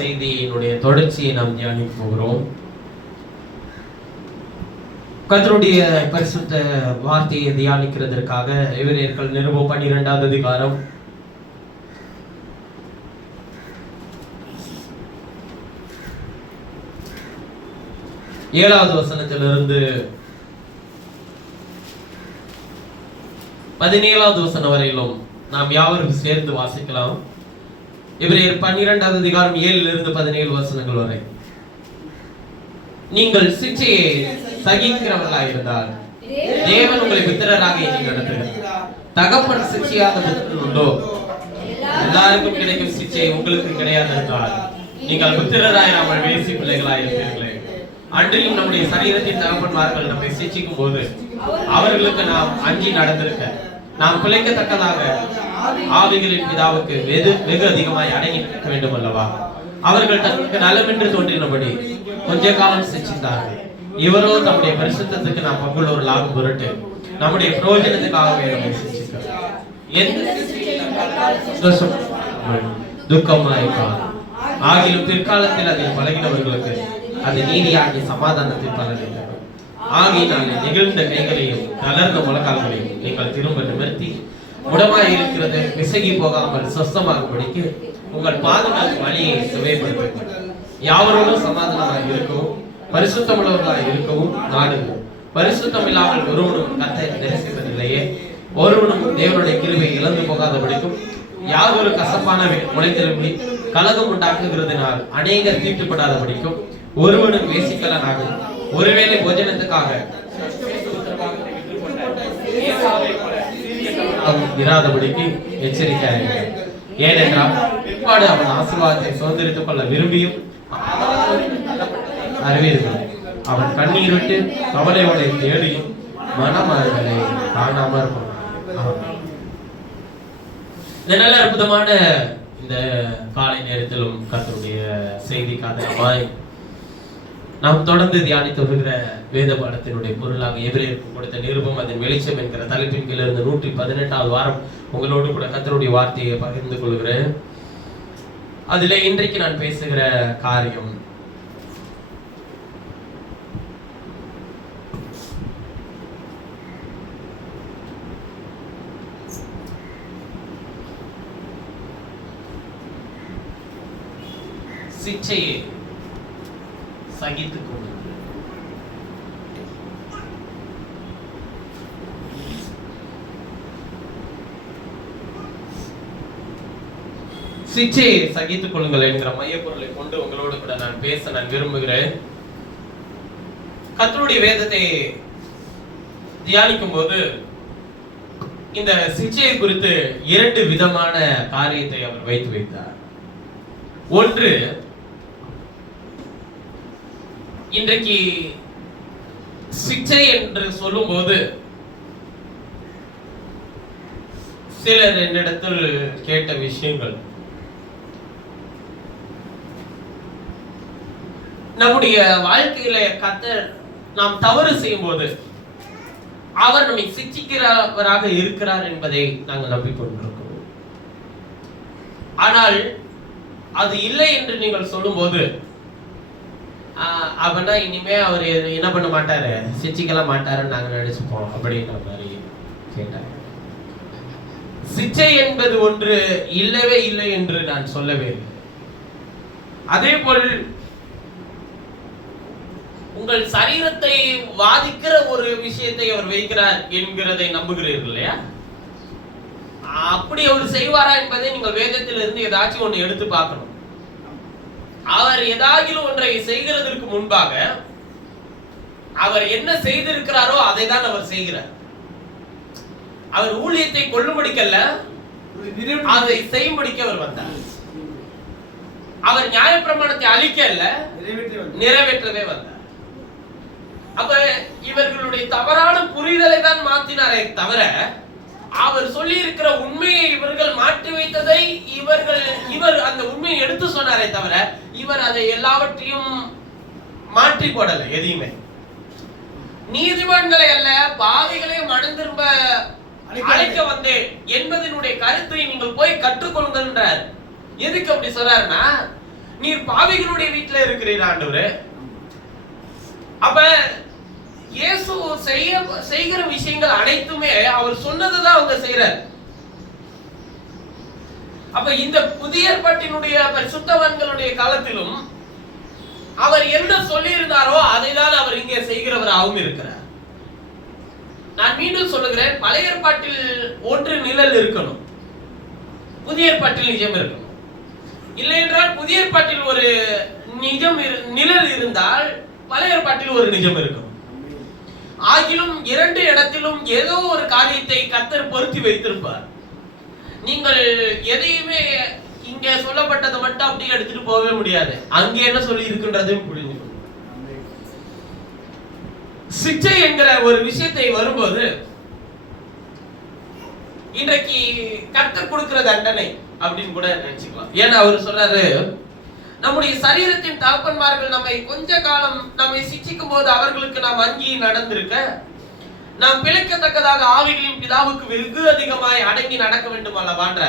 செய்தியினுடைய தொடர்ச்சியை நாம் தியானிக்க போகிறோம். கர்த்தருடைய பரிசுத்த வார்த்தையை தியானிக்கிறதற்காக எபிரேயர்கள் நிருபம் 12வது அதிகாரம் 7வது வசனத்திலிருந்து 17வது வசனம் வரையிலும் நாம் யாவரும் சேர்ந்து வாசிக்கலாம். எபிரேயர் 12வது அதிகாரம் 7லிருந்து 17 வசனங்கள் வரை. நீங்கள் சிட்சையை சகிக்கிறவர்களாக இருந்தால் தேவன் உங்களை பித்திரராக எண்ணி நடத்துகிறார். தகப்பன் சிட்சையாத புத்திரன் உண்டோ? எல்லாருக்கும் கிடைக்கும் சிட்சை உங்களுக்கு கிடையாது என்றால் நீங்கள் புத்திரராயிராமல் வேசி பிள்ளைகளாக இருப்பீர்களே. அன்றையும் நம்முடைய சரீரத்தின் தகப்பன்மார்கள் நம்மை சிட்சிக்கும் போது அவர்களுக்கு நாம் அஞ்சி நடந்திருக்க நாம் பிழைக்கத்தக்கதாக ஆவிகளின் பிதாவுக்கு வெகு அதிகமாய் அடங்கி நிற்க வேண்டும் அல்லவா? அவர்கள் தங்களுக்கு நலமென்று தோன்றினபடி கொஞ்ச காலம் சிட்சித்தார்கள். இவரோ நம்முடைய பரிசுத்தத்துக்கு நாம் பங்குள்ளவர்களாகும் பொருட்டு நம்முடைய பிரயோஜனத்துக்காகவே நம்மை சிட்சிக்கிறார். துக்கமாயிருக்கார் ஆகிலும் பிற்காலத்தில் அதில் பழகினவர்களுக்கு அது நீதியாகிய சமாதானத்தில் பலனளிக்கிறது. ஆகினாலே நெகிழ்ந்த கைகளையும் தளர்ந்த முழங்கால்களையும் நீங்கள் திரும்ப நிமிர்த்தி முடமாய் இருக்கிறது விசகி போகாமல் சொஸ்தமாகும்படிக்கு உங்கள் பாதங்கள் வழியை சுவைப்படுத்துங்கள். யாவரோடும் சமாதானமாக இருக்கவும் பரிசுத்தமுள்ளவர்களாக இருக்கவும் நாடுங்கள். பரிசுத்தம் இல்லாமல் ஒருவனும் கர்த்தரை தரிசிப்பதில்லையே. ஒருவனும் தேவனுடைய கிருபை இழந்து போகாதபடிக்கும் யாவொரு கசப்பான முளைத்திரும்பி கலகம் உண்டாக்குகிறதுனால் அநேகர் தீட்டுப்படாதபடிக்கும் ஒருவனும் வேசிக்கலனாகும். ஒருவேளை போஜனத்துக்காக இராதபடிக்கு எச்சரிக்கையாக. ஏனென்றால் பிற்பாடு அவன் ஆசீர்வாதத்தை சுதந்திரித்துக் கொள்ள விரும்பியும் அறிவீர்கள். அவன் கண்ணீர் விட்டு கவலையோட தேடியும் மனமாறுதலை காணாமல் இந்த நல்ல அற்புதமான இந்த காலை நேரத்திலும் கர்த்தருடைய செய்திக்கு ஆதரவாய் நாம் தொடர்ந்து தியானித்து வருகிற வேத பாடத்தினுடைய பொருளாக எபிரேயருக்கு கொடுத்த நிருபம் அதன் வெளிச்சம் என்கிற தலைப்பின் கீழ் இருந்து 118வது வாரம் உங்களோடு கூட கர்த்தருடைய வார்த்தையை பகிர்ந்து கொள்கிறேன். அதிலே இன்றைக்கு நான் பேசுகிற காரியம் சிட்சையை சகித்துக் கொள்ளுங்கள். சிட்சையை சகித்துக் கொள்ளுங்கள் என்கிற மையப்பொருளை கொண்டு உங்களோடு கூட நான் பேச நான் விரும்புகிறேன். கர்த்தருடைய வேதத்தை தியானிக்கும் போது இந்த சிட்சையை குறித்து 2 விதமான காரியத்தை அவர் வைத்து வைத்தார். ஒன்று, இன்றைக்கு சிட்சை என்று சொல்லும் போது சிலர் என்னிடத்தில் கேட்ட விஷயங்கள், நம்முடைய வாழ்க்கையில கர்த்தர் நாம் தவறு செய்யும் போது அவர் நம்மை சிட்சிக்கிறவராக இருக்கிறார் என்பதை நாங்கள் நம்பிக்கொண்டிருக்கிறோம். ஆனால் அது இல்லை என்று நீங்கள் சொல்லும் போது அப்படின்னா இனிமே அவர் என்ன பண்ண மாட்டாரு, சிட்சிக்கலாம் மாட்டாருன்னு நாங்க நினைச்சுப்போம் அப்படின்ற மாதிரி கேட்டார். சிட்சை என்பது ஒன்று இல்லவே இல்லை என்று நான் சொல்லவே. அதே போல் உங்கள் சரீரத்தை வாதிக்கிற ஒரு விஷயத்தை அவர் வைக்கிறார் என்கிறதை நம்புகிறீர்கள் இல்லையா? அப்படி அவர் செய்வாரா என்பதை நீங்கள் வேதத்திலிருந்து ஏதாச்சும் ஒன்று எடுத்து பார்க்கணும். அவர் ஏதாகிலும் ஒன்றை செய்கிறதற்கு முன்பாக அவர் என்ன செய்திருக்கிறாரோ அதை தான் அவர் செய்கிறார். அவர் ஊழியத்தை கொள்ளும்படிக்கல்ல, அதை செய்யும்படிக்க அவர் வந்தார். அவர் நியாயப்பிரமாணத்தை அழிக்க அல்ல, நிறைவேற்றவே வந்தார். அப்ப இவர்களுடைய தவறான புரிதலை தான் மாற்றினாரே தவிர அவர் சொல்லி இருக்கிற உண்மையை இவர்கள் மாற்றி வைத்ததை இவர் அந்த உண்மையை எடுத்து சொன்னாரே தவிர இவர் அதை எல்லாவற்றையும் மாற்றி போடல. எதையுமே நீதிமன்றங்களை அல்ல பாவிகளை மனம் திரும்ப அழைக்க வந்தேன் என்பதனுடைய கருத்தை நீங்கள் போய் கற்றுக்கொள்ளுங்கன்றார். எதுக்கு அப்படி சொல்றாருன்னா, நீர் பாவிகளுடைய வீட்டுல இருக்கிறீர் ஆண்டவரே. அப்ப இயேசு செய்கிற விஷயங்கள் அனைத்துமே அவர் சொன்னதுதான் அவங்க செய்யறார். அப்ப இந்த புதிய ஏற்பாட்டினுடைய பரிசுத்தவான்களுடைய காலத்திலும் அவர் என்ன சொல்லி இருந்தாரோ அதைதான் அவர் இங்கே செய்கிறவராகவும் இருக்கிறார். நான் மீண்டும் சொல்லுகிறேன், பழைய ஏற்பாட்டில் ஒன்று நிழல் இருக்கணும், புதிய ஏற்பாட்டில் நிஜம் இருக்கணும். இல்லை என்றால் புதிய ஏற்பாட்டில் ஒரு நிஜம் நிழல் இருந்தால் பழைய ஏற்பாட்டில் ஒரு நிஜம் இருக்கும். ஆகிலும் இரண்டு இடத்திலும் ஏதோ ஒரு காரியத்தை கர்த்தர் பொருத்தி வைத்திருப்பார். நீங்கள் எதையுமே இங்க சொல்லப்பட்டதை மட்டும் அப்படியே எடுத்துட்டு போகவே முடியாது. அங்கே என்ன சொல்லி இருக்குன்றதையும் புரிஞ்சுக்கணும். சிக்ஷை என்கிற ஒரு விஷயத்தை வரும்போது இன்றைக்கு கர்த்தர் கொடுக்கிற தண்டனை அப்படின்னு கூட நினைச்சுக்கலாம். ஏன்னா அவர் சொல்றாரு, நம்முடைய சரீரத்தின் தகப்பன்மார்கள் நம்மை கொஞ்ச காலம் நம்மை சிக்ஷிக்கும் போது அவர்களுக்கு நாம் அங்கி நடந்திருக்க நாம் பிழைக்கத்தக்கதாக ஆவிகளின் பிதாவுக்கு வெகு அதிகமாய் அடங்கி நடக்க வேண்டும் அல்லவான்ற.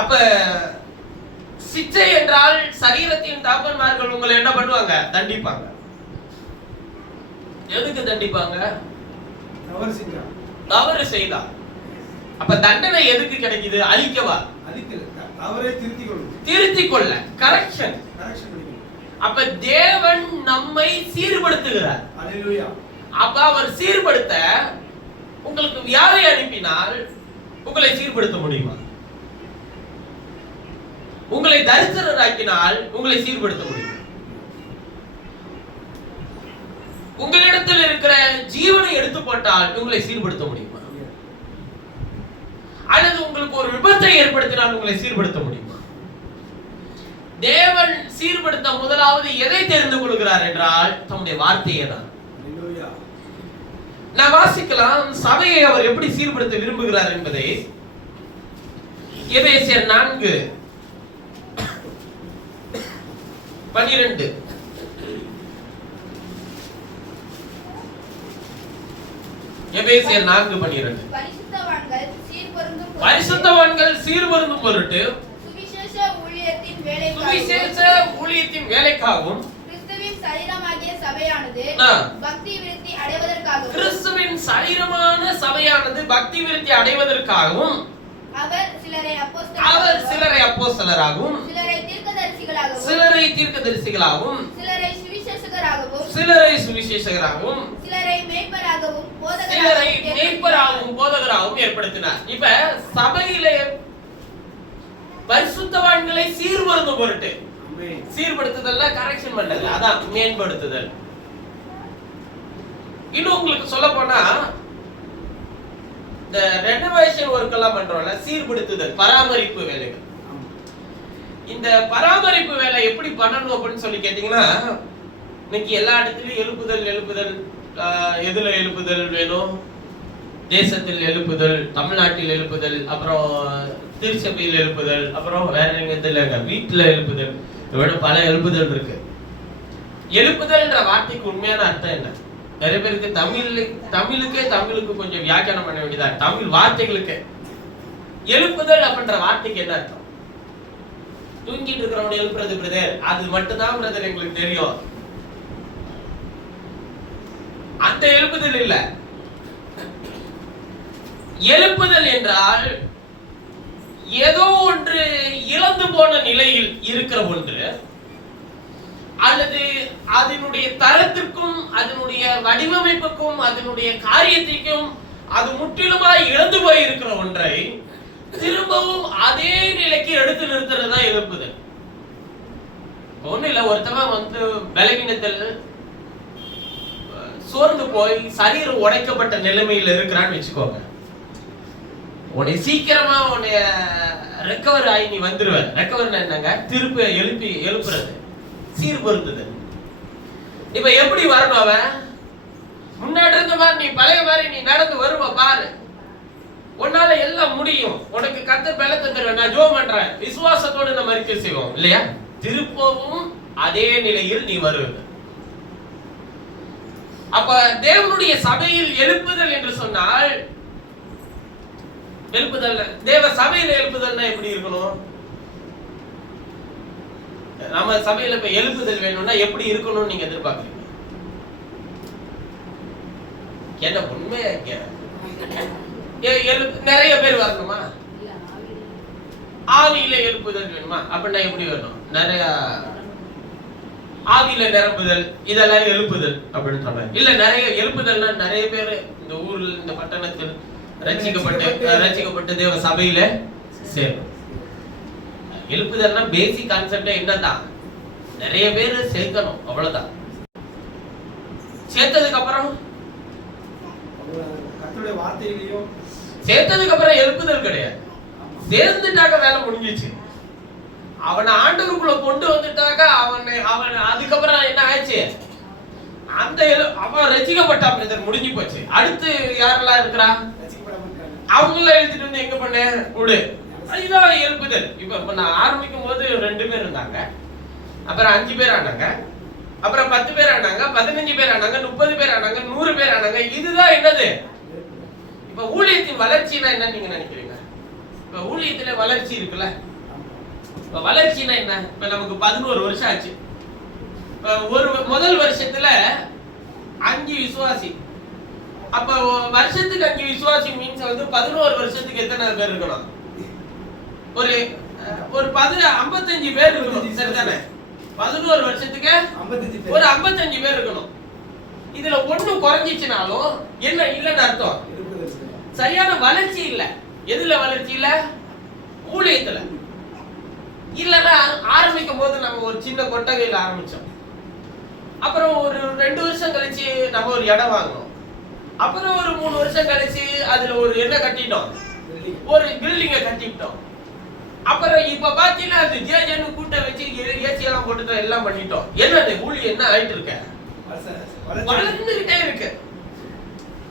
அப்ப சிக்ஷை என்றால் சரீரத்தின் தகப்பன்மார்கள் உங்களை என்ன பண்ணுவாங்க? தண்டிப்பாங்க. எதுக்கு தண்டிப்பாங்க? தவறு செய்தா. அப்ப தண்டனை எதுக்கு கிடைக்குது? அழிக்கவா? திருத்திக் கொள்ள, கரெக்ஷன். அப்ப தேவன் நம்மை சீர்படுத்துகிறார். அப்ப அவர் சீர்படுத்த உங்களுக்கு யாரை அனுப்பினால் உங்களை சீர்படுத்த முடியுமா? உங்களை தரித்திரராக்கினால் உங்களை சீர்படுத்த முடியும். உங்களிடத்தில் இருக்கிற ஜீவனை எடுத்து போட்டால் உங்களை சீர்படுத்த முடியுமா? அல்லது உங்களுக்கு ஒரு விபத்தை ஏற்படுத்தினால் உங்களை சீர்படுத்த முடியுமா? தேவன் சீர்படுத்த முதலாவது எதை தெரிந்து கொள்கிறார் என்றால் தம்முடைய வார்த்தையை தான். நான் வாசிக்கலாம் சபையை அவர் எப்படி சீர்படுத்த விரும்புகிறார் என்பதை. எபேசியர் 4:12. எபேசியர் 4:12. பரிசுத்தவான்கள் சீர்பொருந்தும் பொருட்டு சுவிசேஷ ஊழியத்தின் வேலைக்காகவும் கிறிஸ்துவின் சரீரமாகிய சபையானது பக்தி விருத்தி அடைவதற்காகவும் கிறிஸ்துவின் சரீரமான சபையானது பக்தி விருத்தி அடைவதற்காகவும் அவர் சிலரை அப்போஸ்தலராகவும் சிலரை தீர்க்கதரிசிகளாகவும் சிலரை சுவிசேஷகராகவும் சிலரை மேய்ப்பராகவும் போதகராகவும் ஏற்படுத்தினார். இப்ப சபையிலே பரிசுத்தவான்களை சீர்படுத்தும் பொருட்டு, சீர்படுத்துதல்ல கரெக்ஷன் பண்றது, அதான் மேம்படுத்துதல். இன்னும் உங்களுக்கு சொல்ல போனா இந்த ரெனோவேஷன் ஒர்க் எல்லாம் பண்றோம்ல, சீர்படுத்துதல், பராமரிப்பு வேலைகள். இந்த பராமரிப்பு வேலை எப்படி பண்ணணும் அப்படின்னு சொல்லி கேட்டீங்கன்னா, இன்னைக்கு எல்லா இடத்துலயும் எழுப்புதல் எதுல எழுப்புதல் வேணும்? தேசத்தில் எழுப்புதல், தமிழ்நாட்டில் எழுப்புதல், அப்புறம் திருச்சபையில் எழுப்புதல், அப்புறம் வேற எங்கத்துல வீட்டுல எழுப்புதல், இவ்வளவு பல எழுப்புதல் இருக்கு. எழுப்புதல்ன்ற வார்த்தைக்கு உண்மையான அர்த்தம் என்ன? நிறைய பேருக்கு தமிழுக்கு கொஞ்சம் வியாக்கியானம் பண்ண வேண்டியதா. தமிழ் வார்த்தைகளுக்கு எழுப்புதல் அப்படின்ற வார்த்தைக்கு என்ன அர்த்தம்? தூங்கிட்டு இருக்கிறவனை எழுப்புறது பிரதர், அது மட்டும்தான் பிரதர் எங்களுக்கு தெரியும். அந்த எழுப்புதல் இல்ல. எழுப்புதல் என்றால் ஏதோ ஒன்று இழந்து போன நிலையில் இருக்கிற ஒன்று, அல்லது அதனுடைய தரத்திற்கும் அதனுடைய வடிவமைப்புக்கும் அதனுடைய காரியத்திற்கும் அது முற்றிலுமாய் இழந்து போய் இருக்கிற ஒன்றை திரும்பவும் அதே நிலைக்கு எடுத்து நிறுத்துறது தான் எழுப்புதல். ஒண்ணு இல்ல, ஒருத்தவன் வந்து பலவீனத்தில் சோர்ந்து போய் சரீரம் உடைக்கப்பட்ட நிலைமையில் இருக்கிறான்னு வச்சுக்கோங்க. உன்னை சீக்கிரமா உன்னைய ரெக்கவர் ஆகி நீ வந்துருவ. ரெக்கவர் என்னங்க? திருப்பி எழுப்புறது, சீர்பொருத்துதல். இப்ப எப்படி வரணும்? அவன் முன்னாடி இருந்த மாதிரி நீ பழைய மாதிரி நீ நடந்து வருவ பாரு. உன்னால எல்லாம் முடியும். உனக்கு கர்த்தர் பலத்தை தருவேன். நான் ஜெபம் பண்றேன், விசுவாசத்தோடு நம்ம அறிக்கை செய்வோம் இல்லையா? திருப்பவும் அதே நிலையில் நீ வருவ. அப்ப தேவனுடைய சபையில் எழுப்புதல் என்று சொன்னால், எழுப்புதல் தேவ சபையில் எழுப்புதல்னா எப்படி இருக்கணும்? நம்ம சபையில இப்ப எழுப்புதல் வேணும்னா எப்படி இருக்கணும்னு நீங்க எதிர்பார்க்கறீங்க? என்ன உண்மையா நிறைய பேர் வரணுமா? ஆவியில எழுப்புதல் வேணுமா? அப்படின்னா எப்படி வேணும்? நிறைய ஆவியில நிரம்புதல், இதெல்லாம் எழுப்புதல் அப்படின்னு சொல்றாங்க. இல்ல நிறைய எழுப்புதல்னா நிறைய பேர் இந்த ஊர்ல இந்த பட்டணத்தில் ரட்சிக்கப்பட்டு தேவ சபையில சேரும். எழுப்புதல்னா பேசிக் கான்செப்ட் என்னதான், நிறைய பேர் சேர்க்கணும், அவ்வளவுதான். சேர்த்ததுக்கு அப்புறம் சேர்த்ததுக்கு அப்புறம் எழுப்புதல் கிடையாது. சேர்ந்துட்டாக்க வேலை முடிஞ்சிச்சு. அவனை ஆண்டவருக்குள்ள கொண்டு வந்துட்டாக்க அவன் அதுக்கப்புறம் என்ன ஆச்சு? அந்த அவன் ரசிக்கப்பட்ட முடிஞ்சு போச்சு. அடுத்து யாரெல்லாம் இருக்கிறா அவங்கள எழுதிட்டு வந்து எங்க பண்ண விடு. இதுதான் எழுப்புதல். இப்ப நான் ஆரம்பிக்கும் போது 2 பேர் இருந்தாங்க, அப்புறம் 5 பேர் ஆனாங்க, அப்புறம் 10 பேர் ஆனாங்க, 15 பேர் ஆனாங்க, 30 பேர் ஆனாங்க, 100 பேர் ஆனாங்க. இதுதான் என்னது? இப்ப ஊழியத்தின் வளர்ச்சினா என்ன நீங்க நினைக்கிறீங்க? இப்ப ஊழியத்துல வளர்ச்சி இருக்குல்ல, இப்ப வளர்ச்சினா என்ன? இப்ப நமக்கு 11 வருஷம் ஆச்சு. ஒரு முதல் வருஷத்துல 5 விசுவாசி. அப்ப வருஷத்துக்கு 5 விசுவாசி மீன்ஸ் வந்து 11 வருஷத்துக்கு எத்தனை பேர் இருக்கணும்? ஒரு 55 பேர் இருக்கணும், சரிதானே? 11 வருஷத்துக்கு ஒரு 55 பேர் இருக்கணும். இதுல ஒண்ணு குறைஞ்சிச்சுனாலும் என்ன இல்லன்னு அர்த்தம்? சரியான வளர்ச்சி இல்ல. எதுல வளர்ச்சி இல்ல? ஊழியத்துல. இல்லன்னா ஆரம்பிக்கும் போது நம்ம ஒரு சின்ன கொட்டகையில ஆரம்பிச்சோம், அப்புறம் ஒரு 2 வருஷம் கழிச்சு நம்ம ஒரு இடம் வாங்கணும், அப்புறம் ஒரு 3 வருஷம் கழிச்சு அதுல ஒரு என்ன கட்டிட்டோம், ஒரு பில்டிங்க கட்டிட்டோம். அப்புறம் இப்ப பாத்தீங்கன்னா அது ஜேஜேன்னு கூட்ட வச்சு ஏசி எல்லாம் போட்டுட்டோம், எல்லாம் பண்ணிட்டோம். என்னது ஊழியம் என்ன ஆயிட்டு இருக்க? வளர்ந்துகிட்டே இருக்கு.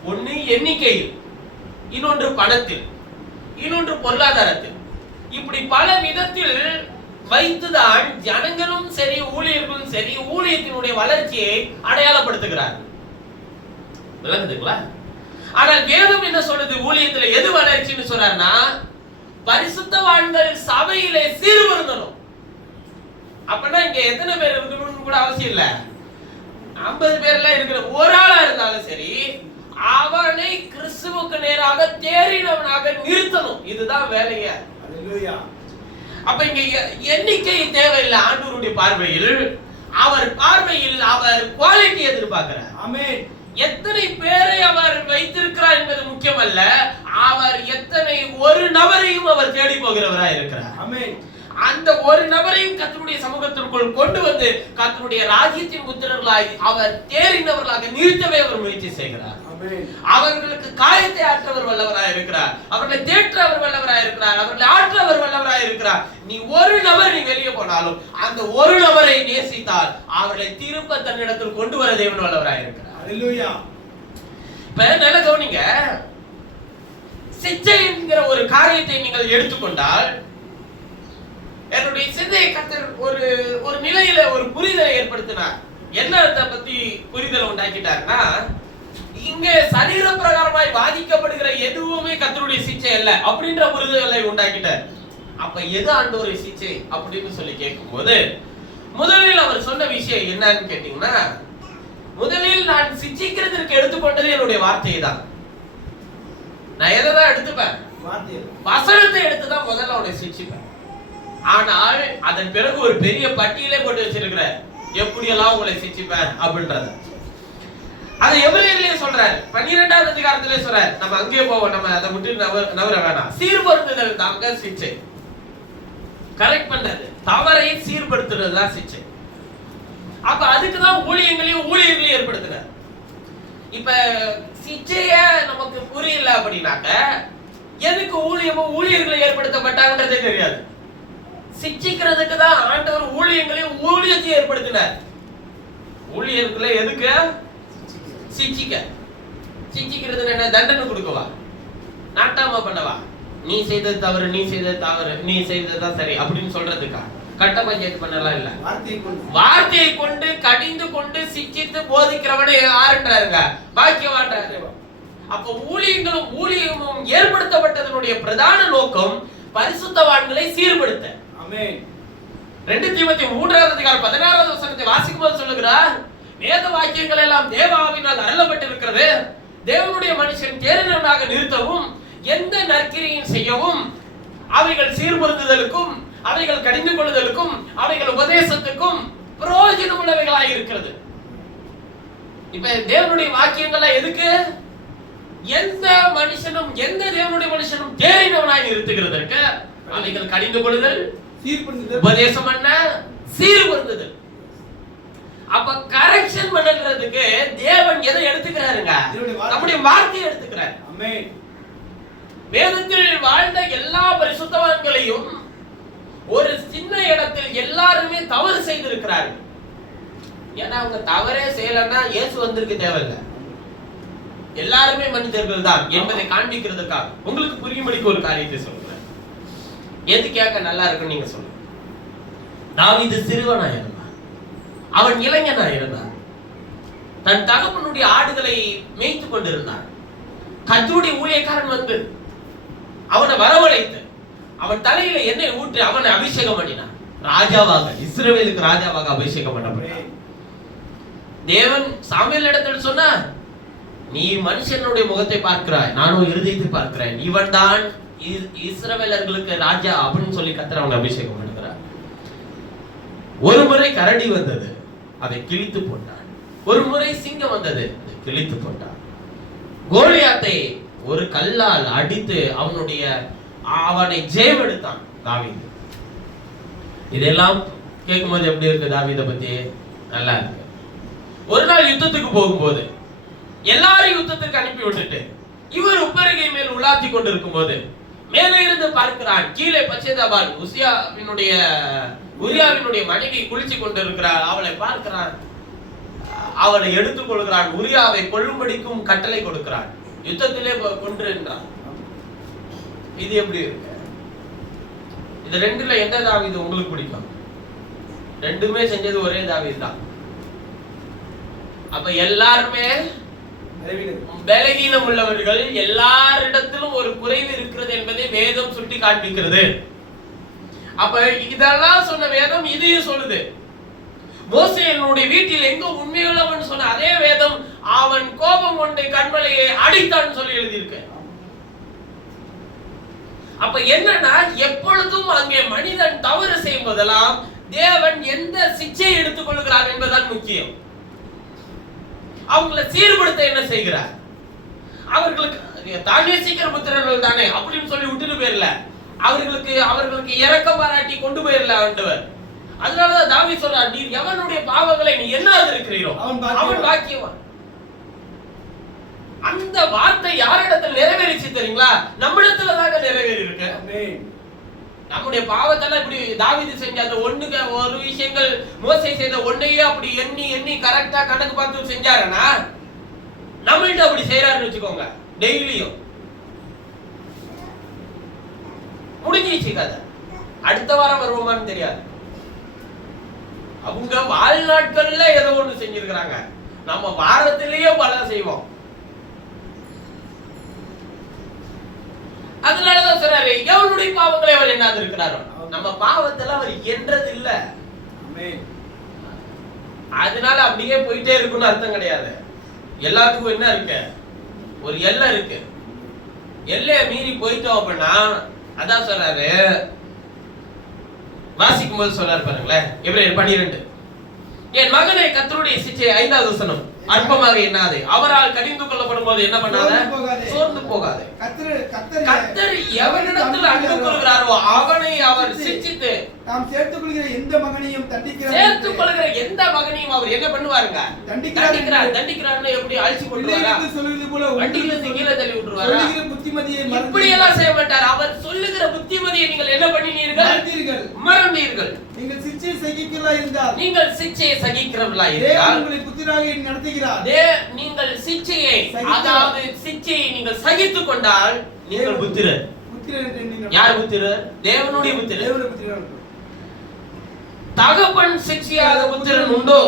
ஒண்ணு எண்ணிக்கையில், இன்னொன்று பணத்தில், இன்னொன்று பொருளாதாரத்தில், இப்படி பல விதத்தில் வைத்துதான் ஜனங்களும் சரி ஊழியர்களும் சரி ஊழியத்தினுடைய வளர்ச்சியை அடையாளப்படுத்துகிறார்கள். விளங்குதுங்களா? ஆனால் வேதம் என்ன சொல்லுது? ஊழியத்துல எது வளர்ச்சின்னு சொல்றாருன்னா, பரிசுத்தவான்கள் சபையிலே சீர்வருந்தணும். அப்படின்னா இங்க எத்தனை பேர் இருக்கணும்னு கூட அவசியம் இல்ல. 50 பேர்லாம் இருக்கிற ஒரு ஆளா இருந்தாலும் சரி, அவனை கிறிஸ்துவுக்கு நேராக தேறினவனாக நிறுத்தணும். இதுதான் வேலைய. அப்ப இங்க எண்ணிக்கை தேவையில்லை. ஆண்டவருடைய பார்வையில், அவர் பார்வையில் அவர் குவாலிட்டி எதிர்பார்க்கிறார். ஆமென். எத்தனை பேரை அவர் வைத்திருக்கிறார் என்பது முக்கியமல்ல, அவர் எத்தனை ஒரு நபரையும் அவர் தேடி போகிறவராய் இருக்கிறார். ஆமென். அந்த ஒரு நபரையும் கர்த்தருடைய சமூகத்திற்குள் கொண்டு வந்து கர்த்தருடைய ராஜ்யத்தின் புத்திரர்களாய் அவர் தேறினவர்களாக நிறுத்தவே அவர் முயற்சி செய்கிறார். அவர்களுக்கு காயத்தை ஆற்றவர் வல்லவராய் இருக்கிறார், அவர்களை தேற்றவர் வல்லவராய் இருக்கிறார், அவர்களை ஆற்றவர் வல்லவராய் இருக்கிறார். நீ ஒரு நபர் நீ வெளியே போனாலும் அந்த ஒரு நபரை நேசித்தால் அவர்களை திரும்ப தன்னிடத்தில் கொண்டு வர தேவன் வல்லவராய் இருக்கிறார். அல்லேலூயா. இப்ப நல்ல கவனிங்க, சிச்சை என்கிற ஒரு காரியத்தை நீங்கள் எடுத்துக்கொண்டால், என்னுடைய சிந்தையை கர்த்தர் ஒரு நிலையில ஒரு புரிதலை ஏற்படுத்தினார். என்ன அதை பத்தி புரிதலை உண்டாக்கிட்டார்னா, இங்க சரீர பிரகாரமாய் பாதிக்கப்படுகிற எதுவுமே கர்த்தருடைய சிச்சை அல்ல அப்படின்ற புரிதலை உண்டாக்கிட்டார். அப்ப எது ஆண்டவருடைய சிச்சை அப்படின்னு சொல்லி கேட்கும்போது, முதலில் அவர் சொன்ன விஷயம் என்னன்னு கேட்டீங்கன்னா, முதலில் நான் சிச்சிக்கிறதுக்கு எடுத்துக்கொண்டது என்னுடைய வார்த்தையை தான். நான் எதைதான் எடுத்துப்பேன்? வசனத்தை எடுத்துதான் முதல்ல அவனை சிச்சிப்பேன். ஆனால் அதன் பிறகு ஒரு பெரிய பட்டியலே போட்டு வச்சிருக்கிற எப்படியெல்லாம் உங்களை சிச்சிப்பேன் அப்படின்றத. அதை எபிரேயர்லயே சொல்றாரு, 12வது அதிகாரத்திலே சொல்றாரு. நம்ம அங்கே போவோம், நம்ம அதை விட்டு நவர வேணாம். சீர்படுத்துதல் தாங்க சிச்சை. கரெக்ட் பண்றது, தவறை சீர்படுத்துறது தான் சிச்சை. அப்ப அதுக்குதான் ஊழியர்களையும் ஏற்படுத்துறாரு. இப்ப சிச்சைய நமக்கு புரியல அப்படின்னாக்க எதுக்கு ஊழியர்களை ஏற்படுத்தப்பட்டாங்கன்றதே தெரியாது. சிச்சிக்கிறதுக்கு தான் ஆண்டவர் ஊழியங்களையும் ஊழியத்தையும் ஏற்படுத்தினார். ஊழியர்களை எதுக்கு? சிச்சிக்கிறது என்ன? தண்டனை கொடுக்கவா? நாட்டாம பண்ணவா? நீ செய்தது தவறு, நீ செய்தது தவறு, நீ செய்ததுதான் சரி அப்படின்னு சொல்றதுக்கா? கட்ட பஞ்சாயத்து பண்ணலாம் இல்ல. வார்த்தையை கொண்டு கடிந்து கொண்டு சிச்சித்து போதிக்கிறவனே யாருன்றாருங்க? பாக்கியவான்றாரு. அப்ப ஊழியமும் ஏற்படுத்தப்பட்டதனுடைய பிரதான நோக்கம் பரிசுத்தவான்களை சீர்படுத்த. ஆமென். 2 தீமோத்தேயு 3:16 வசனத்தை வாசிக்கும்போது சொல்லுகிறார், வேத வாக்கியங்கள் எல்லாம் தேவ ஆவியினால் அருளப்பட்டிருக்கிறது, தேவனுடைய மனுஷன் தேறினவனாக நிறுத்தவும் எந்த நற்கிரியையும் செய்யவும் அவைகள் சீர்படுத்துதலுக்கும் அவைகள் கடிந்து கொள்ளுதலுக்கும் அவைகள் உபதேசத்துக்கும் பிரயோஜனம் உள்ளவைகளாய் இருக்கிறது. இப்ப தேவனுடைய வாக்கியங்கள் எதுக்கு? எந்த மனுஷனும் எந்த தேவனுடைய மனுஷனும் தேறினவனாய் நிறுத்துகிறதற்கு அவைகள் கடிந்து கொள்ளுதல், உபதேசம் என்ன, சீர்படுத்துதல். அப்ப கரெக்ஷன் பண்றதுக்கு தேவன் எதை எடுத்துக்கிறாருங்க? நம்முடைய வார்த்தையை எடுத்துக்கிறார். ஆமென். வேதத்தில் வாழ்ந்த எல்லா பரிசுத்தவான்களையும் ஒரு சின்ன இடத்தில் எல்லாருமே தவறு செய்திருக்கிறார்கள். ஏன்னா அவங்க தவறே செய்யலன்னா இயேசு வந்திருக்க தேவையில்லை. எல்லாருமே மனிதர்கள் தான் என்பதை காண்பிக்கிறதுக்காக உங்களுக்கு புரியும்படிக்கு ஒரு காரியத்தை சொல்றேன். எது கேட்க நல்லா இருக்குன்னு நீங்க சொல்லுங்க. தாவீது சிறுவனா இருந்தான், அவன் இளைஞனா இருந்தான், தன் தகப்பனுடைய ஆடுகளை மேய்த்து கொண்டிருந்தான். கர்த்தருடைய ஊழியக்காரன் வந்து அவனை வரவழைத்து அவன் தலையில எண்ணெய் ஊற்றி அவனை அபிஷேகம் பண்ணினான். ராஜாவாக, இஸ்ரவேலுக்கு ராஜாவாக அபிஷேகம் பண்ணப்பட்டான். தேவன் சாமுவேல் இடத்தில் சொன்னார், நீ மனுஷனுடைய முகத்தை பார்க்கிறாய், நானும் இருதயத்தை பார்க்கிறேன், இவன் தான் இஸ்ரவேலர்களுக்கு ராஜா அப்படின்னு சொல்லி கர்த்தர் அவனை அபிஷேகம் பண்ணுகிறார். ஒரு முறை கரடி வந்தது, அதை கிழித்து போட்டான். ஒரு முறை சிங்கம் வந்தது, அதை கிழித்து போட்டான். கோலியாத்தை ஒரு கல்லால் அடித்து அவனை ஜெயம் எடுத்தான் தாவீது. இதெல்லாம் கேட்கும்போது எப்படி இருக்கு? தாவீதை பத்தி நல்லா இருக்கு. ஒரு நாள் யுத்தத்துக்கு போகும்போது எல்லாரையும் யுத்தத்துக்கு அனுப்பி விட்டுட்டு இவர் உப்பரிகை மேல் உலாத்தி கொண்டிருக்கும் போது மேலே இருந்து பார்க்கிறான், கீழே பச்சேதாபால் உரியாவினுடைய மனைவி குளிச்சு கொண்டிருக்கிறார். அவளை பார்க்கிறான், அவளை எடுத்துக் கொள்கிறான், உரியாவை கொல்லும்படிக்கும் கட்டளை கொடுக்கிறான், யுத்தத்திலே கொன்று என்றான். இது எப்படி இருக்கு? இது ரெண்டுல எந்த தாவீது உங்களுக்கு பிடிக்கும்? ரெண்டுமே செஞ்சது ஒரே தாவீது தான். அப்ப எல்லாருமே பலவீனம் உள்ளவர்கள், எல்லாரிடத்திலும் ஒரு குறைவு இருக்கிறது என்பதை வேதம் சுட்டி காண்பிக்கிறது. அப்ப இதெல்லாம் சொன்ன வேதம் இதையும் சொல்லுது. மோசேயினுடைய வீட்டில் எங்க உண்மையுள்ளவன் சொன்ன அதே வேதம் அவன் கோபம் கொண்டு கண்மலையை அடித்தான் சொல்லி எழுதியிருக்கு. அப்ப என்னன்னா, எப்பொழுதும் அங்கே மனிதன் தவறு செய்யும் போதெல்லாம் தேவன் எந்த சிச்சையை எடுத்துக் கொள்கிறார் என்பதுதான் முக்கியம். அவங்களை சீர்படுத்த என்ன செய்கிறார்? அவர்களுக்கு தானே சீக்கிர புத்திரர்கள் தானே அப்படின்னு சொல்லி விட்டுட்டு போயிடல, அவர்களுக்கு இரக்கம் பாராட்டி கொண்டு போயிடல ஆண்டவர். அதனாலதான் தாவீது சொல்றார், நீர் எவனுடைய பாவங்களை நீ எண்ணாது இருக்கிறீரோ அவன் பாக்கியவான். அந்த வார்த்தை யாரிடத்தில் நிறைவேறிச்சு தெரியுங்களா? நம்மிடத்துல தாங்க நிறைவேறி இருக்கு. நம்முடைய பாவத்தெல்லாம் இப்படி தாவீது செஞ்ச அந்த ஒரு விஷயங்கள் மோசே செய்த ஒன்னையே அப்படி எண்ணி கரெக்டா கணக்கு பார்த்து செஞ்சாருன்னா நம்மள்ட்ட அப்படி செய்யறாருன்னு வச்சுக்கோங்க. டெய்லியும் முடிஞ்சிச்சு கதை. அடுத்த வாரம் வருவோமான்னு தெரியாது. அவங்க வாழ்நாட்கள்ல ஏதோ ஒண்ணு செஞ்சிருக்கிறாங்க, நம்ம வாரத்திலேயே பல செய்வோம். அதனாலதான் சொல்றாரு, எவனுடைய பாவங்களை அவர் எண்ணாது இருக்கிறாரோ. நம்ம பாவத்தெல்லாம் அவர் என்றது இல்ல. அதனால அப்படியே போயிட்டே இருக்குன்னு அர்த்தம் கிடையாது. எல்லாத்துக்கும் என்ன இருக்கு? ஒரு எல்லை இருக்கு. எல்லையை மீறி போயிட்டோம் அப்படின்னா அதான் சொல்றாரு, வாசிக்கும் போது சொல்றாரு பாருங்களேன், எபிரேயர் 12, என் மகனை கர்த்தருடைய சிச்சை 5வது வசனம் அற்பமாக எண்ணாதே, அவரால் கடிந்து கொள்ளப்படும் போது என்ன பண்ணாத, சோர்ந்து போகாதே. கர்த்தர் எவனிடத்தில் அன்பு கொள்கிறாரோ அவனை அவர் சிட்சித்து நாம் சேர்த்துக் கொள்கிற எந்த மகனையும் அவர் என்ன பண்ணுவாருங்க? தண்டிக்கிறார்னு எப்படி அழிச்சு கொள்வாரா? சொல்லுகிறது போல வண்டியில இருந்து கீழே தள்ளி விட்டுருவாரா? புத்திமதியை இப்படி எல்லாம் செய்ய மாட்டார். அவர் சொல்லுகிற புத்திமதியை நீங்கள் என்ன பண்ணினீர்கள்? மறந்தீர்கள். நீங்கள் சிட்சையை சகிக்கிறவர்களாய் இருந்தால் உங்களை புத்திராக நடத்துகிறார். நீங்கள் சிட்சையை, அதாவது சிட்சையை நீங்கள் சகித்துக் கொண்டால் நீங்கள் புத்திரர். யார் புத்திரர்? தேவனுடைய புத்திரர். தகப்பன் சிட்சையாத புத்திரன் உண்டோ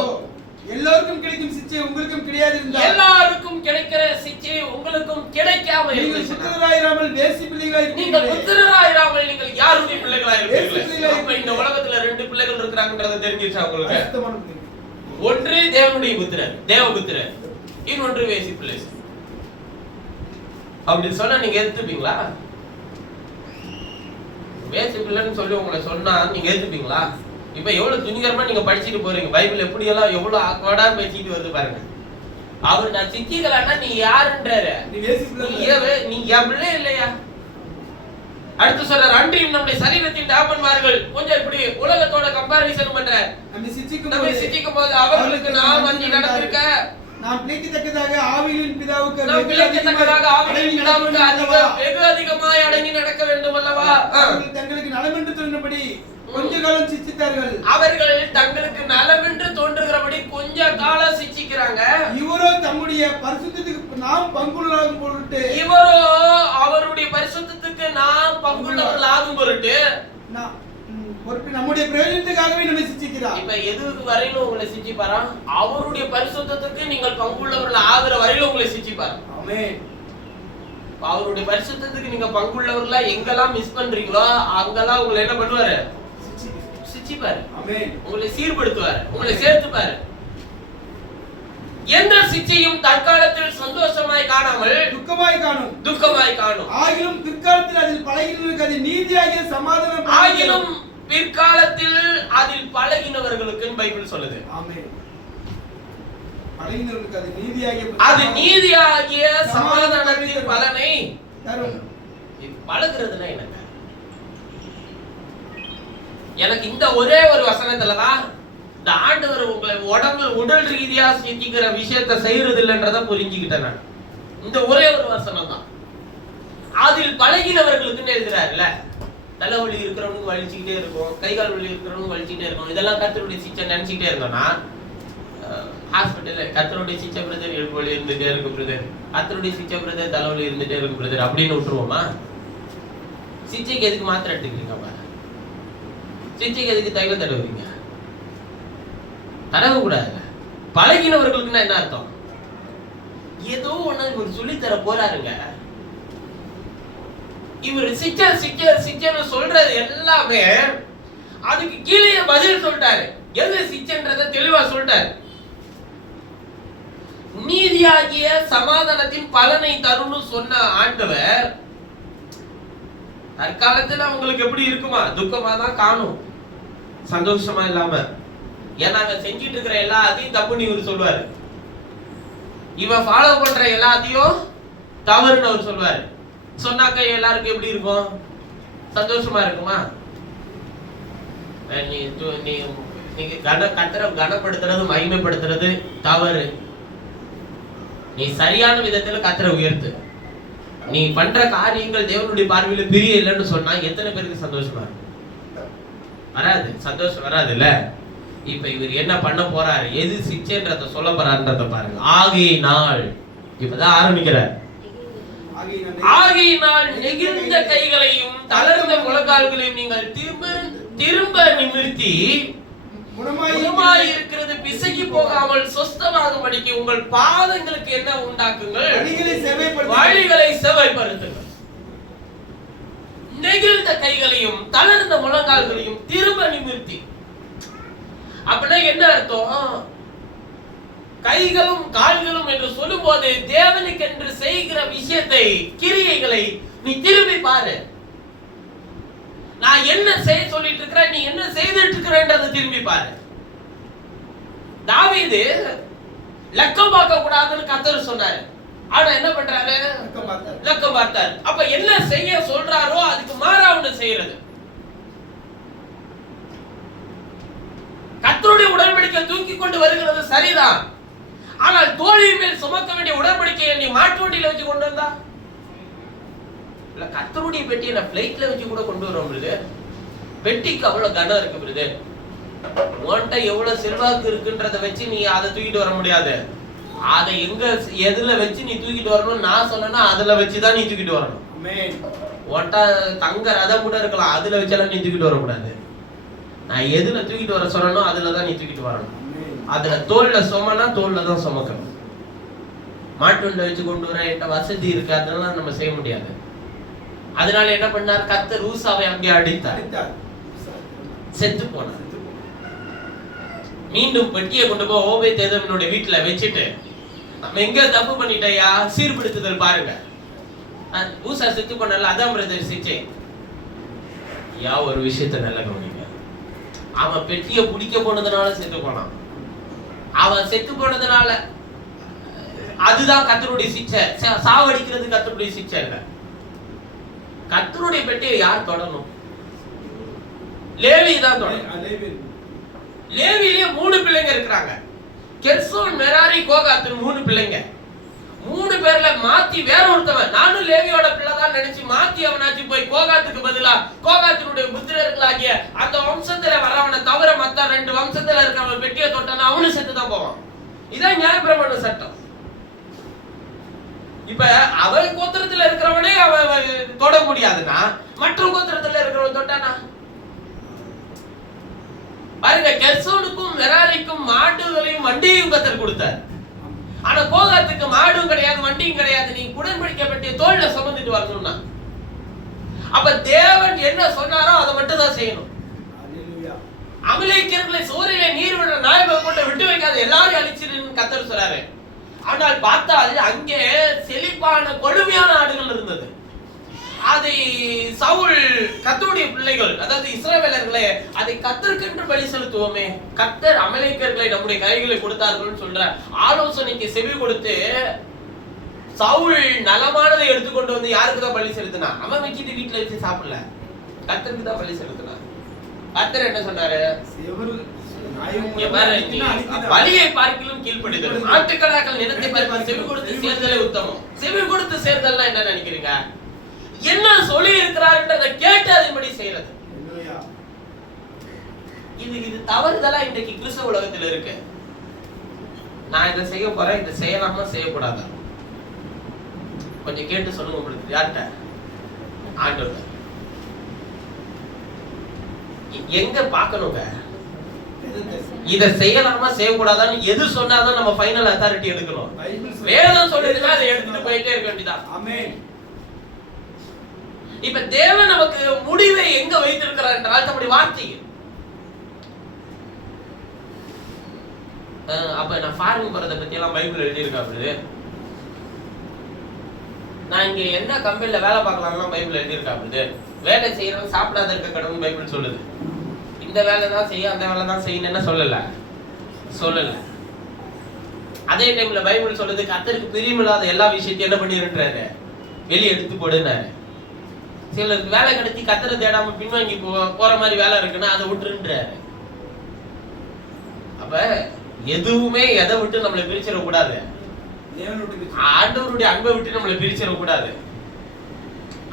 எல்லோருக்கும் கிடைக்கும் சிச்சை உங்களுக்கும் கிடையாது இருந்தால் எல்லாருக்கும் கிடைக்கிற சிச்சை உங்களுக்கும் கிடைக்காம நீங்கள் இருந்துச்சுன்னா, புத்திரராயிராமல் வேசி பிள்ளைகளாய் நீங்கள் இருக்கிறீர்கள். புத்திரராயிராமல் நீங்கள் யாருடைய பிள்ளைகளா இருக்கீங்க? பிள்ளைகளா அப்ப இந்த உலகத்துல 2 பிள்ளைகள் இருக்கிறாங்கன்றத தெரிஞ்சிருச்சா உங்களுக்கு? அசுத்தமான பிள்ளைகள். ஒன்று தேவனுடைய புத்திரர், தேவபுத்திரர், இன்னொன்று வேசி பிள்ளை. அப்படி சொன்னா நீங்க ஏத்துப்பீங்களா? வேசி பிள்ளைன்னு சொல்லி உங்களை சொன்னா நீங்க ஏத்துப்பீங்களா? இப்ப எவ்வளவு துணிகரமா நீங்க படிச்சுட்டு போறீங்க. பைபிள் எப்படி எல்லாம் எவ்வளவு ஆக்வர்டா பேசிட்டு வருது பாருங்க. அவர் நான் சிக்கிக்கலன்னா நீ யாருன்றாரு? நீ வேசி பிள்ளை. நீ என் பிள்ளை இல்லையா? அடுத்து சொல்றாரு, அன்றியும் நம்முடைய சரீரத்தின் தகப்பன்மார்கள் கொஞ்சம் இப்படி உலகத்தோட கம்பாரிசன் பண்ற நம்மை சிச்சிக்கும் போது அவர்களுக்கு நாம் அஞ்சி நடந்திருக்க, நாம் பிழைக்கத்தக்கதாக ஆவியின் பிதாவுக்கு நாம் பிழைக்கத்தக்கதாக ஆவியின் பிதாவுக்கு வெகு அதிகமாய் அடங்கி நடக்க வேண்டும் அல்லவா? அவர்கள் தங்களுக்கு நலமென்று தோன்றும்படி கொஞ்ச காலம் சிச்சித்தார்கள். அவர்கள் தங்களுக்கு நலமென்று தோன்றுகிறபடி கொஞ்ச காலம் சிச்சிக்கிறாங்க. இவரோ தம்முடைய பரிசுத்தத்துக்கு நாம் பங்குள்ளவர்கள் பொருட்டு, இவரோ அவருடைய பரிசுத்தத்துக்கு நாம் பங்குள்ளவர்கள் ஆகும் பொருட்டு நம்முடைய பிரயோஜனத்துக்காகவே நம்மை சிச்சிக்கிறார். இப்ப எதுக்கு வரையிலும் உங்களை சிச்சிப்பாரா? அவருடைய பரிசுத்தத்துக்கு நீங்கள் பங்குள்ளவர்கள் ஆகிற வரையிலும் உங்களை சிச்சிப்பாரா? ஆமென். அவருடைய பரிசுத்தத்துக்கு நீங்க பங்குள்ளவர்களா எங்கெல்லாம் மிஸ் பண்றீங்களோ அங்கெல்லாம் உங்களை என்ன பண்ணுவாரு? சிச்சிப்பாரு. ஆமென். உங்களை சீர்படுத்துவாரு, உங்களை சேர்த்துப்பாரு. எந்த சிச்சையும் தற்காலத்தில் சந்தோஷமாய் காணாமல் துக்கமாய் காணும். ஆகிலும் பிற்காலத்தில் அதில் பழகினவர்களுக்கு அது நீதியாகிய சமாதானம். ஆகிலும் பிற்காலத்தில் அதில் பழகினவர்களுக்கு பைபிள் சொல்லுது. ஆமென். பழகினவர்களுக்கு அது நீதியாகிய சமாதானத்தின் பலனை தரும். பழகுறதுன்னா என்னங்க? எனக்கு இந்த ஒரே ஒரு வசனத்துலதான் இந்த ஆண்டவர் உங்களை உடல் ரீதியா சிந்திக்கிற விஷயத்தை செய்யறது இல்லைன்றத புரிஞ்சுக்கிட்டேன் நான். இந்த ஒரே ஒரு வசனம் தான். அதில் பழகினவர்களுக்குன்னு எழுதுறாருல்ல, தலைவலி இருக்கிறவனுக்கு வலிச்சுக்கிட்டே இருக்கும், கைகால் வலி இருக்கிறவனுக்கு வலிச்சுக்கிட்டே இருக்கும். இதெல்லாம் கர்த்தருடைய சிச்சை நினைச்சுக்கிட்டே இருந்தோம்னா ஹாஸ்பிட்டல்ல கர்த்தருடைய சிச்சை பிரதர் எழுப்பு வலி இருந்துட்டே இருக்கு பிரதர், கர்த்தருடைய சிச்சை பிரதர் தலைவலி இருந்துட்டே இருக்கு பிரதர் அப்படின்னு விட்டுருவோமா? சிச்சைக்கு எதுக்கு மாத்திரை எடுத்துக்கிறீங்க? சிச்சைக்கு எதுக்கு தைலம் தடவுறீங்க? தடவ கூடாது. பழகினவர்களுக்குன்னா என்ன அர்த்தம்? ஏதோ ஒண்ணு இவர் சொல்லித்தர போறாருங்க. இவர் சிச்சன்னு சொல்றது எல்லாமே அதுக்கு கீழே பதில் சொல்லிட்டாரு. எது சிச்சன்றத தெளிவா சொல்லிட்டாரு. நீதியாகிய சமாதானத்தின் பலனை தரும்னு சொன்ன ஆண்டவர் தற்காலத்துல அவங்களுக்கு எப்படி இருக்குமா? துக்கமா தான் காணும், சந்தோஷமா இல்லாம. ஏன்னா அங்க செஞ்சிட்டு இருக்கிற எல்லாத்தையும் தப்புன்னு இவர் சொல்லுவாரு, இவன் ஃபாலோ பண்ற எல்லாத்தையும் தவறுன்னு அவர் சொல்லுவாரு. சொன்னாக்க எல்லாருக்கும் எப்படி இருக்கும்? சந்தோஷமா இருக்குமா? நீங்க கனப்படுத்துறது மகிமைப்படுத்துறது தவறு. நீ சரியான விதத்துல கத்தரை உயர்த்து. நீ பண்ற காரியங்கள் தேவனுடைய பார்வையில பிரிய இல்லைன்னு சொன்னா எத்தனை பேருக்கு சந்தோஷமா இருக்கும்? வராது, சந்தோஷம் வராது இல்ல. இப்ப இவர் என்ன பண்ண போறாரு, எது சிச்சைன்றத சொல்ல போறாருன்றத பாருங்க. ஆகையினால் இப்பதான் ஆரம்பிக்கிறார். ஆகையினால் நெகிழ்ந்த கைகளையும் தளர்ந்த முழங்கால்களையும் நீங்கள் திரும்ப நிமிர்த்தி குணமாய் இருக்கிறது பிசகி போகாமல் சொஸ்தமாகும்படிக்கு உங்கள் பாதங்களுக்கு என்ன உண்டாக்குங்கள்? வழிகளை செவ்வாய்ப்படுத்துங்கள். நெகிழ்ந்த கைகளையும் தளர்ந்த முழங்கால்களையும் திரும்ப நிமிர்த்தி. அப்படின்னா என்ன அர்த்தம்? கைகளும் கால்களும் என்று சொல்லும் போது தேவனுக்கு என்று செய்கிற விஷயத்தை, கிரியைகளை நீ திரும்பி பாரு. நான் என்ன செய்ய சொல்லிட்டு இருக்கிறேன், நீ என்ன செய்துட்டு இருக்கிறன்றதை திரும்பி பாரு. தாவீது லக்கம் பார்க்க கூடாதுன்னு கர்த்தர் சொன்னாரு. ஆனா என்ன பண்றாரு? லக்கம் பார்த்தாரு. அப்ப என்ன செய்ய சொல்றாரோ அதுக்கு மாறா ஒண்ணு செய்யறது. கர்த்தருடைய உடன்படிக்கை தூக்கி கொண்டு வருகிறது சரிதான். ஆனால் தோளின் மேல் சுமக்க வேண்டிய உடன்படிக்கையை நீ மாட்டு வண்டியில வச்சு கொண்டு வந்தா இல்ல, கர்த்தருடைய பெட்டியை நான் பிளைட்ல வச்சு கூட கொண்டு வரோம். பெட்டிக்கு அவ்வளவு கனம் இருக்கு பிரதர். உன்கிட்ட எவ்வளவு செல்வாக்கு இருக்குன்றத வச்சு நீ அதை தூக்கிட்டு வர முடியாது. அதை எங்க எதுல வச்சு நீ தூக்கிட்டு வரணும் நான் சொன்னா அதுல வச்சுதான் நீ தூக்கிட்டு வரணும். உன்கிட்ட தங்க ரதம் கூட இருக்கலாம், அதுல வச்சாலும் நீ தூக்கிட்டு வரக்கூடாது. நான் எதுல தூக்கிட்டு வர சொல்லணும் அதுலதான் நீ தூக்கிட்டு வரணும். அதுல தோல்ல சுமனா தோல்ல தான் சுமக்கணும். மாட்டுண்ட வச்சு கொண்டு வர என்கிட்ட வசதி இருக்கு, அதெல்லாம் நம்ம செய்ய முடியாது. அதனால என்ன பண்ணார், கர்த்தர் ஊசாவை அங்கே அடித்தார், செத்து போனார். மீண்டும் பெட்டியை கொண்டு போய் ஓபேத்-ஏதோமினுடைய வீட்டுல வச்சுட்டு, நம்ம எங்க தப்பு பண்ணிட்டயா, சீர்படுத்துதல் பாருங்க. ஊசா செத்து போனால அதான் பிரதர் சிச்சை. ஒரு விஷயத்தை நல்ல கவனிங்க. அவன் பெட்டியை பிடிக்க போனதுனால செத்து போனான். அவன் செத்து போனதுனால அதுதான் கர்த்தருடைய சிச்சை. சாவடிக்கிறது கர்த்தருடைய சிச்சை இல்ல. கர்த்தருடைய பெட்டியை யார் தொடணும்? லேவி தான் தொடணும். லேவியிலே 3 பிள்ளைங்க இருக்கிறாங்க. கெர்சோன், மெராரி, கோகாத்னு 3 பிள்ளைங்க. 3 பேர்ல மாத்தி வேற ஒருத்தவன், நானும் லேவியோட பிள்ளை தான் நினைச்சு மாத்தி அவனாச்சு போய் கோகாத்துக்கு பதிலா கோகாத்தினுடைய புத்திரர்களாகிய அந்த வம்சத்துல வரவனை தவிர மத்த 2 வம்சத்துல இருக்கிறவன் பெட்டியை தொட்டானா அவனும் செத்து தான் போவான். இதான் நியாயப்பிரமாண சட்டம். இப்ப அவன் கோத்திரத்துல இருக்கிறவனே அவன் தொட முடியாதுன்னா மற்ற கோத்திரத்துல இருக்கிறவன் தொட்டானா? பாருங்க, கெர்சோனுக்கும் மெராரிக்கும் மாடுகளையும் வண்டியையும் கர்த்தர் கொடுத்தார். ஆனா கோகாத்துக்கு மாடும் கிடையாது, வண்டியும் கிடையாது. நீ உடன்படிக்கப்பட்ட தோல்ல சுமந்துட்டு வரணும்னா, அப்ப தேவன் என்ன சொன்னாரோ அதை மட்டும் தான் செய்யணும். அமலேக்கியர்களை சோரிலே நீர் விடுற நாயகம் போட்டு விட்டு வைக்காத, எல்லாரும் அழிச்சிருன்னு கர்த்தர் சொல்றாரு. ஆனால் பார்த்தால் அங்கே செழிப்பான கொடுமையான ஆடுகள் இருந்தது. அதை சவுல் கர்த்தருடைய பிள்ளைகள், அதாவது இஸ்ரவேலர்களே, அதை கர்த்தருக்கென்று பலி செலுத்துவோமே, கர்த்தர் அமலேக்கியர்களை நம்முடைய கைகளை கொடுத்தார்கள் சொல்ற ஆலோசனைக்கு செவி கொடுத்து சவுல் நலமானதை எடுத்துக்கொண்டு வந்து யாருக்கு தான் பலி செலுத்தினா? அவன் வச்சுட்டு வீட்டுல வச்சு சாப்பிடல, கர்த்தருக்கு தான் பலி செலுத்தினா. கர்த்தர் என்ன சொன்னாரு? வலியை பார்க்கிலும் கீழ்ப்படிதல், ஆட்டுக்கடாக்கள் நிலத்தை பார்த்து செவி கொடுத்து சேர்தலே உத்தமம். செவி கொடுத்து சேர்தல்னா என்ன நினைக்கிறீங்க? என்ன சொல்லி இருக்கிறார்ன்றதை கேட்டு அதன்படி செய்யறது. இது தவறுதலா இன்றைக்கு கிறிஸ்தவ உலகத்தில் இருக்கு. நான் இதை செய்ய போறேன், இதை செய்யலாமா செய்யக்கூடாதா கொஞ்சம் கேட்டு சொல்லுங்க. உங்களுக்கு யார்கிட்ட? ஆண்டவர். எங்க பார்க்கணுங்க? இதை செய்யலாமா செய்யக்கூடாதான்னு எது சொன்னாதான் நம்ம ஃபைனல் அத்தாரிட்டி எடுக்கணும். வேதம் சொல்லிட்டு அதை எடுத்துட்டு போயிட்டே இருக்க வேண்டியதான். ஆமென். இப்ப தேவன் நமக்கு முடிவை எங்க வைத்திருக்கிறார் என்றால் நம்முடைய வார்த்தை. அப்ப நான் ஃபாரின் போறத பத்தி எல்லாம் பைபிள் எழுதி இருக்காரு. நான் இங்க என்ன கம்பெனில வேலை பார்க்கலாம்னா பைபிள் எழுதி இருக்காரு. வேலை செய்யறவன் சாப்பிடாத இருக்க கடவுள் பைபிள் சொல்லுது. இந்த வேலை தான் செய்ய, அந்த வேலை தான் செய்யணும்னு சொல்லல. அதே டைம்ல பைபிள் சொல்லுது கர்த்தருக்கு பிரியமில்லாத எல்லா விஷயத்தையும் என்ன பண்ணிருன்றாரு, வெளியே எடுத்து போடுனாரு. சிலருக்கு வேலை கிடைச்சி கர்த்தரை தேடாம பின்வாங்கி போற மாதிரி வேலை இருக்குன்னா அதை விட்டுருன்றாரு. அப்ப எதுவுமே எதை விட்டு நம்மளை பிரிச்சிட கூடாது, ஆண்டவருடைய அன்பை விட்டு நம்மளை பிரிச்சிட கூடாது.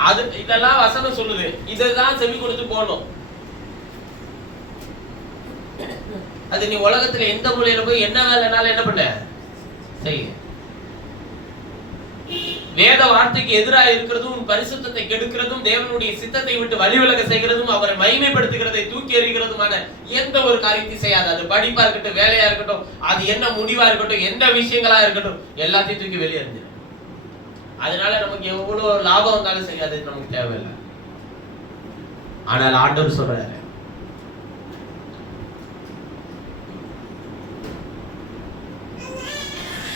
அது இதெல்லாம் வசனம் சொல்லுது. இதெல்லாம் செவி கொடுத்து போகணும். அது நீ உலகத்துல எந்த மூலையில போய் என்ன வேலைனாலும் என்ன பண்ண செய்ய. வேத வார்த்தைக்கு எதிராக இருக்கிறதும், பரிசுத்தத்தை கெடுக்கிறதும், தேவனுடைய சித்தத்தை விட்டு வழிவிலக செய்கிறதும், அவரை மகிமைப்படுத்துகிறதை தூக்கி எறிகிறதுமான எந்த ஒரு காரியத்தை செய்யாது. அது படிப்பா இருக்கட்டும், வேலையா இருக்கட்டும், அது என்ன முடிவா இருக்கட்டும், எந்த விஷயங்களா இருக்கட்டும், எல்லாத்தையும் தூக்கி வெளியே எறிஞ்சிடும். அதனால நமக்கு எவ்வளவு லாபம் வந்தாலும் செய்யாது, நமக்கு தேவையில்லை. ஆனால் ஆண்டவர் சொல்றாரு,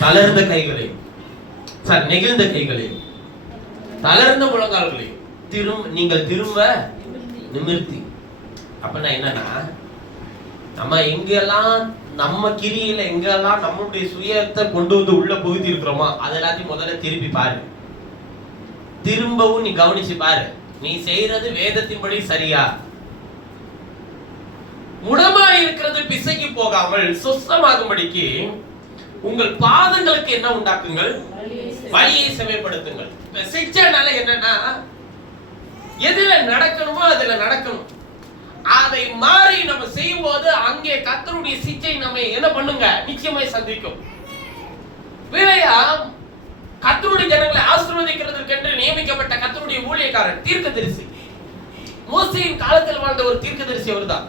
தளர்ந்த கைகளையும் நெகிழ்ந்த கைகளையும் தளர்ந்த முழங்கால்களையும் நீங்கள் திரும்ப நிமிர்த்தி. அப்படின்னா என்னன்னா, நம்ம எங்கெல்லாம் நம்ம கிரியில எங்கெல்லாம் நம்மளுடைய சுயத்தை கொண்டு வந்து உள்ள புகுத்தி இருக்கிறோமோ அது எல்லாத்தையும் முதல்ல திருப்பி பாரு. திரும்பவும் நீ கவனிச்சு பாரு, நீ செய்யறது வேதத்தின்படி சரியா? முடமா இருக்கிறது பிசைக்கு போகாமல் சுத்தமாகும்படிக்கு உங்கள் பாதங்களுக்கு என்ன உண்டாக்குங்கள், வழியை செமைப்படுத்துங்கள். சிக்ஷனால என்னன்னா, எதுல நடக்கணுமோ அதுல நடக்கணும். அதை மாறி நம்ம செய்யும் போது அங்கே கர்த்தருடைய சிச்சை நம்ம என்ன பண்ணுங்க, நிச்சயமாய் சந்திக்கும். வேலையா கர்த்தருடைய ஜனங்களை ஆசீர்வதிக்கிறதுக்கென்று நியமிக்கப்பட்ட கர்த்தருடைய ஊழியக்காரன் தீர்க்கதரிசி, மோசேயின் காலத்தில் வாழ்ந்த ஒரு தீர்க்கதரிசி அவர்தான்.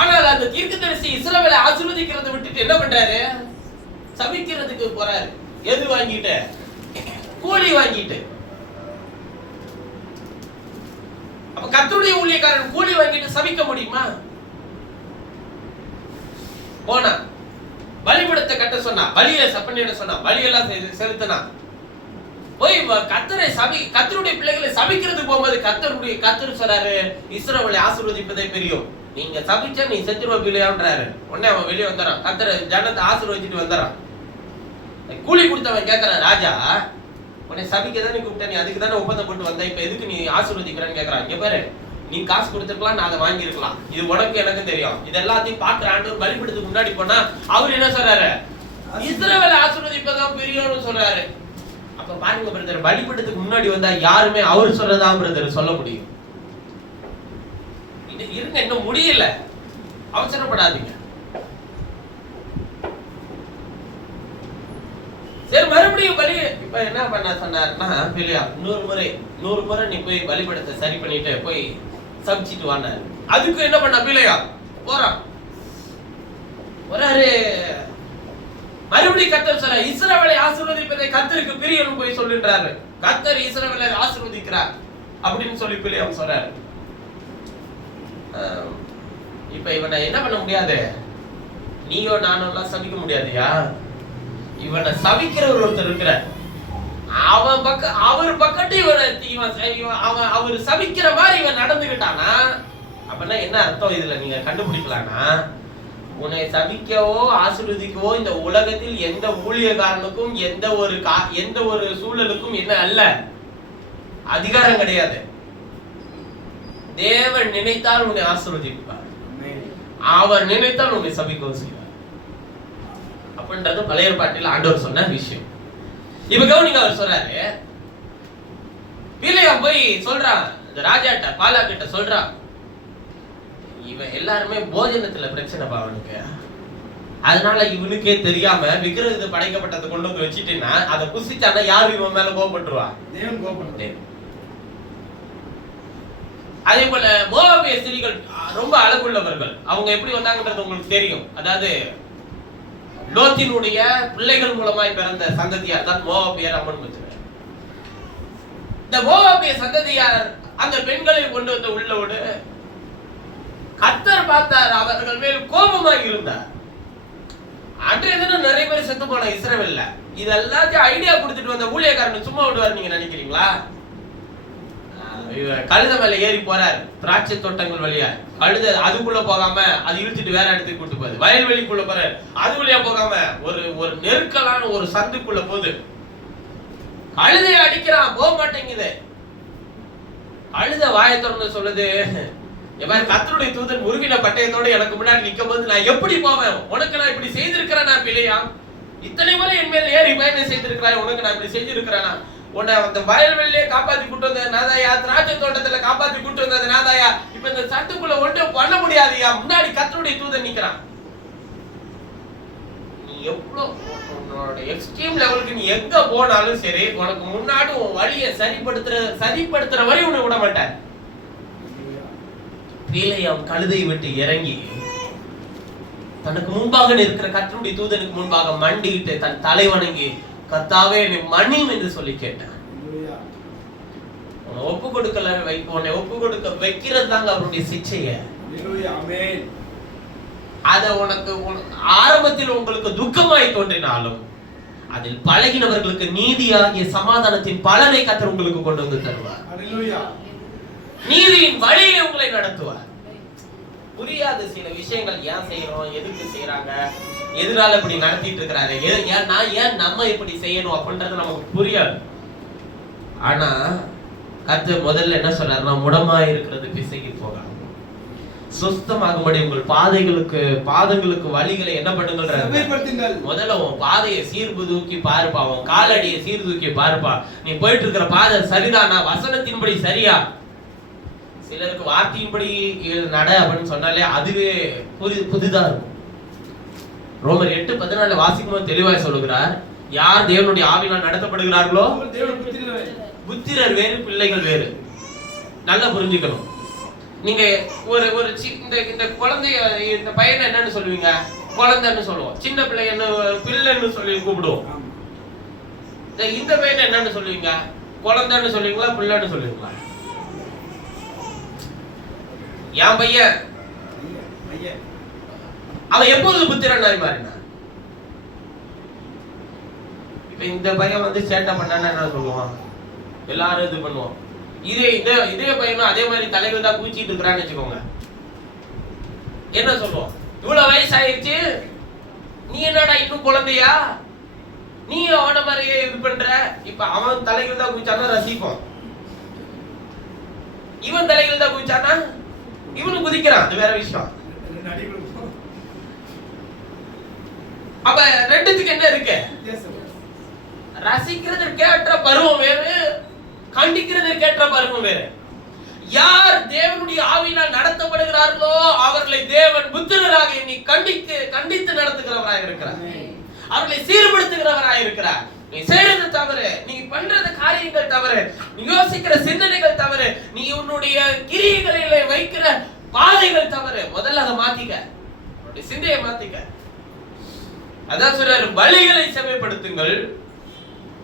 ஆனால் அந்த தீர்க்கதரிசி இஸ்ரவேலை ஆசீர்வதிக்கிறதை விட்டுட்டு என்ன பண்றாரு? சபிக்கிறதுக்கு போறாரு. எது வாங்கிட்டு? கூலி வாங்கிட்டு. அப்ப கர்த்தருடைய ஊழியக்காரன் கூலி வாங்கிட்டு சபிக்க முடியுமா? போனா பலிபீடத்தை கட்ட சொன்னா, பலியை சப்பனிட சொன்னா, பலியெல்லாம் செலுத்தினா, போய் கர்த்தருடைய பிள்ளைகளை சபிக்கிறது போகும்போது கர்த்தர் சொல்றாரு, இஸ்ரவேலை ஆசீர்வதிப்பதே பெரியோம். நீங்க சபிச்சா நீ செத்துருவ பிள்ளையான்றாரு. உடனே அவன் வெளியே வந்துறான். கர்த்தர் ஜனத்தை ஆசீர்வதிச்சுட்டு வந்துறான். கூலி கொடுத்தவன் கேட்கறான், ராஜா உன்னை சபிக்க தானே கூப்பிட்ட, நீ அதுக்கு தானே ஒப்பந்தம் போட்டு வந்த, இப்ப எதுக்கு நீ ஆசீர்வதிக்கிறன்னு கேட்கறான். இங்க பாரு, நீ காசு கொடுத்துருக்கலாம், நான் அதை வாங்கி இருக்கலாம், இது உனக்கு எனக்கு தெரியும். இது எல்லாத்தையும் பாக்குற ஆண்டவர் பலிபீடத்துக்கு முன்னாடி போனா அவர் என்ன சொல்றாரு? இஸ்ரவேலை ஆசீர்வதிப்பதான் பெரியவன்னு சொல்றாரு. அப்ப பாருங்க பிரதர், பலிபீடத்துக்கு முன்னாடி வந்தா யாருமே அவர் சொல்றதா பிரதர் சொல்ல முடியும். இது இருங்க, இன்னும் முடியல, அவசரப்படாதீங்க. சரி, மறுபடியும் பலி இப்ப என்ன பண்ண சொன்னாருன்னா, பிள்ளையா 100 முறை நீ போய் பலிபீடத்தை சரி பண்ணிட்டு போய் சபிச்சிட்டு வானாரு. அதுக்கு என்ன பண்ண பிள்ளையா போறான். வராரு, மறுபடியும் கர்த்தர் சொல்ற, இஸ்ரவேலை ஆசீர்வதிப்பதை கர்த்தருக்கு பிரியம்னு போய் சொல்லின்றாரு. கர்த்தர் இஸ்ரவேலை ஆசீர்வதிக்கிறார் அப்படின்னு சொல்லி பிள்ளையாம் சொல்றாரு. இப்ப இவனை என்ன பண்ண முடியாது? நீயோ நானோ எல்லாம் சபிக்க முடியாதுயா. இவனை சபிக்கிற ஒருத்தர் இருக்கிறார். அவர் பக்கத்து அவர் சபிக்கிற மாதிரி இவன் நடந்துகிட்டானா, அப்படின்னா என்ன அர்த்தம் இதுல நீங்க கண்டுபிடிக்கலாம்னா, உன்னை சபிக்கவோ ஆசீர்வதிக்கவோ இந்த உலகத்தில் எந்த ஊழியக்காரனுக்கும் எந்த ஒரு சூழலுக்கும் என்ன அல்ல, அதிகாரம் கிடையாது. தேவன் நினைத்தால் உன்னை ஆசீர்வதிப்பார், அவர் நினைத்தால் உன்னை சபிக்கவும் செய்வார். அப்படின்றது பழைய ஏற்பாட்டில் ஆண்டவர் சொன்ன விஷயம். இப்ப கவனிங்க, அவர் சொல்றாரு, பிள்ளையா போய் சொல்றான் ராஜாட்ட, பாலா கிட்ட சொல்றான், இவன் எல்லாருமே போஜனத்துல பிரச்சனை பாவனுக்கு, அதனால இவனுக்கே தெரியாம விக்கிரகத்தை படைக்கப்பட்டதை கொண்டு வந்து வச்சுட்டேன்னா அதை புசிச்சானா யாரு இவன் மேல கோபப்பட்டுருவா? தேவன் கோபப்பட்டு. அதே போல மோவாபிய ஸ்திரீகள் ரொம்ப அழகுள்ளவர்கள். அவங்க எப்படி வந்தாங்கன்றது உங்களுக்கு தெரியும். அதாவது லோத்தினுடைய பிள்ளைகள் மூலமாய் பிறந்த சந்ததியார் தான் மோவாபியர் அம்மன் வச்சிருக்கார். இந்த மோவாபிய சந்ததியார் அந்த பெண்களை கொண்டு வந்து உள்ளோடு கர்த்தர் பார்த்தார், அவர்கள் மேல் கோபமாக இருந்தார். அன்றைய தினம் நிறைய பேர் செத்து போன இஸ்ரவேல்ல. இதெல்லாத்தையும் ஐடியா கொடுத்துட்டு வந்த ஊழியக்காரன் சும்மா விடுவார் நீங்க நினைக்கிறீங்களா? கழுத மேல ஏறி போறாரு, திராட்சை தோட்டங்கள் வழியா. கழுத அதுக்குள்ள போகாம அது இழுத்துட்டு வேற இடத்துக்கு கூட்டு போகுது. வயல்வெளிக்குள்ள போறாரு, அது வழியா போகாம ஒரு நெருக்கலான ஒரு சந்துக்குள்ள போகுது. கழுதையை அடிக்கிறான், போக மாட்டேங்குது. கழுத வாயை திறந்து சொல்லுது, கர்த்தருடைய தூதன் முருகின பட்டயத்தோட எனக்கு முன்னாடி நிக்கும் போது நான் எப்படி போவேன்? உனக்கு நான் இப்படி செய்திருக்கிறேனா பிள்ளையா? இத்தனை முறை என் மேல் ஏறி பயணம் செய்திருக்கிறாய், உனக்கு நான் இப்படி செஞ்சிருக்கிறேனா? உன்னை அந்த வயல்வெளியே காப்பாத்தி கூட்டு வந்த நாதாயா, திராட்சை தோட்டத்துல காப்பாத்தி கூட்டு வந்தது நாதாயா, இப்ப இந்த சட்டுக்குள்ள ஒன்றும் பண்ண முடியாதுயா, முன்னாடி கர்த்தருடைய தூதன் நிக்கிறான். நீ எவ்வளவு உன்னோட எக்ஸ்ட்ரீம் லெவலுக்கு நீ எங்க போனாலும் சரி, உனக்கு முன்னாடி உன் வழியை சரிப்படுத்துற வரை உன்னை விட மாட்டார். பிள்ளையாம் கழுதை விட்டு இறங்கி தனக்கு முன்பாக நிற்கிற கர்த்தருடைய தூதனுக்கு முன்பாக மண்டிட்டு தன் தலை வணங்கி, கர்த்தாவே என்னை மன்னியும் என்று சொல்லி கேட்டான். உன்னை ஒப்பு கொடுக்கல உன்னை ஒப்பு கொடுக்க வைக்கிறது தாங்க அவருடைய சிச்சைய. அத உனக்கு ஆரம்பத்தில் உங்களுக்கு துக்கமாய் தோன்றினாலும் அதில் பழகினவர்களுக்கு நீதியாகிய சமாதானத்தின் பலனை கர்த்தர் உங்களுக்கு கொண்டு வந்து தருவார். நீதியின் வழியை உங்களை நடத்துவார். புரியாது சில விஷயங்கள், ஏன் செய்யறோம், எதுக்கு செய்யறாங்க, எதிரால இப்படி நடத்திட்டு இருக்கிறாரு, ஏன் நம்ம இப்படி செய்யணும் அப்படின்றது நமக்கு புரியாது. ஆனா கர்த்தர் முதல்ல என்ன சொல்றாருன்னா, முடமா இருக்கிறது பிசைக்கு போகாது, சுத்தமாகும்படி உங்கள் பாதங்களுக்கு வழிகளை என்ன பண்ணுங்கள், முதல்ல உன் பாதையை சீர்தூக்கி பாருப்பா, உன் காலடியை சீர்தூக்கி பாருப்பா. நீ போயிட்டு இருக்கிற பாதை சரிதானா, வசனத்தின்படி சரியா? சிலருக்கு வார்த்தையின்படி நட அப்படின்னு சொன்னாலே அதுவே புதிதா இருக்கும். ரோமர் 8:14 வாசிக்கும்போது தெளிவாய் சொல்லுகிறார், யார் தேவனுடைய ஆவியினால் நடத்தப்படுகிறார்களோ புத்திரர் வேறு பிள்ளைகள் வேறு. நல்லா புரிஞ்சுக்கணும். நீங்க ஒரு ஒரு இந்த இந்த குழந்தைய இந்த பையனை என்னன்னு சொல்லுவீங்க? குழந்தைன்னு சொல்லுவோம். சின்ன பிள்ளை என்ன பிள்ளைன்னு சொல்லி கூப்பிடுவோம். இந்த பையனை என்னன்னு சொல்லுவீங்க? குழந்தைன்னு சொல்லுவீங்களா பிள்ளைன்னு சொல்லுவீங்களா? என் பையன் அவன் எப்போது புத்திரனாய் மாறினான்? இப்ப இந்த பையன் வந்து சேட்டை பண்ணான்னு என்ன சொல்லுவான்? எல்லாரும் இது பண்ணுவோம். இதே பையனும் அதே மாதிரி தலைவர் தான் பூச்சிட்டு இருக்கிறான்னு வச்சுக்கோங்க, என்ன சொல்லுவோம்? இவ்வளவு வயசாயிருச்சு, நீ என்னடா இன்னும் குழந்தையா, நீ அவன மாதிரியே இது பண்ற. இப்ப அவன் தலைகள் தான் குதிச்சானா ரசிப்போம், இவன் தலைகள் தான் குதிச்சானா இவனு குதிக்கிறான், அது வேற விஷயம். அப்ப ரெண்டுத்துக்கு என்ன இருக்கு? ரசிக்கிறதற்கு ஏற்ற பருவம் வேறு, கண்டிக்கிறதற்கு ஏற்ற பருவம் வேறு. யார் தேவனுடைய ஆவியினால் நடத்தப்படுகிறார்களோ அவர்களை தேவன் புத்திரராக எண்ணி கண்டித்து நடத்துகிறவராக இருக்கிறார், அவர்களை சீர்படுத்துகிறவராக இருக்கிறார். நீ செய்யறது தவறு, நீ பண்றது காரியங்கள் தவறு, நீ யோசிக்கிற சிந்தனைகள் தவறு, நீ உன்னுடைய கிரியைகளிலே வைக்கிற பாதைகள் தவறு. முதல்ல அதை மாத்திக்க, உன்னுடைய சிந்தையை மாத்திக்க. அதான் சொல்றாரு, வழிகளை செம்மைப்படுத்துங்கள்.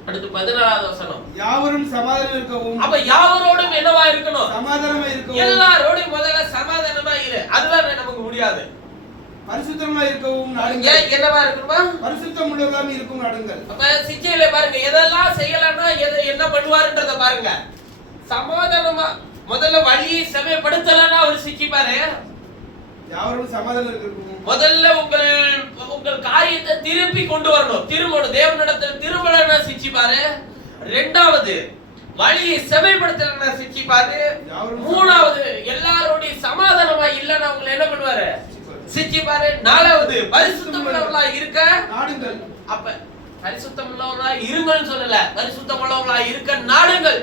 அடுத்து 14வது வசனம், யாவரும் சமாதானம் இருக்கவும். அப்ப யாவரோடும் என்னவா இருக்கணும்? சமாதானமா இருக்கவும். எல்லாரோடும் முதல்ல சமாதானமா இரு. அதுதான் நமக்கு முடியாது. பரிசுத்தமா இருக்கவும் நாடுங்கள். என்னவா இருக்கணுமா? பரிசுத்தம் உள்ளவர்களாக இருக்கும் நாடுங்கள். அப்ப சிச்சையில பாருங்க, எதெல்லாம் செய்யலன்னா என்ன பண்ணுவாருன்றத பாருங்க. சமாதானமா முதல்ல வழியை செம்மைப்படுத்தலன்னா அவர் சிக்கிப்பாரு. யாவரும் சமாதானம் இருக்கவும். முதல்ல உங்கள் காரியத்தை திருப்பி கொண்டு வரணும், திரும்பணும், தேவனிடத்தில் திரும்பலன்னா சிச்சிப்பாரு. இரண்டாவது வழியை செம்மைப்படுத்தலன்னா சிச்சிப்பாரு. மூணாவது எல்லாரோடைய சமாதானமா இல்லன்னா உங்களை என்ன பண்ணுவாரு? சிச்சிப்பாரு. நாலாவது பரிசுத்தமுள்ளவர்களா இருக்க நாடுங்கள். அப்ப பரிசுத்தமுள்ளவர்களா இருங்கன்னு சொல்லல, பரிசுத்தமுள்ளவர்களா இருக்க நாடுங்கள்.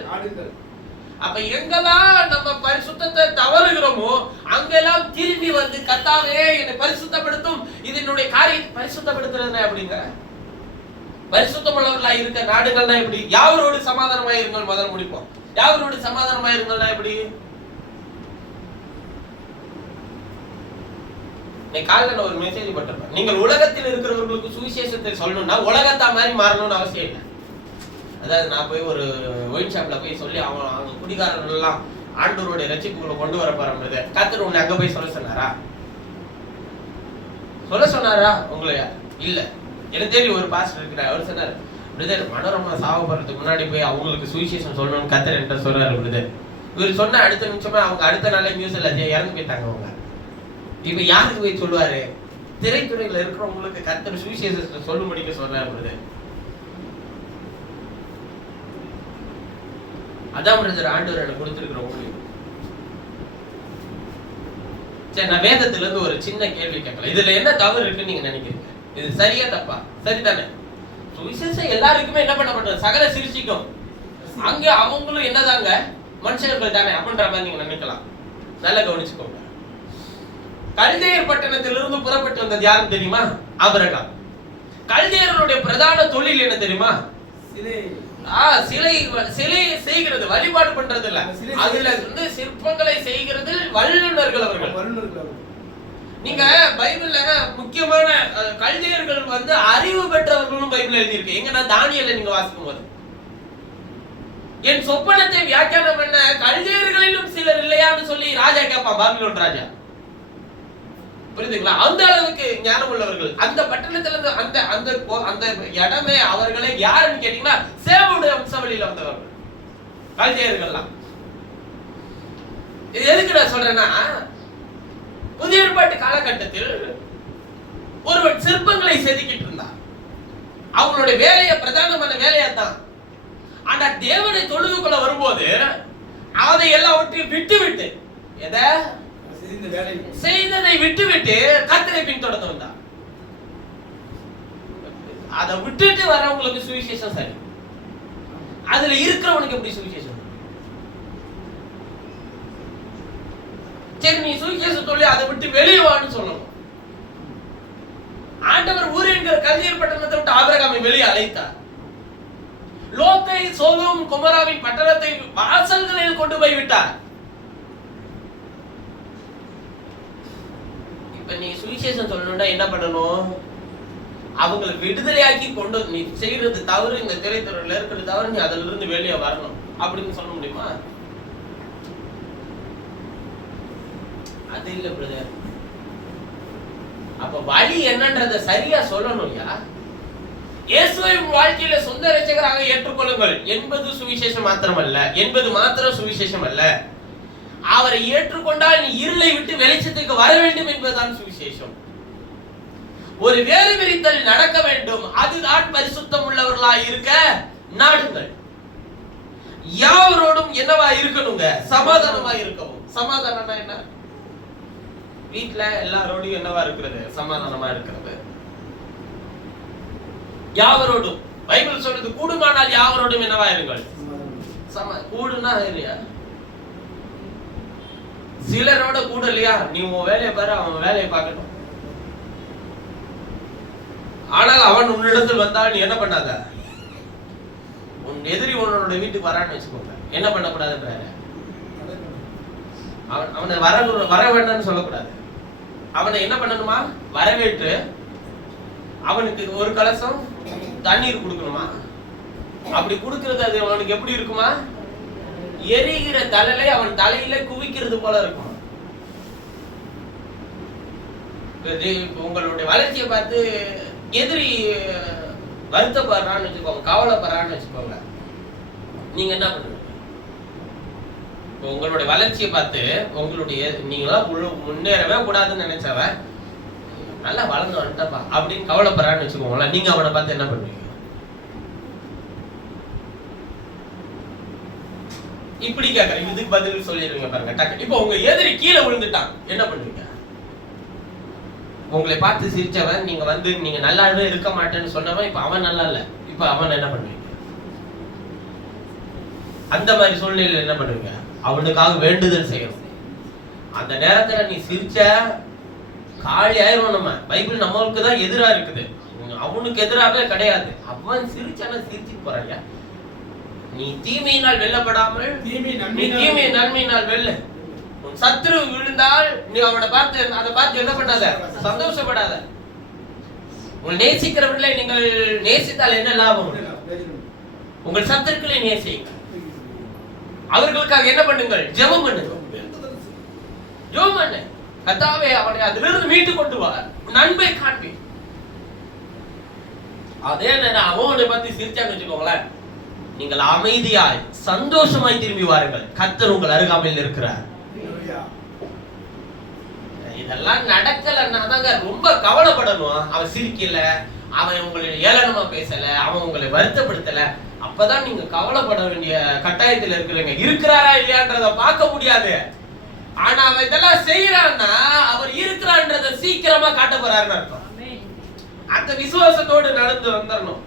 அப்ப எங்கெல்லாம் நம்ம பரிசுத்தத்தை தவறுகிறோமோ அங்கெல்லாம் திரும்பி வந்து கர்த்தாவே என்னை பரிசுத்தப்படுத்தும், இது என்னுடைய காரியம். பரிசுத்தப்படுத்துறது அப்படிங்க, பரிசுத்தமுள்ளவர்களா இருக்க நாடுகள்னா எப்படி? யாவரோடு சமாதானமா இருங்கள் முதல்ல முடிப்போம். யாவரோடு சமாதானமா இருங்கள்னா எப்படி? காலையில ஒரு மெசேஜ் போட்டிருப்பேன், நீங்கள் உலகத்தில் இருக்கிறவர்களுக்கு சுவிசேஷத்தை சொல்லணும்னா உலகத்தா மாதிரி மாறணும்னு அவசியம் இல்லை. அதாவது நான் போய் ஒரு ஒயின் ஷாப்ல போய் சொல்லி அவங்க குடிகாரர்கள் எல்லாம் ஆண்டவருடைய ரட்சிப்புகளை கொண்டு வர போறது, கர்த்தர் உன்னை அங்க போய் சொல்ல சொன்னாரா? உங்களை இல்ல. எனக்கு தெரியும் ஒரு பாஸ்டர் இருக்கிறார், அவர் சொன்னார், பிரதர் மனோரமா சாவப்படுறதுக்கு முன்னாடி போய் அவங்களுக்கு சுவிசேஷம் சொல்லணும்னு கர்த்தர் என்கிட்ட சொல்றாரு பிரதர். இவர் சொன்ன அடுத்த நிமிஷமே அவங்க அடுத்த நாளே நியூஸ்ல இறந்து போயிட்டாங்க அவங்க. இப்ப யாருக்கு போய் சொல்லுவாரு? திரைத்துறையில இருக்கிறவங்களுக்கு கர்த்தர் சுவிசேஷத்தை சொல்லும்படிக்க சொல்றாரு பிரதர். அதான் பிரதர் ஆண்டவர் எனக்கு கொடுத்திருக்கிற ஊழியம். சரி, நான் வேதத்துல இருந்து ஒரு சின்ன கேள்வி கேட்கலாம். இதுல என்ன தவறு இருக்குன்னு நீங்க நினைக்கிறீங்க? இது சரியா தப்பா? சரிதானே? சுவிசேஷம் எல்லாருக்குமே என்ன பண்ணப்பட்டது? சகல சிருஷ்டிக்கும். அங்க அவங்களும் என்னதாங்க மனுஷர்கள் தானே அப்படின்ற மாதிரி நீங்க நினைக்கலாம். நல்லா கவனிச்சுக்கோங்க. கல்தேயர் பட்டணத்திலிருந்து புறப்பட்டு வந்தது யாரும் தெரியுமா? ஆபிரகாம். கல்தேயர்களுடைய பிரதான தொழில் என்ன தெரியுமா? சிலை செய்கிறது, வழிபாடு பண்றது இல்ல. அதுல வந்து சிற்பங்களை செய்கிறதில் வல்லுநர்கள் அவர்கள். நீங்க பைபிள்ல முக்கியமான கல்தேயர்கள் வந்து அறிவு பெற்றவர்களும் பைபிள் எழுதியிருக்கு. எங்கன்னா தானியேலை நீங்க வாசிக்கும் போது, என் சொப்பனத்தை வியாக்கியானம் பண்ண கல்தேயர்களிலும் சிலர் இல்லையான்னு சொல்லி ராஜா கேட்பான், பாபிலோன் ராஜா. புரியுதுங்களா? அந்த அளவுக்கு ஞானம் உள்ளவர்கள். அந்த பட்டணத்துல அந்த அந்த அந்த இடமே அவர்களே யாருன்னு கேட்டீங்கன்னா சேமுடைய வம்சாவளியில வந்தவர்கள் கல்தேயர்கள்லாம். இது எதுக்கு நான் சொல்றேன்னா, புதிய ஏற்பாட்டு காலகட்டத்தில் ஒருவன் சிற்பங்களை செதுக்கிட்டு இருந்தான். அவங்களுடைய வேலையை பிரதானமான வேலையா தான். ஆனா தேவனை தொழுதுக்குள்ள வரும்போது அதை எல்லாவற்றையும் விட்டு எதை செய்ததை விட்டு கர்த்தரை பின்தொடர்ந்து வந்தான். அதை விட்டுட்டு வரவங்களுக்கு சுவிசேஷம் சரி, அதுல இருக்கிறவனுக்கு எப்படி சுவிசேஷம்? சரி, நீ சுவிசேஷம் சொல்லி அதை விட்டு வெளியே வான்னு சொல்லணும். ஆண்டவர் ஊர் என்கிற கல்தேயர் பட்டணத்தை விட்டு ஆபிரகாமை வெளியே அழைத்தார். லோத்தை, சோதோம், கொமோராவின் பட்டணத்தை வாசல்களில் கொண்டு போய் விட்டார். சுவிசேஷம் சொல்லணும்னா என்ன பண்ணணும்? அவங்களை விடுதலையாக்கி கொண்டு நீ செய்யறது தவறு, இந்த திரைத்துறையில இருக்கிறது தவறு, நீ அதுல இருந்து வெளியே வரணும் அப்படின்னு சொல்ல முடியுமா? அது இல்ல பிரதர். அப்ப வழி என்னன்றத சரியா சொல்லணும்யா. இயேசுவை வாழ்க்கையில சொந்த இரட்சகராக ஏற்றுக்கொள்ளுங்கள் என்பது சுவிசேஷம் மாத்திரமல்ல, என்பது மாத்திரம் சுவிசேஷம் அல்ல. அவரை ஏற்றுக்கொண்டால் நீ இருளை விட்டு வெளிச்சத்துக்கு வர வேண்டும் என்பதுதான் சுவிசேஷம். ஒரு வேறு விரித்தல் நடக்க வேண்டும், அதுதான் பரிசுத்தம் உள்ளவர்களாய் இருக்க நாடுங்கள். யாவரோடும் என்னவா இருக்கணுங்க? சமாதானமா இருக்கவும். சமாதானம்னா என்ன? வீட்டுல எல்லாரோடையும் என்னவா இருக்கிறது? சமாதானமா இருக்கிறது. யாவரோடும் பைபிள் சொல்றது கூடுமானால் யாவரோடும் என்னவா இருங்கள். கூடுனா இல்லையா? சிலரோட கூட இல்லையா? நீ உன் வேலையை பாரு, அவன் வேலையை பார்க்கணும். ஆனால் அவன் உன்னிடத்தில் வந்தால் நீ என்ன பண்ணாத? உன் எதிரி உன்னோட வீட்டுக்கு வரான்னு வச்சுக்கோங்க, என்ன பண்ணக்கூடாதுன்றாரு? அவனை வர வேண்டாம்னு சொல்லக்கூடாது. அவனை என்ன பண்ணணுமா? வரவேற்று அவனுக்கு ஒரு கலசம் தண்ணீர் கொடுக்கணுமா? அப்படி கொடுக்கிறது அது அவனுக்கு எப்படி இருக்குமா? எரிகிற தலையில அவன் தலையில குவிக்கிறது போல இருக்கும். உங்களுடைய வளர்ச்சியை பார்த்து எதிரி வருத்தப்படுறான்னு வச்சுக்கோங்க, கவலைப்படுறான்னு வச்சுக்கோங்க, நீங்க என்ன பண்ணுவீங்க? உங்களுடைய வளர்ச்சியை பார்த்து உங்களுடைய நீங்களாம் முன்னேறவே கூடாதுன்னு நினைச்சவன் நல்லா வளர்ந்து வந்துட்டப்பா அப்படின்னு கவலைப்படுறான்னு வச்சுக்கோங்களேன், நீங்க அவனை பார்த்து என்ன பண்ணுவீங்க? இப்படி கேட்கறேன், இதுக்கு பதில் சொல்லிடுங்க பாருங்க டக்கு. இப்போ உங்க எதிரி கீழே விழுந்துட்டான், என்ன பண்ணுவீங்க? உங்களை பார்த்து சிரிச்சவன் நீங்க வந்து நீங்க நல்லாவே இருக்க மாட்டேன்னு சொன்னவன் இப்ப அவன் நல்லா இல்ல, இப்ப அவன் என்ன பண்ணுவீங்க? அந்த மாதிரி சூழ்நிலையில என்ன பண்ணுவீங்க? அவனுக்காக வேண்டுதல் செய்யணும். அந்த நேரத்துல நீ சிரிச்ச காலி ஆயிரும். நம்ம பைபிள் நம்மளுக்கு தான் எதிரா இருக்குது, அவனுக்கு எதிராகவே கிடையாது. அவன் சிரிச்சான சிரிச்சு போறாங்க. நீ தீமையினால் வெல்லப்படாமல் தீமை நன்மையினால் வெல்ல. உன் சத்துரு விழுந்தால் நீ அவனை பார்த்து அதை பார்த்து என்ன பண்ணாத? சந்தோஷப்படாத. உங்கள் நேசிக்கிறவர்களை நீங்கள் நேசித்தால் என்ன லாபம்? உங்கள் சத்துருக்களை நேசிங்க. அவர்களுக்காக என்ன பண்ணுங்கள்? ஜெபம் பண்ணுங்க. ஜெபம் பண்ணு. கர்த்தாவே அவனை அதிலிருந்து மீட்டு கொண்டு வா, நன்மை காண்பி. அதே நேரம் அவனை பத்தி சிரிச்சான்னு வச்சுக்கோங்களேன், நீங்கள் அமைதியாய் சந்தோஷமாய் திரும்பி வாருங்கள், கர்த்தர் உங்கள் அருகாமையில் இருக்கிறார். இதெல்லாம் நடக்கலன்னா தாங்க ரொம்ப கவலைப்படணும். அவன் சிரிக்கல, அவன் உங்களை ஏளனமா பேசல, அவன் உங்களை வருத்தப்படுத்தல, அப்பதான் நீங்க கவலைப்பட வேண்டிய கட்டாயத்தில் இருக்கிறீங்க. இருக்கிறாரா இல்லையான்றத பார்க்க முடியாது. ஆனா அவன் இதெல்லாம் செய்யறான்னா அவர் இருக்கிறான்றத சீக்கிரமா காட்ட போறாருன்னு அர்த்தம். அந்த விசுவாசத்தோடு நடந்து வந்துடணும்.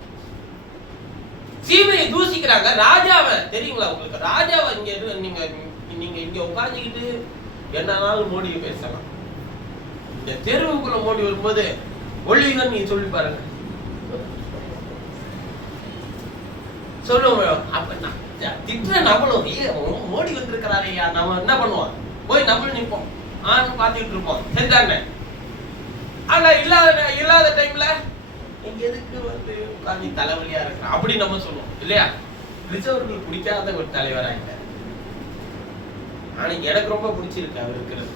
சீமையை தூசிக்கிறாங்க ராஜாவை, தெரியுங்களா உங்களுக்கு? ராஜாவை இங்க நீங்க இங்க உட்கார்ந்துக்கிட்டு என்னன்னாலும் மோடியை பேசலாம். இந்த தெருவுக்குள்ள மோடி வரும்போது ஒளிதான் நீங்க சொல்லி பாருங்க, சொல்லுவோம். அப்ப திட்டுற நம்மளும் மோடி வந்திருக்கிறாரு, நம்ம என்ன பண்ணுவோம்? போய் நம்மளும் நிற்போம், பார்த்துக்கிட்டு இருப்போம், செஞ்சாங்க. ஆனா இல்லாத டைம்ல எதுக்கு வந்து உட்கார்ந்து தலைவலியா இருக்கிற அப்படி நம்ம சொல்லுவோம் இல்லையா? ரிசர்வர்கள் பிடிக்காத ஒரு தலைவரா இல்ல. ஆனா எனக்கு ரொம்ப பிடிச்சிருக்கு அவர் இருக்கிறது.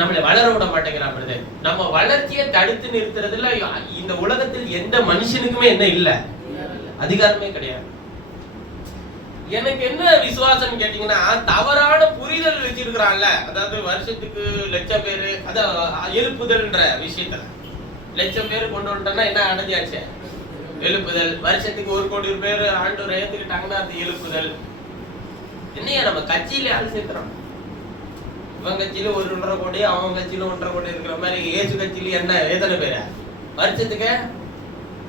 நம்மளை வளர விட மாட்டேங்கிறாங்க. நம்ம வளர்ச்சியை தடுத்து நிறுத்துறதுல இந்த உலகத்தில் எந்த மனுஷனுக்குமே என்ன இல்ல, அதிகாரமே கிடையாது. எனக்கு என்ன விசுவாசம் கேட்டீங்கன்னா, தவறான புரிதல் வச்சிருக்கிறான்ல, அதாவது வருஷத்துக்கு லட்சம் பேரு, அதாவது எழுப்புதல்ன்ற விஷயத்துல லட்சம் பேர் கொண்டு வந்துட்டோம்னா என்ன அடைஞ்சாச்சு? எழுப்புதல். வருஷத்துக்கு 1 கோடி பேர் ஆண்டவரை ஏத்துக்கிட்டாங்கன்னா அது எழுப்புதல். என்னையா நம்ம கட்சியில ஆள் சேர்க்கிறோம், இவன் கட்சியில 1.5 கோடி, அவன் கட்சியில 1.5 கோடி இருக்கிற மாதிரி ஏசு கட்சியில என்ன எத்தனை பேரு? வருஷத்துக்கு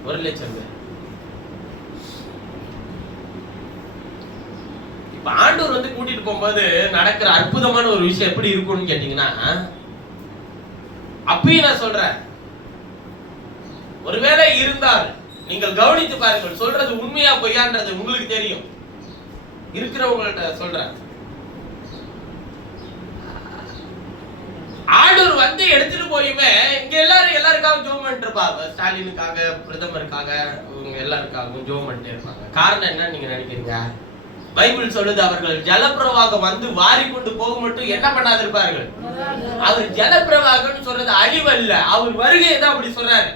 1 லட்சம் பேர். இப்ப ஆண்டவர் வந்து கூட்டிட்டு போகும்போது நடக்கிற அற்புதமான ஒரு விஷயம் எப்படி இருக்கும்னு கேட்டீங்கன்னா, அப்பயும் நான் சொல்றேன், ஒருவேளை இருந்தால் நீங்கள் கவனித்து பாருங்கள், சொல்றது உண்மையா பொய்யான்றது உங்களுக்கு தெரியும். இருக்கிறவங்கள்ட்ட சொல்றேன், வந்து எடுத்துட்டு போயுமே இங்க எல்லாருக்காகவும் ஜெபம் பண்ணிட்டு இருப்பாங்க. ஸ்டாலினுக்காக, பிரதமருக்காக, இவங்க எல்லாருக்காகவும் ஜெபம் பண்ணிட்டு இருப்பாங்க. காரணம் என்ன நீங்க நினைக்கிறீங்க? பைபிள் சொல்லுது, அவர்கள் ஜலப்பிரவாகம் வந்து வாரி கொண்டு போக மட்டும் என்ன பண்ணாதிருப்பார்கள். அவர் ஜலப்பிரவாகம் சொல்றது அழிவல்ல, அவர் வருகையை தான் அப்படி சொல்றாரு.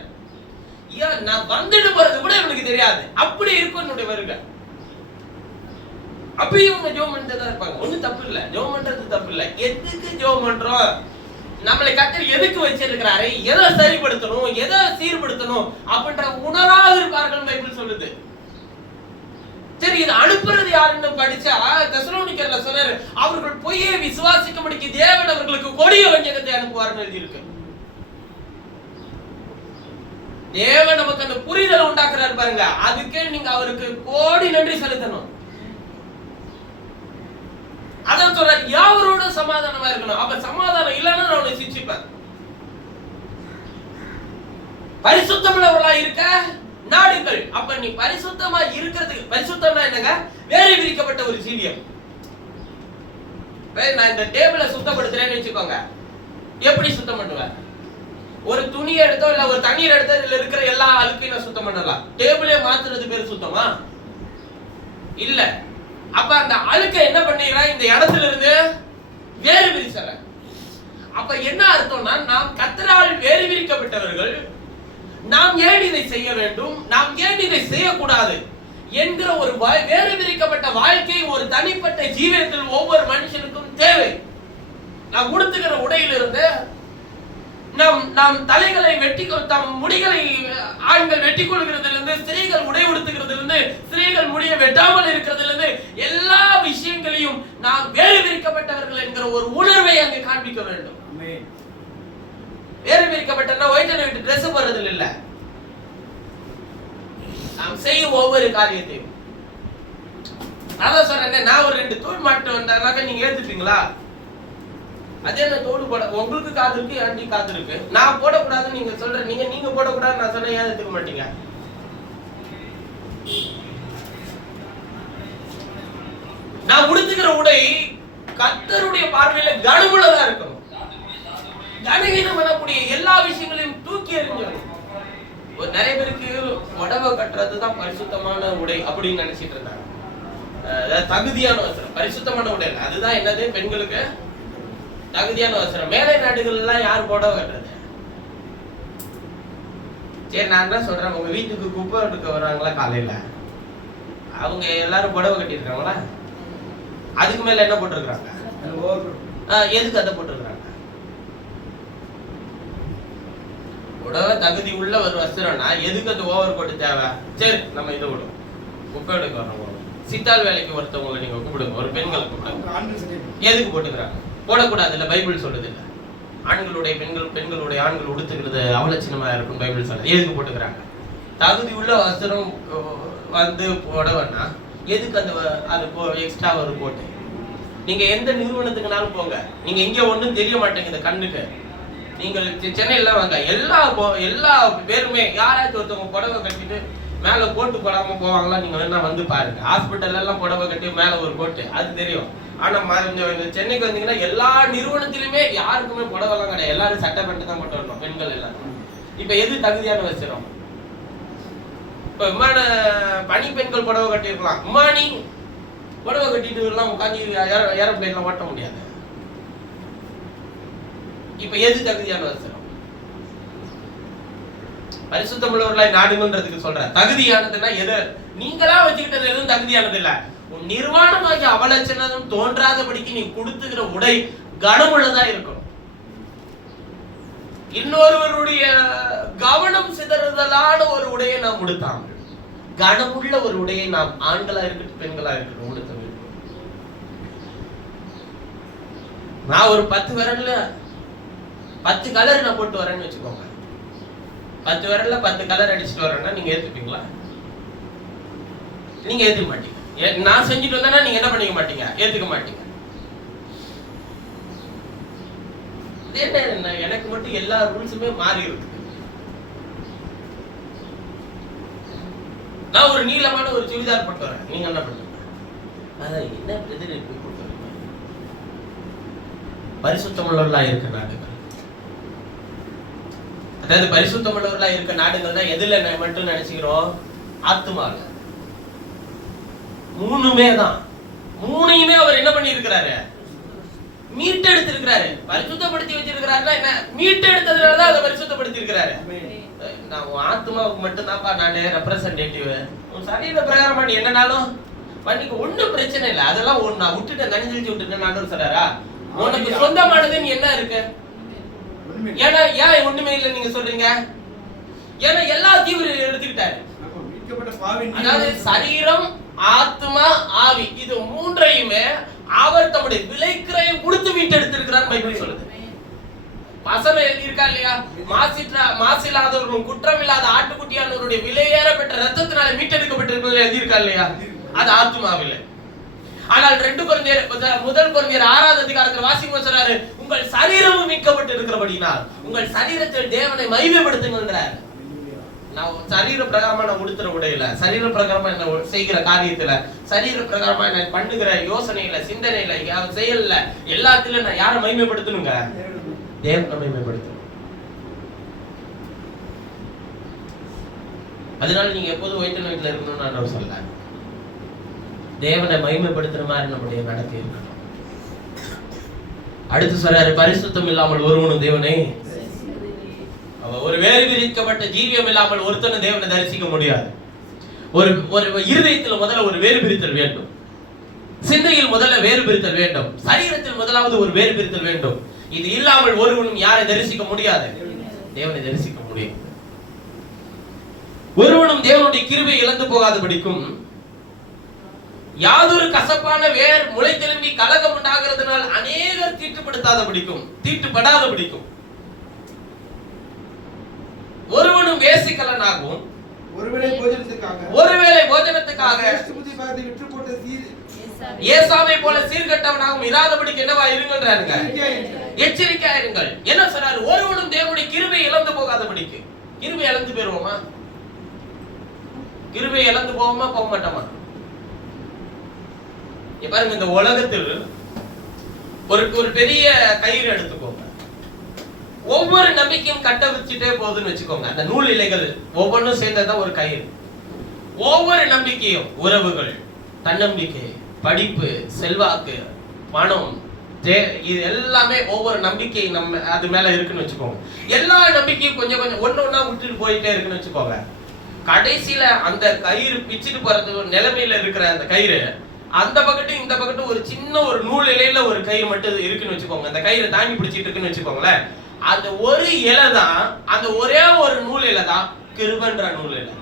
ஏன் நான் வந்துட்டு போறது கூட இவனுக்கு தெரியாது, அப்படி இருக்கும் என்னுடைய வருகை. அப்பயும் இவங்க ஜெபம் பண்ணிட்டு தான் இருப்பாங்க. ஒண்ணும் தப்பு இல்ல, ஜெபம் பண்றது தப்பு இல்ல. எதுக்கு ஜெபம் பண்றோம்? நம்மளை கர்த்தர் எதுக்கு வச்சிருக்கிறாரு, எதை சரிப்படுத்தணும், எதை சீர்படுத்தணும் அப்படின்ற உணராக இருப்பார்கள் பைபிள் சொல்லுது. சரி, இது அனுப்புறது யாருன்னு படிச்சா தெசலோனிக்கர்ல சொன்னாரு, அவர்கள் பொய்யை விசுவாசிக்கும்படிக்கு தேவன் அவர்களுக்கு கொடிய வஞ்சகத்தை அனுப்புவார்னு எழுதி இருக்கு. தேவன் நமக்கு அந்த புரிதலை உண்டாக்குறாரு பாருங்க, அதுக்கே நீங்க அவருக்கு கோடி நன்றி செலுத்தணும். அதான் சொல்றாரு, யாவரோட சமாதானமா இருக்கணும். அப்ப சமாதானம் இல்லைன்னா நான் உன்னை சிரிச்சுப்பேன். பரிசுத்தமுள்ளவர்களா இருக்க நாடுங்கள். அப்ப நீ பரிசுத்தமா இருக்கிறதுக்கு, பரிசுத்தம்னா என்னங்க? வேறு விரிக்கப்பட்ட ஒரு ஜீவியம். நான் இந்த டேபிளை சுத்தப்படுத்துறேன்னு வச்சுக்கோங்க, எப்படி சுத்தம் பண்ணுவேன்? ஒரு துணியை எடுத்தோ இல்ல ஒரு தண்ணீர் எடுத்தோ இதுல இருக்கிற எல்லா அழுக்கையும் நான் சுத்தம் பண்ணலாம். டேபிளே மாத்துறது பேர் சுத்தமா? இல்ல. அப்ப அந்த அழுக்கை என்ன பண்ணிடுறேன், இந்த இடத்துல இருந்து வேறு விரிச்சற. அப்ப என்ன அர்த்தம்னா, நாம் கர்த்தரால் வேறு விரிக்கப்பட்டவர்கள், நாம் ஏன் இதை செய்ய வேண்டும், நாம் ஏன் இதை செய்யக்கூடாது என்கிற ஒரு வேறு விரிக்கப்பட்ட வாழ்க்கை ஒரு தனிப்பட்ட ஜீவியத்தில் ஒவ்வொரு மனுஷனுக்கும் தேவை. நாம் உடுத்துகிற உடையிலிருந்து, நம் தலைகளை தம் முடிகளை ஆண்கள் வெட்டி கொள்கிறதிலிருந்து, ஸ்திரீகள் உடை உடுத்துகிறதிலிருந்து, ஸ்திரீகள் முடிய வெட்டாமல் இருக்கிறதிலிருந்து, எல்லா விஷயங்களையும் நாம் வேறு விரிக்கப்பட்டவர்கள் என்கிற ஒரு உணர்வை அங்கே காண்பிக்க வேண்டும். வேறு விரிக்கப்பட்டா ஒயிட் அண்ட் ஒயிட் ட்ரெஸ் போடுறதில் இல்ல, நாம் செய்யும் ஒவ்வொரு காரியத்தையும். அதான் சொல்றேன், நான் ஒரு 2 தோல் மாட்டு வந்தாக்க நீங்க ஏத்துப்பீங்களா? அதே நான் தோடு போட, உங்களுக்கு காது இருக்கு, ஆண்டி காது இருக்கு, நான் போடக்கூடாதுன்னு நீங்க சொல்ற, நீங்க போடக்கூடாது நான் சொன்ன ஏன் எடுத்துக்க மாட்டீங்க? நான் உடுத்துக்கிற உடை கர்த்தருடைய பார்வையில கனமுள்ளதா இருக்கணும். கனவீனம் பண்ணக்கூடிய எல்லா விஷயங்களையும் தூக்கி எறிஞ்சிடணும். நிறைய பேருக்கு உடவை கட்டுறதுதான் பரிசுத்தமான உடை அப்படின்னு நினைச்சிட்டு இருந்தாங்க. தகுதியான வஸ்திரம், பரிசுத்தமான உடை அதுதான் என்னது? பெண்களுக்கு தகுதியான வஸ்திரம். மேலை நாடுகள் எல்லாம் யார் புடவை கட்டுறது? சரி, நான் தான் சொல்றேன், உங்க வீட்டுக்கு குப்பை எடுக்க வர்றாங்களா காலையில, அவங்க எல்லாரும் புடவை கட்டிருக்காங்களா? அதுக்கு மேல என்ன போட்டிருக்காங்க? எதுக்கு அதை போட்டிருக்காங்க? புடவை தகுதி உள்ள ஒரு வஸ்திரம்னா எதுக்கு அந்த ஓவர் கோட் தேவை? சரி, நம்ம இதை விடும், குப்பை எடுக்க வர்றவங்க, சித்தால் வேலைக்கு ஒருத்தவங்களை நீங்க கூப்பிடுங்க, ஒரு பெண்களை கூப்பிடுங்க, எதுக்கு போட்டுக்கிறாங்க? போடக்கூடாது இல்ல, பைபிள் சொல்லுது இல்ல. ஆண்களுடைய பெண்களுடைய ஆண்கள் உடுத்துக்கிறது அவலட்சணமா இருக்கும் பைபிள் சொல்லுது. எதுக்கு போட்டுக்கிறாங்க? தகுதி உள்ள வஸ்திரம் வந்து புடவைன்னா எதுக்கு அது எக்ஸ்ட்ரா ஒரு போட்டு? நீங்க எந்த நிறுவனத்துக்குனாலும் போங்க, நீங்க இங்க ஒண்ணும் தெரிய மாட்டேங்குது கண்ணுக்கு. நீங்கள் சென்னையில வாங்க, எல்லா பேருமே யாராச்சும் ஒருத்தவங்க புடவை கட்டிட்டு மேல போட்டு போடாம போவாங்களா? நீங்க வேணா வந்து பாருங்க. ஹாஸ்பிட்டல் எல்லாம் புடவை கட்டி மேல ஒரு கோட்டு, அது தெரியும். ஆனா சென்னைக்கு வந்தீங்கன்னா எல்லா நிறுவனத்திலுமே யாருக்குமே புடவை எல்லாம் கிடையாது, எல்லாரும் சட்டை பண்ணிட்டு தான் போட்டு வரணும் பெண்கள் எல்லாம். இப்ப எது தகுதியான வச்சிரும்? இப்ப விமான பனி பெண்கள் புடவை கட்டிருக்கலாம், விமானி புடவை கட்டிட்டு எல்லாம் உட்காந்து ஏரோப்ளேன்லாம் ஓட்ட முடியாது. இப்ப எது தகுதியான வஸ்திரம்? பரிசுத்தமுள்ளவர்களாய் நாடுங்கன்றதுக்கு சொல்ற. தகுதியானதுன்னா எது? நீங்களா வச்சுக்கிட்டது எதுவும் தகுதியானது இல்ல. உன் நிர்வாணமாகி அவலட்சணம் தோன்றாதபடிக்கு நீ கொடுத்துக்கிற உடை கனமுள்ளதா இருக்கணும். இன்னொருவருடைய கவனம் சிதறுதலான ஒரு உடையை நாம் உடுத்தாம, கனமுள்ள ஒரு உடையை நாம் ஆண்களா இருக்கட்டும் பெண்களா இருக்கட்டும் உடுத்த வேண்டும். நான் ஒரு 10 விரல்ல 10 கலர் நான் போட்டு வரேன்னு வச்சுக்கோங்க, 10 விரல்ல 10 கலர் அடிச்சுட்டு வரேன்னா நீங்க ஏத்துப்பீங்களா? நீங்க ஏத்துக்க மாட்டீங்க. நான் செஞ்சுட்டு வந்தேன்னா நீங்க என்ன பண்ணிக்க மாட்டீங்க, ஏத்துக்க மாட்டீங்க. எனக்கு மட்டும் எல்லா ரூல்ஸுமே மாறி இருக்கு. நான் ஒரு நீளமான ஒரு சுடிதார் போட்டு வரேன், நீங்க என்ன பண்ணுங்க? அதான் என்ன பிரதிநிதி போட்டு வரீங்க? பரிசுத்தமுள்ளவர்களா இருக்க நாடுகள் அதாவது பரிசுத்தமுள்ளவர்களா இருக்க நாடுகள்னா எதுல மட்டும் நினைச்சுக்கிறோம்? ஆத்துமால. மூணுமே தான். மூணையுமே அவர் என்ன பண்ணி இருக்கிறாரு? மீட்டெடுத்து இருக்கிறாரு. பரிசுத்தப்படுத்தி வச்சிருக்கிறாருன்னா என்ன? மீட்டெடுத்ததுனாலதான் அதை பரிசுத்தப்படுத்தி இருக்கிறாரு. நான் ஆத்மாவுக்கு மட்டும்தான்ப்பா நானு ரெப்ரசன்டேட்டிவ். சரீர பிரகாரமா நீ என்னன்னாலும் பண்ணிக்க, ஒண்ணும் பிரச்சனை இல்லை. அதெல்லாம் நான் விட்டுட்டேன், தனிஞ்சு விட்டுட்டேன் நான் சொல்றாரா? உனக்கு சொந்தமானது நீ என்ன இருக்கு? ஏன்னா ஏன் ஒண்ணுமே இல்லை நீங்க சொல்றீங்க? ஏன்னா எல்லாத்தையும் எடுத்துக்கிட்டாரு. அதாவது சரீரம், ஆத்மா, ஆவி, இது மூன்றையுமே அவர் தம்முடைய விலைக்கிரயம் கொடுத்து மீட்டெடுத்திருக்கிறார் பைபிள் சொல்லுது. வசனம் எழுதியிருக்கா இல்லையா? மாசில்லாதவர்களும் குற்றமில்லாத ஆட்டுக்குட்டியானவருடைய விலையேற பெற்ற ரத்தத்தினால மீட்டெடுக்கப்பட்டிருக்கிறது எழுதியிருக்கா இல்லையா? அது ஆத்துமாவில்லை. ஆனால் 2 கொரிந்தியர் 6ஆவது அதிகாரத்தில் வாசிக்கும் சொல்றாரு, உங்கள் சரீரமும் மீட்கப்பட்டு இருக்கிறபடினால் உங்கள் சரீரத்தில் தேவனை மகிமைப்படுத்துங்கன்றார். நான் சரீர பிரகாரமா நான் உடுத்துற உடையில, சரீர பிரகாரமா என்ன செய்கிற காரியத்துல, சரீர பிரகாரமா நான் பண்ணுகிற யோசனையில, சிந்தனையில, செயல்ல, எல்லாத்திலும் நான் யாரை மகிமைப்படுத்தணுங்க? தேவனை மகிமைப்படுத்தணும். அதனால நீங்க எப்போதும் ஒயிட் அண்ட் ஒயிட்ல இருக்கணும்னு நான் சொல்லல. தேவனை மகிமைப்படுத்துற மாதிரி நம்முடைய நடக்க இருக்கணும். அடுத்து சொல்றாரு, பரிசுத்தம் இல்லாமல் ஒருவனும் தேவனை, ஒரு வேறு பிரிக்கப்பட்ட ஜீவியம் இல்லாமல் ஒருத்தனும் தேவனை தரிசிக்க முடியாது. ஒரு இருதயத்தில் முதல்ல ஒரு வேறு பிரித்தல் வேண்டும், சிந்தையில் முதல்ல வேறு பிரித்தல் வேண்டும், சரீரத்தில் முதலாவது ஒரு வேறு பிரித்தல் வேண்டும். இது இல்லாமல் ஒருவனும் யாரை தரிசிக்க முடியாது? தேவனை தரிசிக்க முடியும். ஒருவனும் தேவனுடைய கிருபை இழந்து போகாதபடிக்கும் யாதொரு கசப்பான வேர் முளை திரும்பி கலகம் உண்டாகிறதுனால் அநேகர் தீட்டுப்படாதபடிக்கும் ஒருவனும் வேசிக்கலனாகவும் ஒருவேளை போஜனத்துக்காக ஏசாவை போல சீர்கட்டவனாகவும் இராதபடிக்கு என்னவா இருங்கன்றாருங்க? எச்சரிக்கையா இருங்கள். என்ன சொன்னாரு? ஒருவனும் தேவனுடைய கிருபை இழந்து போகாதபடிக்கு. கிருபை இழந்து போயிருவோமா? கிருபை இழந்து போவோமா? போக மாட்டோமா? பாருங்க, இந்த உலகத்தில் ஒரு பெரிய கயிறு எடுத்துக்கோங்க. ஒவ்வொரு நம்பிக்கையும் கட்ட வச்சுட்டே போகுதுன்னு வச்சுக்கோங்க. அந்த நூல் இலைகள் ஒவ்வொன்றும் சேர்ந்ததான் ஒரு கயிறு. ஒவ்வொரு நம்பிக்கையும், உறவுகள், தன்னம்பிக்கை, படிப்பு, செல்வாக்கு, பணம், இது எல்லாமே ஒவ்வொரு நம்பிக்கை நம்ம அது மேல இருக்குன்னு வச்சுக்கோங்க. எல்லா நம்பிக்கையும் கொஞ்சம் கொஞ்சம் ஒன்னொன்னா விட்டுட்டு போயிட்டே இருக்குன்னு வச்சுக்கோங்க. கடைசியில அந்த கயிறு பிச்சுட்டு போறது நிலைமையில இருக்கிற அந்த கயிறு, அந்த பக்கட்டும் இந்த பக்கட்டும் ஒரு சின்ன ஒரு நூல் இலையில ஒரு கயிறு மட்டும் இருக்குன்னு வச்சுக்கோங்க. அந்த கயிறு தாங்கி பிடிச்சிட்டு இருக்குன்னு வச்சுக்கோங்களேன். அந்த ஒரு இலை தான், அந்த ஒரே ஒரு நூல் இலை தான் கிருபைன்ற நூல் இலை.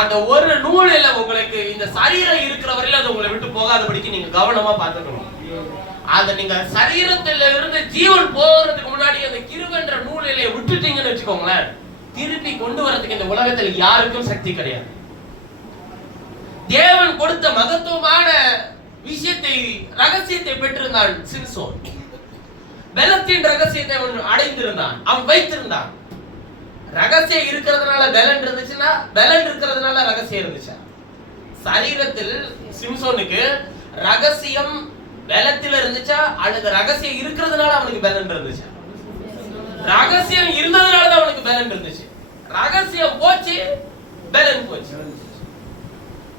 அந்த ஒரு நூல் இலை உங்களுக்கு இந்த சரீரம் இருக்கிற வரையில அது உங்களை விட்டு போகாதபடிக்கு நீங்க கவனமா பார்த்துக்கணும். அத நீங்க சரீரத்துல இருந்து ஜீவன் போறதுக்கு முன்னாடி அந்த கிருபைன்ற நூல் இலையை விட்டுட்டீங்கன்னு வச்சுக்கோங்களேன், திருப்பி கொண்டு வரதுக்கு இந்த உலகத்தில் யாருக்கும் சக்தி கிடையாது. தேவன் கொடுத்த மகத்துவமான விஷயத்தை, ரகசியத்தை பெற்றிருந்தான் சிம்சோன். பலத்தின் ரகசியத்தை அவன் அடைந்திருந்தான், அவன் வைத்திருந்தான். ரகசியம் இருக்கிறதுனால பலன் இருந்துச்சுன்னா, பலன் இருக்கிறதுனால ரகசியம் இருந்துச்சா? சரீரத்தில் சிம்சோனுக்கு ரகசியம் பலத்தில் இருந்துச்சா, அல்லது ரகசியம் இருக்கிறதுனால அவனுக்கு பலன் இருந்துச்சா? ரகசியம் இருந்ததுனால தான் அவனுக்கு பலன் இருந்துச்சு. ரகசியம் போச்சு, பலன் போச்சு.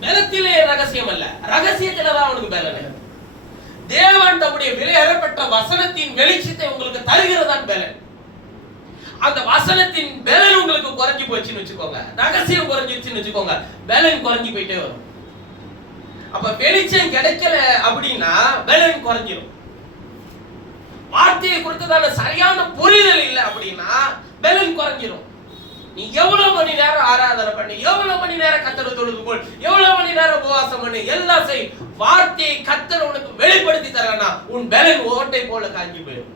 பலத்திலே ரகசியம் அல்ல, ரகசியத்துல தான் அவனுக்கு பலன். தேவன் தம்முடைய விலையேறப்பட்ட வசனத்தின் வெளிச்சத்தை உங்களுக்கு தருகிறதான் பலன். அந்த வசனத்தின் பலன் உங்களுக்கு குறைஞ்சு போச்சுன்னு வச்சுக்கோங்க, ரகசியம் குறைஞ்சிருச்சுன்னு வச்சுக்கோங்க, பலன் குறைஞ்சு போயிட்டே வரும். அப்ப வெளிச்சம் கிடைக்கல அப்படின்னா பலன் குறைஞ்சிடும். வார்த்தையை கொடுத்ததான சரியான புரிதல் இல்லை அப்படின்னா பலன் குறைஞ்சிடும். நீ எவ்வளவு மணி நேரம் ஆராதனை பண்ணி, எவ்வளவு மணி நேரம் கர்த்தரை தொழுது போல், எவ்வளவு மணி நேரம் உபவாசம் பண்ணி, எல்லாம் செய், வார்த்தையை கர்த்தர் உனக்கு வெளிப்படுத்தி தரனா உன் பலன் ஓட்டை போல காஞ்சி போயிடும்.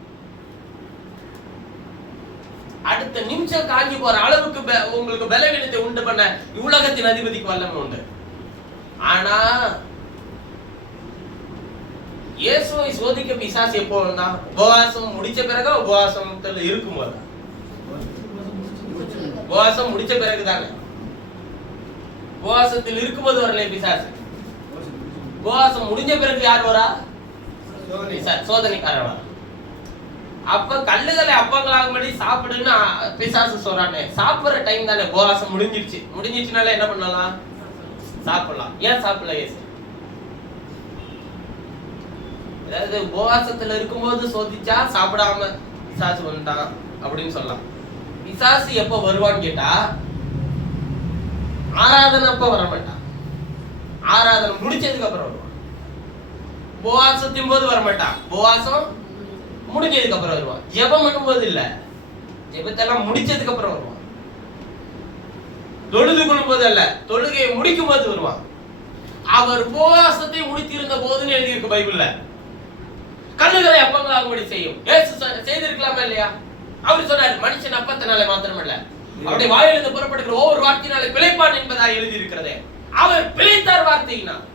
அடுத்த நிமிஷம் காஞ்சி போற அளவுக்கு உங்களுக்கு பலவீனத்தை உண்டு பண்ண உலகத்தின் அதிபதிக்கு வல்லமை உண்டு. ஆனா இயேசுவை சோதிக்க பிசாசு எப்போ வந்தான்? உபவாசம் முடிச்ச பிறகு, உபவாசத்துல இருக்கும்போது. உபவாசம் முடிச்ச பிறகுதானே, உபவாசத்தில் இருக்கும்போது வரல பிசாசு. உபவாசம் முடிஞ்ச பிறகு யார் வரா? சோதனைக்காரன் வரா. அப்ப கல்லுகளை அப்பங்களாகும்படி சாப்பிடுன்னு பிசாசு சொல்றானே. சாப்பிடுற டைம் தானே, உபவாசம் முடிஞ்சிருச்சுனால என்ன பண்ணலாம்? சாப்பிடலாம். ஏன் சாப்பிடல இயேசு? அதாவது உபவாசத்துல இருக்கும்போது சோதிச்சா சாப்பிடாம பிசாசு வந்துட்டான் அப்படின்னு சொல்லலாம். பிசாசு எப்ப வருவான்னு கேட்டா ஆராதனை அப்ப வர மாட்டான். ஆராதனை முடிச்சதுக்கு அப்புறம் வருவான். உபவாசத்தின் போது வர மாட்டான். உபவாசம் முடிஞ்சதுக்கு அப்புறம் வருவான். ஜெபம் பண்ணும்போது இல்ல, ஜெபத்தெல்லாம் முடிச்சதுக்கு அப்புறம் வருவான். தொழுது கொள்ளும் போது அல்ல, தொழுகையை முடிக்கும் போது வருவான். அவர் உபவாசத்தை முடித்திருந்த போதுன்னு எழுதியிருக்கு பைபிள்ல. கல்லுகளை அப்பங்களாகும்படி செய்யும். இயேசு செய்திருக்கலாமா இல்லையா? அவர் சொன்னார், மனுஷன் அப்பத்தினாலே மாத்திரமல்ல அவருடைய வாயிலிருந்து புறப்படுகிற ஒவ்வொரு வார்த்தையினாலே பிழைப்பான் என்பதாக எழுதி இருக்கிறதே. அவர் பிழைத்தார் வார்த்தையினால்.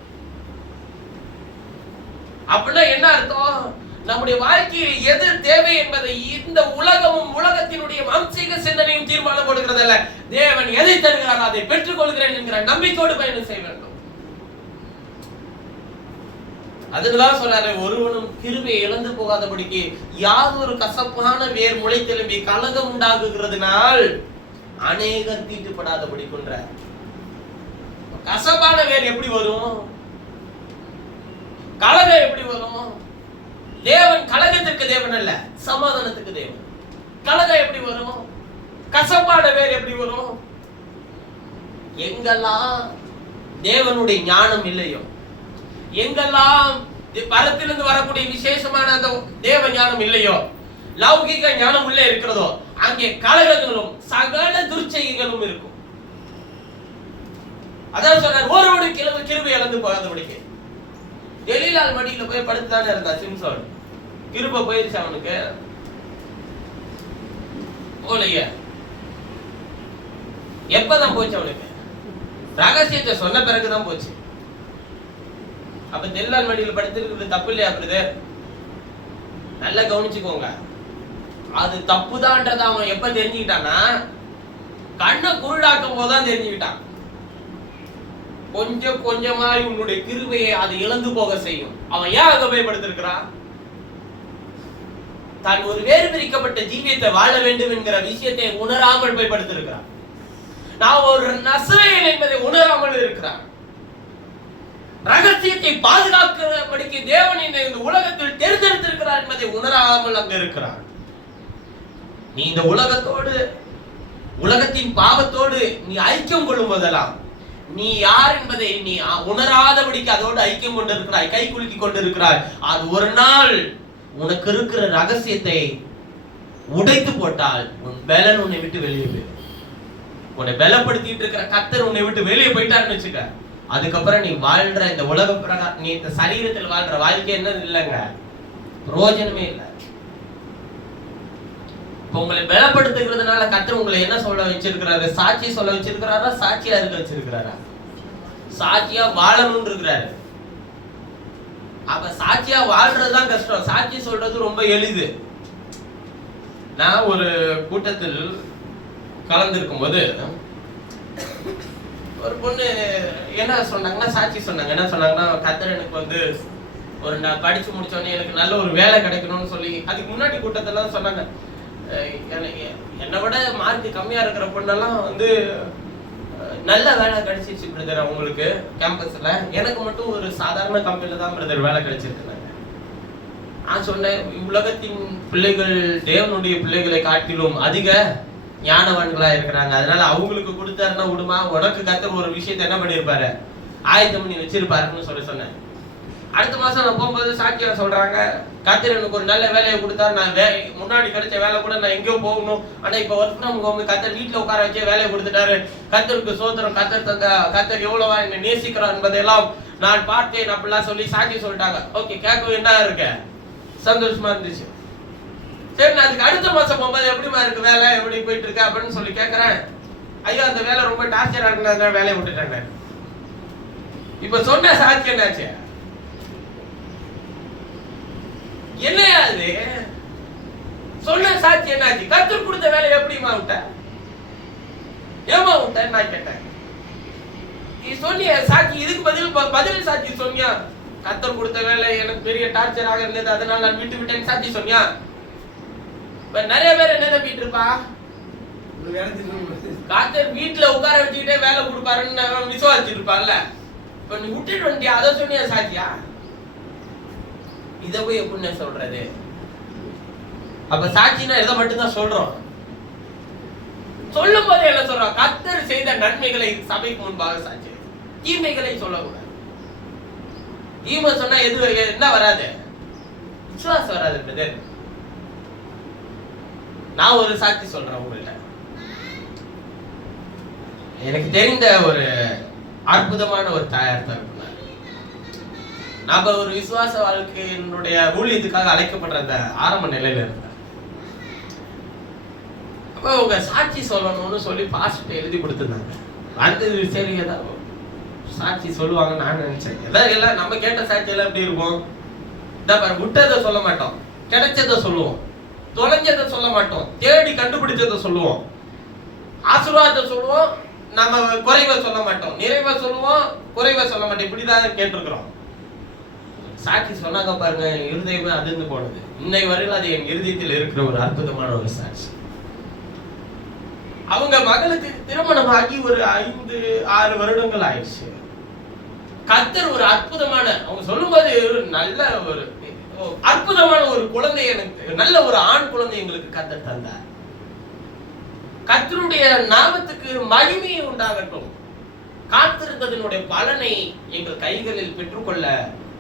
அப்படின்னா என்ன அர்த்தம்? நம்முடைய வாழ்க்கையில் எது தேவை என்பதை இந்த உலகமும் உலகத்தினுடைய மாம்சீக சிந்தனையும் தீர்மானம் கொடுக்கிறதல்ல. தேவன் எதை தருகிறாரோ அதை பெற்றுக் கொள்கிறேன் என்கிற நம்பிக்கையோடு பயணம் செய்ய வேண்டும். அதுதான் சொல்றாரு, ஒருவனும் கிருபையை இழந்து போகாதபடிக்கு யாதொரு கசப்பான வேர் முளை திரும்பி கலகம் உண்டாகுகிறதுனால் அநேகர் தீட்டுப்படாதபடிக்குன்ற. கசப்பான வேர் எப்படி வரும்? கலகம் எப்படி வரும்? தேவன் கலகத்திற்கு தேவன் அல்ல, சமாதானத்துக்கு தேவன். கலகம் எப்படி வரும்? கசப்பான வேர் எப்படி வரும்? எங்கெல்லாம் தேவனுடைய ஞானம் இல்லையோ, எங்கெல்லாம் பரத்திலிருந்து வரக்கூடிய விசேஷமான அந்த தேவ ஞானம் இல்லையோ, லௌகிக ஞானம் உள்ளே இருக்கிறதோ, அங்கே கலகங்களும் சகல துர்ச்செய்களும் இருக்கும். அதான் சொல்றார், ஒருவனும் கிருபை இழந்து போகாதபடிக்கு. எலிலால் மடியில போய் படுத்துதானே இருந்தா சிம்சோன். கிருபை போயிருச்சு அவனுக்கு? போலைய. எப்பதான் போச்சு அவனுக்கு? ரகசியத்தை சொன்ன பிறகுதான் போச்சு. அப்ப தெல்லால் மடியில படுத்திருக்கிறது தப்பு இல்லையா? அப்படி நல்லா கவனிச்சுக்கோங்க. அது தப்புதான்றத அவன் எப்ப தெரிஞ்சுக்கிட்டான்னா, கண்ணை குருடாக்கும் போதுதான் தெரிஞ்சுக்கிட்டான். கொஞ்சம் கொஞ்சமாய் உன்னுடைய கிருபையை அது இழந்து போக செய்யும். அவன் ஏன் அங்க போய் படுத்திருக்கிறான்? தான் ஒரு வேறு பிரிக்கப்பட்ட ஜீவியத்தை வாழ வேண்டும் என்கிற விஷயத்தை உணராமல் போய் படுத்திருக்கிறான். நான் ஒரு நசரேயன் என்பதை உணராமல் இருக்கிறான். ரகசியத்தை பாதுகாக்கிறபடிக்கு தேவன் இந்த உலகத்தில் தேர்ந்தெடுத்திருக்கிறார் என்பதை உணராமல் அங்க இருக்கிறார். நீ இந்த உலகத்தோடு, உலகத்தின் பாவத்தோடு நீ ஐக்கியம் கொள்ளும் போதெல்லாம் நீ யார் என்பதை நீ உணராதபடிக்கு அதோடு ஐக்கியம் கொண்டிருக்கிறாய், கை குலுக்கி கொண்டிருக்கிறாய். அது ஒரு நாள் உனக்கு இருக்கிற ரகசியத்தை உடைத்து போட்டால் உன் பலன் உன்னை விட்டு வெளியே போயிடும். உன்னை பலப்படுத்திட்டு இருக்கிற கர்த்தர் உன்னை விட்டு வெளியே போயிட்டாருன்னு வச்சுக்க, அதுக்கப்புறம் நீ வாழ்ற இந்த உலக பிரகாரம், நீ இந்த சரீரத்தில் வாழ்ற வாழ்க்கை என்ன இல்லைங்க, பிரயோஜனமே இல்லை. இப்ப உங்களை பலப்படுத்துகிறதுனால கர்த்தர் உங்களை என்ன சொல்ல வச்சிருக்கிறாரு? சாட்சி சொல்ல வச்சிருக்கிறாரா? சாட்சியா இருக்க வச்சிருக்கிறாரா? சாட்சியா வாழணும்னு இருக்கிறாரு. அப்ப சாட்சியா வாழ்றதுதான் கஷ்டம், சாட்சி சொல்றது ரொம்ப எளிது. நான் ஒரு கூட்டத்தில் கலந்திருக்கும் போது ஒரு பொண்ணு என்ன சொன்னாங்கன்னா, சாட்சி சொன்னாங்க. என்ன சொன்னாங்கன்னா, கர்த்தர் எனக்கு வந்து ஒரு நான் படிச்சு முடிச்சோடனே எனக்கு நல்ல ஒரு வேலை கிடைக்கணும்னு சொல்லி, அதுக்கு முன்னாடி கூட்டத்தெல்லாம் சொன்னாங்க, என்னை விட மார்க் கம்மியா இருக்கிற பொண்ணெல்லாம் வந்து நல்ல வேலை கிடைச்சிச்சு பிரதர் அவங்களுக்கு கேம்பஸ்ல, எனக்கு மட்டும் ஒரு சாதாரண கம்பெனில தான் பிரதர் வேலை கிடைச்சிருக்குனாங்க. நான் சொன்னேன், உலகத்தின் பிள்ளைகள் தேவனுடைய பிள்ளைகளை காட்டிலும் அதிக ஞானவான்களா இருக்கிறாங்க, அதனால அவங்களுக்கு கொடுத்தாருன்னா விடுமா, உனக்கு கர்த்தர் ஒரு விஷயத்தை என்ன பண்ணிருப்பாரு, ஆயத்தம் பண்ணி வச்சிருப்பாருன்னு சொன்னேன். அடுத்த மாசம் நான் போகும்போது சாட்சியா சொல்றாங்க, கர்த்தர் எனக்கு ஒரு நல்ல வேலையை கொடுத்தாரு, நான் முன்னாடி கிடைச்ச வேலை கூட நான் எங்கேயோ போகணும், ஆனா இப்ப ஒர்க் ஃப்ரம் ஹோம் கர்த்தர் வீட்டுல உட்கார வச்சே வேலையை கொடுத்துட்டாரு, கர்த்தருக்கு சோதரம், கர்த்தர் தந்த கர்த்தர் எவ்வளவா என்னை நேசிக்கிறார் என்பதெல்லாம் நான் பார்த்தேன் அப்படிலாம் சொல்லி சாட்சி சொல்லிட்டாங்க. ஓகே, கேட்க என்ன இருக்கு, சந்தோஷமா இருந்துச்சு. சரி, நான் அதுக்கு அடுத்த மாசம் போகும்போது எப்படிமா இருக்கு வேலை, எப்படி போயிட்டு இருக்கு அப்படின்னு சொல்லி கேட்கறேன். ஐயோ அந்த வேலை ரொம்ப டார்ச்சரா இருக்குன்னா வேலையை விட்டுட்டாங்க. இப்ப சொன்ன சாட்சி என்னாச்சு, என்னையா அது சொன்ன சாட்சி என்னாச்சு, கர்த்தர் கொடுத்த வேலை எப்படிமா விட்ட, ஏமா விட்ட நான் கேட்டேன். நீ சொன்னிய சாட்சி, இதுக்கு பதில் சாட்சி சொன்னியா, கர்த்தர் கொடுத்த வேலை எனக்கு பெரிய டார்ச்சராக இருந்தது அதனால நான் விட்டு விட்டேன்னு சாட்சி சொன்னியா. இப்ப நிறைய பேர் என்ன நம்பிட்டு இருப்பா, ஒரு வேலை செஞ்சு கர்த்தர் வீட்டுல உட்கார வச்சுக்கிட்டே வேலை கொடுப்பாருன்னு விசுவாசிட்டு இருப்பான்ல. இப்ப நீ விட்டுட்டு வண்டியா, அதை சொன்னியா சாட்சியா? இத போய் எப்படி சொல்றது? அப்ப சாட்சினா இதை மட்டும்தான் சொல்றோம். சொல்லும் போது என்ன சொல்றோம்? கர்த்தர் செய்த நன்மைகளை சபைக்கு முன்பாக சாட்சி, தீமைகளை சொல்லக்கூடாது. தீமை சொன்னா எது என்ன வராது? விசுவாசம் வராது பிரதர். நான் ஒரு சாட்சி சொல்றேன் உங்கள்கிட்ட. எனக்கு தெரிந்த ஒரு அற்புதமான ஒரு தாயார் தான். நாம ஒரு விசுவாச வாழ்க்கையினுடைய ஊழியத்துக்காக அழைக்கப்படுற அந்த ஆரம்ப நிலையில இருந்தேன். அப்ப உங்க சாட்சி சொல்லணும்னு சொல்லி பாஸ்டர் எழுதி கொடுத்துருந்தாங்க. அந்த சரி ஏதாவது சாட்சி சொல்லுவாங்க நான் நினைச்சேன். எல்லாம் நம்ம கேட்ட சாட்சி எல்லாம் எப்படி இருக்கும்? விட்டதை சொல்ல மாட்டோம், கிடைச்சதை சொல்லுவோம், தொலைஞ்சதை சொல்ல மாட்டோம், தேடி கண்டுபிடிச்சதை சொல்லுவோம், ஆசீர்வாதத்தை சொல்லுவோம், நம்ம குறைவை சொல்ல மாட்டோம், நிறைவை சொல்லுவோம், குறைவை சொல்ல மாட்டோம். இப்படிதான் கேட்டிருக்கிறோம். சாட்சி சொன்னாங்க பாருங்க, இருதயமே அதிர்ந்து போனது. இன்னை வரையில் அது என் இருதயத்தில் இருக்கிற ஒரு அற்புதமான ஒரு சாட்சி. அவங்க மகளுக்கு திருமணமாகி ஒரு 5-6 வருடங்கள் ஆயிடுச்சு. கர்த்தர் ஒரு அற்புதமான, அவங்க சொல்லும்போது நல்ல ஒரு அற்புதமான ஒரு குழந்தை, எனக்கு நல்ல ஒரு ஆண் குழந்தை எங்களுக்கு கர்த்தர் தந்தார். கர்த்தருடைய நாமத்துக்கு மகிமை உண்டாகட்டும். காத்திருந்ததனுடைய பலனை எங்கள் கைகளில் பெற்றுக்கொள்ள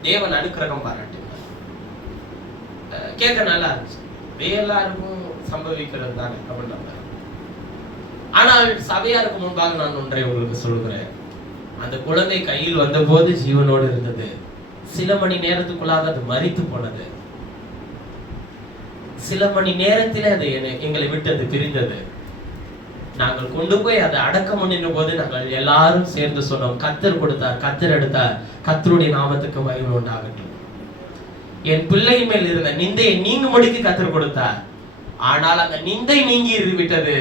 தேவன் அனுக்கிரகம் பாராட்டினார். கேட்க நல்லா இருந்துச்சு. எல்லாருக்கும் சம்பவிக்கிறது தானே அப்படின்ற. ஆனால் சபையாருக்கு முன்பாக நான் ஒன்றை உங்களுக்கு சொல்கிறேன். அந்த குழந்தை கையில் வந்த போது ஜீவனோடு இருந்தது. சில மணி நேரத்துக்குள்ளாக அது மரித்து போனது. சில மணி நேரத்தில் அது எங்களை விட்டு அது பிரிந்தது. நாங்கள் கொண்டு போய் அதை அடக்கம் பண்ணின போது நாங்கள் எல்லாரும் சேர்ந்து சொன்னோம், கர்த்தர் கொடுத்தார், கர்த்தர் எடுத்தார், கர்த்தருடைய நாமத்துக்கு மகிமை உண்டாகட்டும். என் பிள்ளை மேல் இருந்த நிந்தையை நீங்கும்படிக்கு கர்த்தர் கொடுத்தார். ஆனால் அந்த நிந்தை நீங்கி விட்டது.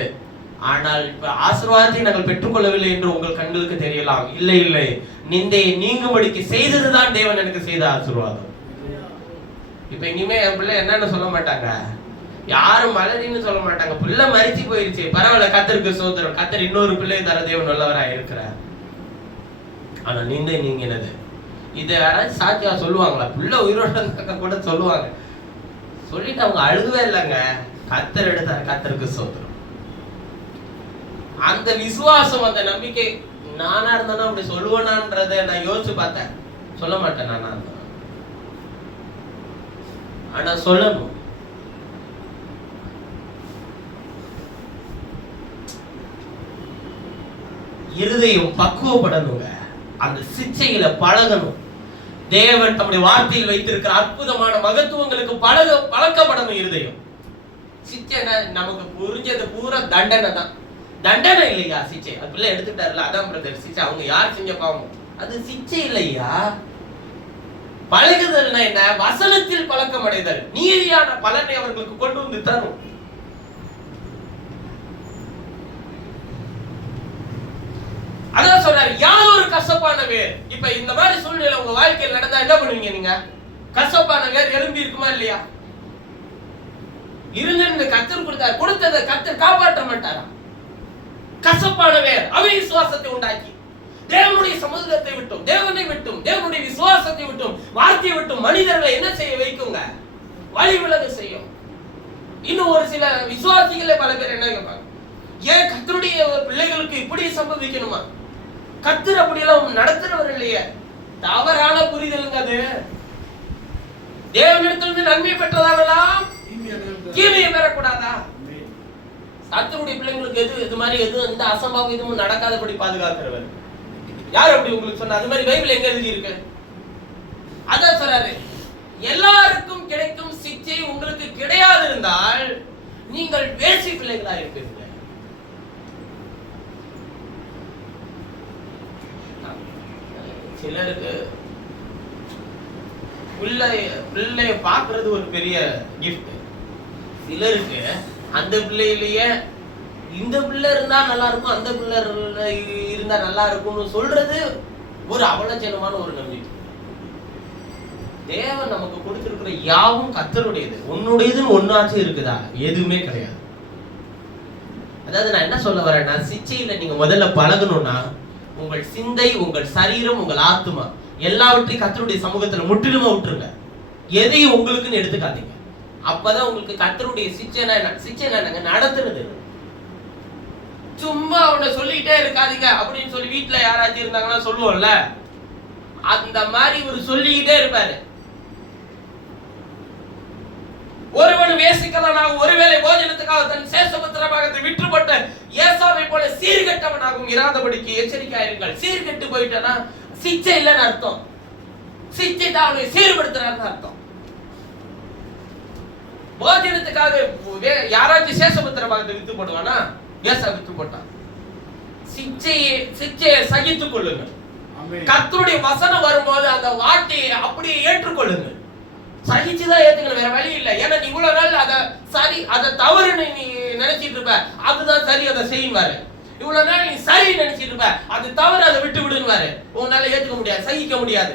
ஆனால் இப்ப ஆசீர்வாதத்தை நாங்கள் பெற்றுக்கொள்ளவில்லை என்று உங்கள் கண்களுக்கு தெரியலாம். இல்லை இல்லை, நிந்தையை நீங்கும்படிக்கு செய்ததுதான் தேவன் எனக்கு செய்த ஆசீர்வாதம். இப்ப எங்கேயுமே என் பிள்ளை என்னன்னு சொல்ல மாட்டாங்க, யாரும் மலரின்னு சொல்ல மாட்டாங்க. பிள்ளை மரிச்சு போயிருச்சு, பரவாயில்ல, கர்த்தருக்கு ஸ்தோத்திரம், கர்த்தர் இன்னொரு பிள்ளை தர தேவன் நல்லவராக இருக்கிறார். ஆனா நிந்தை நீங்கினது. இதை யாராச்சும் சாட்சியா சொல்லுவாங்களா? பிள்ளை உயிரோட கூட சொல்லுவாங்க. சொல்லிட்டு அவங்க அழுகவே இல்லைங்க, கர்த்தர் எடுத்தார், கர்த்தருக்கு ஸ்தோத்திரம். அந்த விசுவாசம், அந்த நம்பிக்கை, நானா இருந்தா அப்படி சொல்லுவேனான்றத நான் யோசிச்சு பார்த்தேன். சொல்ல மாட்டேன் நானா இருந்தா, ஆனா சொல்லணும். இருதயம் பக்குவப்படணுங்க, அந்த சிச்சையில பழகணும். தேவன் தம்முடைய வார்த்தையில் வைத்திருக்கிற அற்புதமான மகத்துவங்களுக்கு பழக்கப்படணும் இருதயம். சிச்சை நமக்கு புரிஞ்சது பூரா தண்டனை தான். தண்டனை இல்லையா சிச்சை? அது பிள்ளை எடுத்துட்டாருல, அதான் பிரதர் சிச்சை. அவங்க யார் செஞ்ச பாவம்? அது சிச்சை இல்லையா. பழகுதல்னா என்ன? வசனத்தில் பழக்கம் அடைதல், நீதியான பலனை அவர்களுக்கு கொண்டு வந்து தரும். அதான் சொல்றாரு, யார் ஒரு கசப்பான வேர். இப்ப இந்த மாதிரி சூழ்நிலை உங்க வாழ்க்கையில் நடந்தா என்ன பண்ணுவீங்க நீங்க? கசப்பான வேர் எழும்பி இருக்குமா இல்லையா? இருந்து கர்த்தர் கொடுத்தார், கொடுத்ததை கர்த்தர் காப்பாற்ற மாட்டாரா? கசப்பான வேர் அவிசுவாசத்தை உண்டாக்கி தேவனுடைய சமூகத்தை விட்டும், தேவனை விட்டும், தேவனுடைய விசுவாசத்தை விட்டும், வார்த்தையை விட்டும் மனிதர்களை என்ன செய்ய வைக்குங்க? வழி விலக செய்யும். இன்னும் ஒரு சில விசுவாசிகளே பல பேர் என்ன கேட்பாங்க, ஏன் கர்த்தருடைய பிள்ளைகளுக்கு இப்படி சம்பவிக்கணுமா? கர்த்தர் அப்படியெல்லாம் நடத்துறவர் இல்லையே. தவறான புரிதலுங்க அது. தேவனிடத்திலிருந்து நன்மை பெற்றதாகலாம் தீமையை பெறக்கூடாதா? கர்த்தருடைய பிள்ளைங்களுக்கு இது மாதிரி எந்த அசம்பாவம் எதுவும் நடக்காதபடி பாதுகாக்கிறவர் யார்? அப்படி உங்களுக்கு சொன்ன அது மாதிரி பைபிள் எங்க எழுதி இருக்கு? அதான் சொல்றாரு, எல்லாருக்கும் கிடைக்கும் சிச்சை உங்களுக்கு கிடையாது இருந்தால் நீங்கள் வேசி பிள்ளைகளா இருப்பீர்கள். சிலருக்கு பிள்ளைய பாக்குறது ஒரு பெரிய கிஃப்ட். சிலருக்கு அந்த பிள்ளையிலேயே இந்த பிள்ளை இருந்தா நல்லா இருக்கும், அந்த பிள்ளை இருந்தா நல்லா இருக்கும்னு சொல்றது ஒரு அவலட்சணமான ஒரு நம்பிக்கை. தேவன் நமக்கு கொடுத்திருக்கிற யாவும் கர்த்தருடையது. உன்னுடையதுன்னு ஒன்னாச்சும் இருக்குதா? எதுவுமே கிடையாது. அதாவது நான் என்ன சொல்ல வரேன்னா, சிச்சையில நீங்க முதல்ல பழகணும்னா உங்கள் சிந்தை, உங்கள் சரீரம், உங்கள் ஆத்துமா எல்லாவற்றையும் கர்த்தருடைய சமூகத்துல முற்றிலுமா விட்டுருங்க. எதையும் உங்களுக்குன்னு எடுத்துக்காதீங்க. அப்பதான் உங்களுக்கு கர்த்தருடைய சிச்சை நடத்துறது. சும்மா அவனை சொல்லிட்டே இருக்காதீங்க அப்படின்னு சொல்லி வீட்டுல யாராச்சும் இருந்தாங்கன்னா சொல்லுவோம்ல, அந்த மாதிரி இவர் சொல்லிக்கிட்டே இருப்பாரு. ஒருவன் வேசிக்கலானாக ஒருவேளை போஜனத்துக்காக தன் சேஷபத்திரபாகத்தை விற்றுப்பட்ட ஏசாவை போல சீர்கெட்டவனாகவும் இராதபடிக்கு எச்சரிக்கையாயிருங்கள். சீர்கெட்டு போயிட்டானா சிச்சை இல்லைன்னு அர்த்தம். சிச்சை தான் அவனை சீர்படுத்துறாருன்னு அர்த்தம். போஜனத்துக்காக யாராச்சும் சேஷபத்திரபாகத்தை வித்து போடுவானா? ஏசா வித்து போட்டான். சிச்சையை சகித்துக் கொள்ளுங்கள். கர்த்தருடைய வசனம் வரும்போது அந்த வார்த்தையை அப்படியே ஏற்றுக்கொள்ளுங்கள். சகிச்சுதான் ஏத்துக்கணும், வேற வழி இல்லை. ஏன்னா நீ இவ்வளவு நாள் அதை சரி அதை தவறுன்னு நீ நினைச்சிட்டு இருப்ப, அதுதான் சரி அதை செய்வாரு. இவ்வளவு நாள் நீ சரி நினைச்சிட்டு இருப்ப, அது தவறு, அதை விட்டு விடுவாரு. உன்னால ஏத்துக்க முடியாது, சகிக்க முடியாது.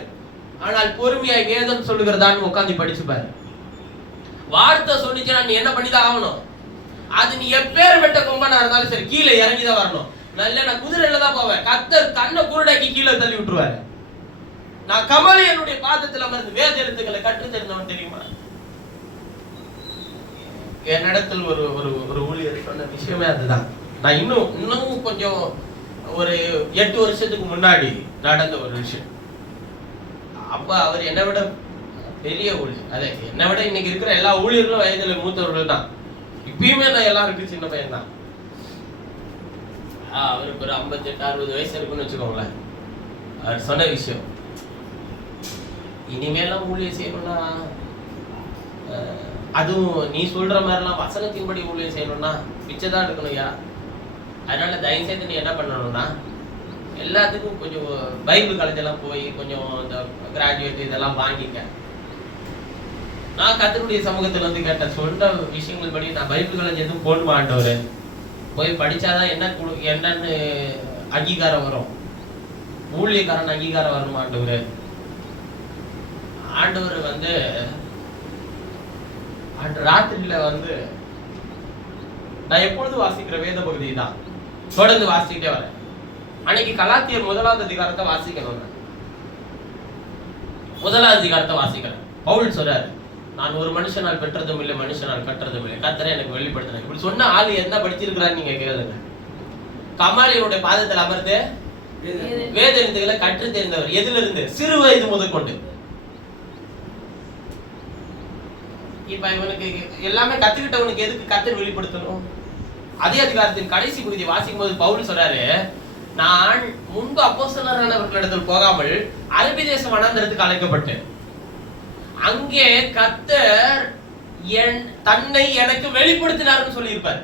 ஆனால் பொறுமையாய் வேதம் சொல்லுகிறதான்னு உட்காந்து படிச்சுப்பாரு. வார்த்தை சொல்லிச்சுன்னா நீ என்ன பண்ணிதான் ஆகணும். அது நீ எப்பேர் வெட்ட கொம்பனா இருந்தாலும் சரி கீழே இறங்கிதான் வரணும். நல்ல நான் குதிரையில தான் போவேன். கர்த்தர் கண்ணை குருடாக்கி கீழே தள்ளி விட்டுருவாரு. நான் கமலியனுடைய பாதத்தில் அமர்ந்து வேத எழுத்துக்களை கற்று தெரிந்தவன் தெரியுமா? என்னிடத்தில் ஒரு ஒரு ஒரு ஊழியர் சொன்ன விஷயமே அதுதான். நான் இன்னும் கொஞ்சம் ஒரு 8 வருஷத்துக்கு முன்னாடி நடந்த ஒரு விஷயம். அப்ப அவர் என்னை விட பெரிய ஊழியர். அதே என்னை விட இன்னைக்கு இருக்கிற எல்லா ஊழியர்களும் வயதுல மூத்தவர்கள் தான். இப்பயுமே நான் எல்லாருக்கும் சின்ன பையன் தான். அவருக்கு ஒரு 58-60 வயசு இருக்குன்னு வச்சுக்கோங்களேன். அவர் சொன்ன விஷயம், இனிமேலாம் ஊழியம் செய்யணும்னா அதுவும் நீ சொல்ற மாதிரிலாம் வசனத்தின்படி ஊழியம் செய்யணும்னா பிச்சைதான் எடுக்கணும்யா. அதனால தயவு செய்து நீ என்ன பண்ணணும்னா எல்லாத்துக்கும் கொஞ்சம் பைபிள் காலேஜ் எல்லாம் போய் கொஞ்சம் இந்த கிராஜுவேட் இதெல்லாம் வாங்கிக்க. நான் கர்த்தருடைய சமூகத்துல வந்து கேட்ட சொல்ற விஷயங்கள் படி நான் பைபிள் காலேஜ் எதுவும் போடணுமா ஆண்டவரே? போய் படிச்சாதான் என்னன்னு அங்கீகாரம் வரும், ஊழியக்காரன் அங்கீகாரம் வரணுமா ஆண்டவரே? ஆண்டவர் வந்து ராத்திரியில வந்து நான் எப்பொழுது வாசிக்கிற வேத பகுதி தான் தொடர்ந்து வாசிக்கிட்டே வரேன். அன்னைக்கு கலாத்தியர் 1வது அதிகாரத்தை வாசிக்கணும். 1வது அதிகாரத்தை வாசிக்கிறேன். பவுல் சொல்றாரு, நான் ஒரு மனுஷனால் பெற்றதும் இல்லை, மனுஷனால் கற்றதும் இல்லை, கர்த்தரை எனக்கு வெளிப்படுத்தினார். இப்படி சொன்ன ஆளு என்ன படிச்சிருக்கிறான்னு நீங்க கேளுங்க. கமாலியனுடைய பாதத்தில் அமர்ந்து வேத எழுத்துக்களை கற்று தெரிந்தவர். எதுல இருந்து? சிறு வயது முதற்கொண்டு. இப்ப இவனுக்கு எல்லாமே கத்துக்கிட்டவனுக்கு எதுக்கு கர்த்தர் வெளிப்படுத்தணும்? அதே அதிகாரத்தின் கடைசி பகுதி வாசிக்கும் போது பவுல் சொல்றாரு, நான் முன்பு அப்போஸ்தலரானவர்களிடத்தில் போகாமல் அரபி தேசம் வனாந்தரத்துக்கு அழைக்கப்பட்டேன். அங்கே கர்த்தர் தன்னை எனக்கு வெளிப்படுத்தினார்னு சொல்லி இருப்பார்.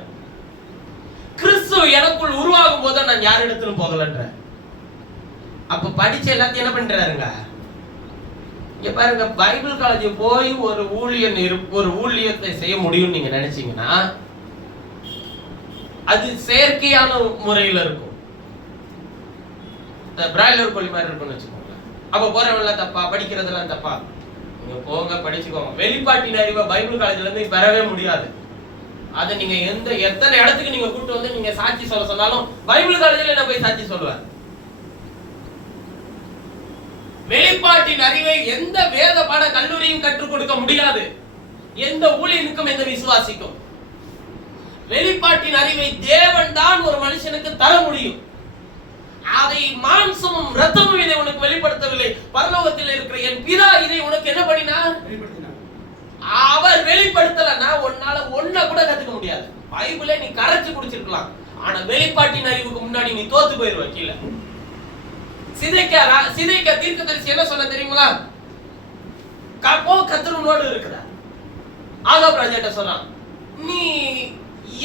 கிறிஸ்து எனக்குள் உருவாகும் போது நான் யாரிடத்திலும் போகலன்ற. அப்ப படிச்ச எல்லாத்தையும் என்ன பண்றாருங்க? இங்க பாருங்க, பைபிள் காலேஜ் போய் ஒரு ஊழியத்தை செய்ய முடியும் நீங்க நினைச்சீங்கன்னா அது செயற்கையான முறையில இருக்கும். பிராய்லர் கோழி மாதிரி இருக்கும்னு வச்சுக்கோங்களேன். அப்ப போறவங்களாம் தப்பா, படிக்கிறதெல்லாம் தப்பா? நீங்க போங்க, படிச்சுக்கோங்க. வெளிப்பாட்டின் அறிவை பைபிள் காலேஜ்ல இருந்து பெறவே முடியாது. அதை நீங்க எத்தனை இடத்துக்கு நீங்க கூட்டு வந்து நீங்க சாட்சி சொல்ல சொன்னாலும் பைபிள் காலேஜ்ல என்ன போய் சாட்சி சொல்லுவேன்? வெளிப்பாட்டின் அறிவை எந்த வேத பாட கல்லூரியும் கற்றுக் கொடுக்க முடியாது. எந்த ஊழியனுக்கும் எந்த விசுவாசிக்கும் வெளிப்பாட்டின் அறிவை தேவன் தான் ஒரு மனுஷனுக்கு தர முடியும். அதை மாம்சமும் இரத்தமும் இதை உனக்கு வெளிப்படுத்தவில்லை, பரலோகத்தில் இருக்கிற என் பிதா இதை உனக்கு என்ன பண்ணினார்? அவர் வெளிப்படுத்தலன்னா உன்னால ஒன்ன கூட கத்துக்க முடியாது. பைபிளை நீ கரைச்சு குடிச்சிருக்கலாம், ஆனா வெளிப்பாட்டின் அறிவுக்கு முன்னாடி நீ தோத்து போயிருவ. கீழே சிதைக்க தீர்க்கதரிசி என்ன சொன்ன தெரியுங்களா? கர்த்தர் உன்னோடு இருக்கிறார். ஆகாப் ராஜாட்ட சொல்றான், நீ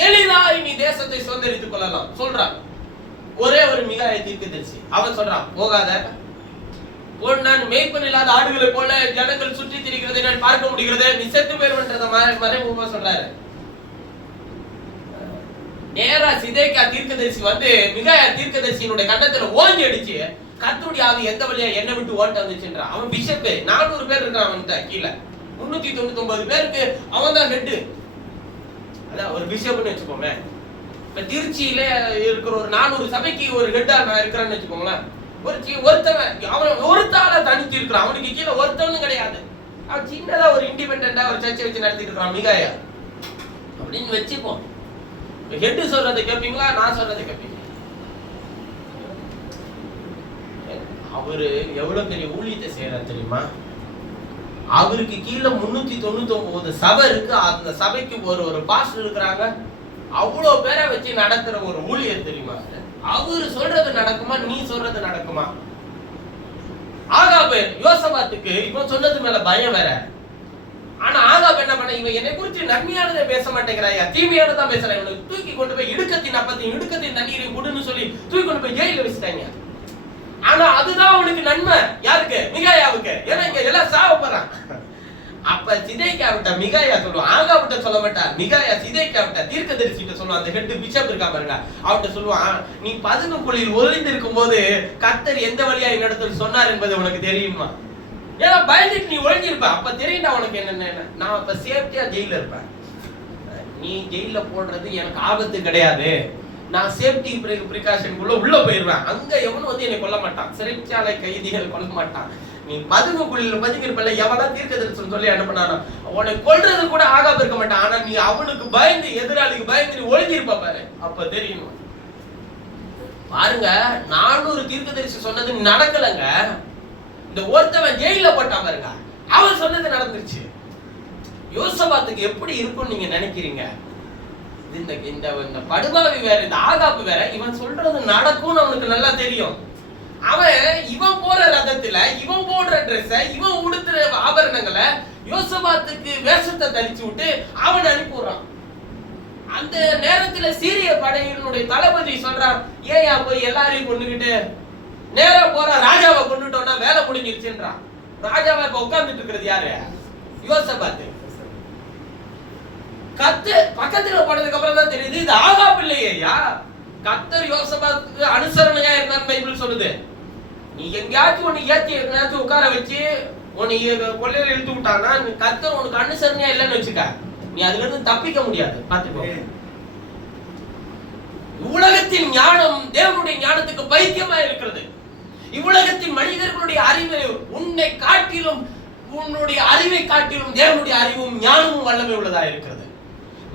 எளிதாய் நீ தேசத்தை சுதந்தரித்துக் கொள்ளலாம் சொல்றான். ஒரே ஒரு மிகாய தீர்க்கதரிசி அவன் சொல்றான், போகாத, நான் மேய்ப்பன் இல்லாத ஆடுகளை போல ஜனங்கள் சுற்றி திரிகிறதை நான் பார்க்க முடிகிறது, நீ செத்து போயிருவன்றத மறைமுகமா சொல்றாரு. நேரா சிதேக்கியா தீர்க்கதரிசி வந்து மிகாயா தீர்க்கதரிசியினுடைய கன்னத்துல ஓங்கி அடிச்சு கர்த்தருடைய ஆவி எந்த வழியா என்னை விட்டு ஓட்ட வந்துச்சுன்றான். அவன் பிஷப், 400 பேர் இருக்கிறான் அவன்கிட்ட. கீழே 399 பேருக்கு அவன் தான் ஹெட். அதான் ஒரு பிஷப்னு வச்சுக்கோங்க. இப்ப திருச்சியில இருக்கிற ஒரு 400 சபைக்கு ஒரு ஹெட்டா நான் இருக்கிறேன்னு வச்சுக்கோங்களேன். ஒருத்தவன் அவன் ஒருத்தால தனித்து இருக்கிறான். அவனுக்கு கீழே ஒருத்தவனும் கிடையாது. அவன் சின்னதா ஒரு இண்டிபெண்டா ஒரு சர்ச்சை வச்சு நடத்திட்டு இருக்கான். மிகாயா அப்படின்னு வச்சுப்போம். ஹெட் சொல்றதை கேட்பீங்களா, நான் சொல்றதை கேட்பீங்க? அவரு எவ்வளவு பெரிய ஊழியத்தை செய்யறாரு தெரியுமா? அவருக்கு கீழே 399 சபை இருக்கு. அந்த சபைக்கு ஒரு பாஸ்டர் இருக்கிறாங்க. அவ்வளவு பேரை வச்சு நடத்துற ஒரு ஊழியர் தெரியுமா? அவரு சொல்றது நடக்குமா, நீ சொல்றது நடக்குமா? ஆகாபு யோசபாத்துக்கு இவன் சொன்னது மேல பயம் வேற. ஆனா ஆகாபு என்ன பண்ண, இவன் என்னை குறித்து நன்மையானதை பேச மாட்டேங்கிறாயா, தீமையானதான் பேசுறான். இவனுக்கு தூக்கி கொண்டு போய் இடுக்கத்தின் அப்பத்தையும் இடுக்கத்தின் தண்ணீரையும் கொடுன்னு சொல்லி தூக்கி கொண்டு போய் ஜெயில வச்சுட்டாங்க. ஆனா அதுதான் அவனுக்கு நன்மை. யாருக்கு? மிகாயாவுக்கு. ஏன்னா இங்க எல்லாம் சாவ போறான். அப்ப சிதேக்கியாவிட்ட மிகாயா சொல்லுவான், ஆகாவிட்ட சொல்ல மாட்டா. மிகாயா சிதேக்கியாவிட்ட தீர்க்கதரிசிட்ட சொல்லுவான். அந்த ஹெட் பிஷப் இருக்கா பாருங்க, அவன்கிட்ட சொல்லுவான், நீ 11 புள்ளியில் ஒளிந்திருக்கும் போது கர்த்தர் எந்த வழியா என்னிடத்தில் சொன்னார் என்பது உனக்கு தெரியுமா? ஏன்னா பயந்துட்டு நீ ஒளிஞ்சிருப்ப. அப்ப தெரியும்டா உனக்கு என்னென்ன. நான் அப்ப சேஃப்டியா ஜெயில இருப்பேன். நீ ஜெயில போடுறது எனக்கு ஆபத்து கிடையாது. நான் சேஃப்டி பிரிகாஷனுக்குள்ள உள்ள போயிருவேன். அங்க எவனும் வந்து என்னை கொல்ல மாட்டான். சிறைச்சாலை கைதிகள் கொல்ல மாட்டான். நீ பதுங்குக்குள்ள பதுங்கிருப்பல, எவனா தீர்க்கதரிசனம் சொல்லி அனுப்பினானோ உன்னை கொல்றது கூட ஆகாம இருக்க மாட்டான். ஆனா நீ அவனுக்கு பயந்து, எதிராளிக்கு பயந்து நீ ஒளிஞ்சிருப்ப பாரு, அப்ப தெரியும். பாருங்க, 400 தீர்க்கதரிசி சொன்னது நடக்கலங்க. இந்த ஒருத்தவன் ஜெயில போட்டான் பாருங்க, அவன் சொன்னது நடந்துருச்சு. யோசபாத்துக்கு எப்படி இருக்கும்னு நீங்க நினைக்கிறீங்க? இந்த படுபாவி வேற, இந்த ஆகாப்பு வேற. இவன் சொல்றது நடக்கும்னு அவனுக்கு நல்லா தெரியும். அவன் இவன் போற ரதத்துல, இவன் போடுற ட்ரெஸ், இவன் உடுத்துற ஆபரணங்களை யோசபாத்துக்கு வேஷத்தை தரிச்சு விட்டு அவன் அனுப்பிடுறான். அந்த நேரத்துல சீரிய படையினுடைய தளபதி சொல்றான், ஏயா போய் எல்லாரையும் கொண்டுகிட்டு நேரா போற ராஜாவை கொண்டுட்டோம்னா வேலை முடிஞ்சிருச்சுன்றான். ராஜாவை இப்ப உட்கார்ந்துட்டு இருக்கிறது யாரு? யோசபாத்து. பக்கத்துல போனதுக்கு அப்புறம் தான் தெரியுது இது ஆகாப் இல்லையா. கர்த்தர் யோசபாத்துக்கு அனுசரணையா இருந்தான்னு பைபிள் சொல்லுது. நீ எங்கேயாச்சும் உன்னை ஏத்தி எங்கேயாச்சும் உட்கார வச்சு உன்னை கொள்ளையில இழுத்து விட்டானா, கர்த்தர் உனக்கு அனுசரணையா இல்லைன்னு வச்சுக்க, நீ அதுல இருந்து தப்பிக்க முடியாது. பாத்துக்கோ. உலகத்தின் ஞானம் தேவனுடைய ஞானத்துக்கு பைத்தியமா இருக்கிறது. இவ்வுலகத்தின் மனிதர்களுடைய அறிவு உன்னை காட்டிலும், உன்னுடைய அறிவை காட்டிலும் தேவனுடைய அறிவும் ஞானமும் வல்லமை உள்ளதா இருக்கிறது.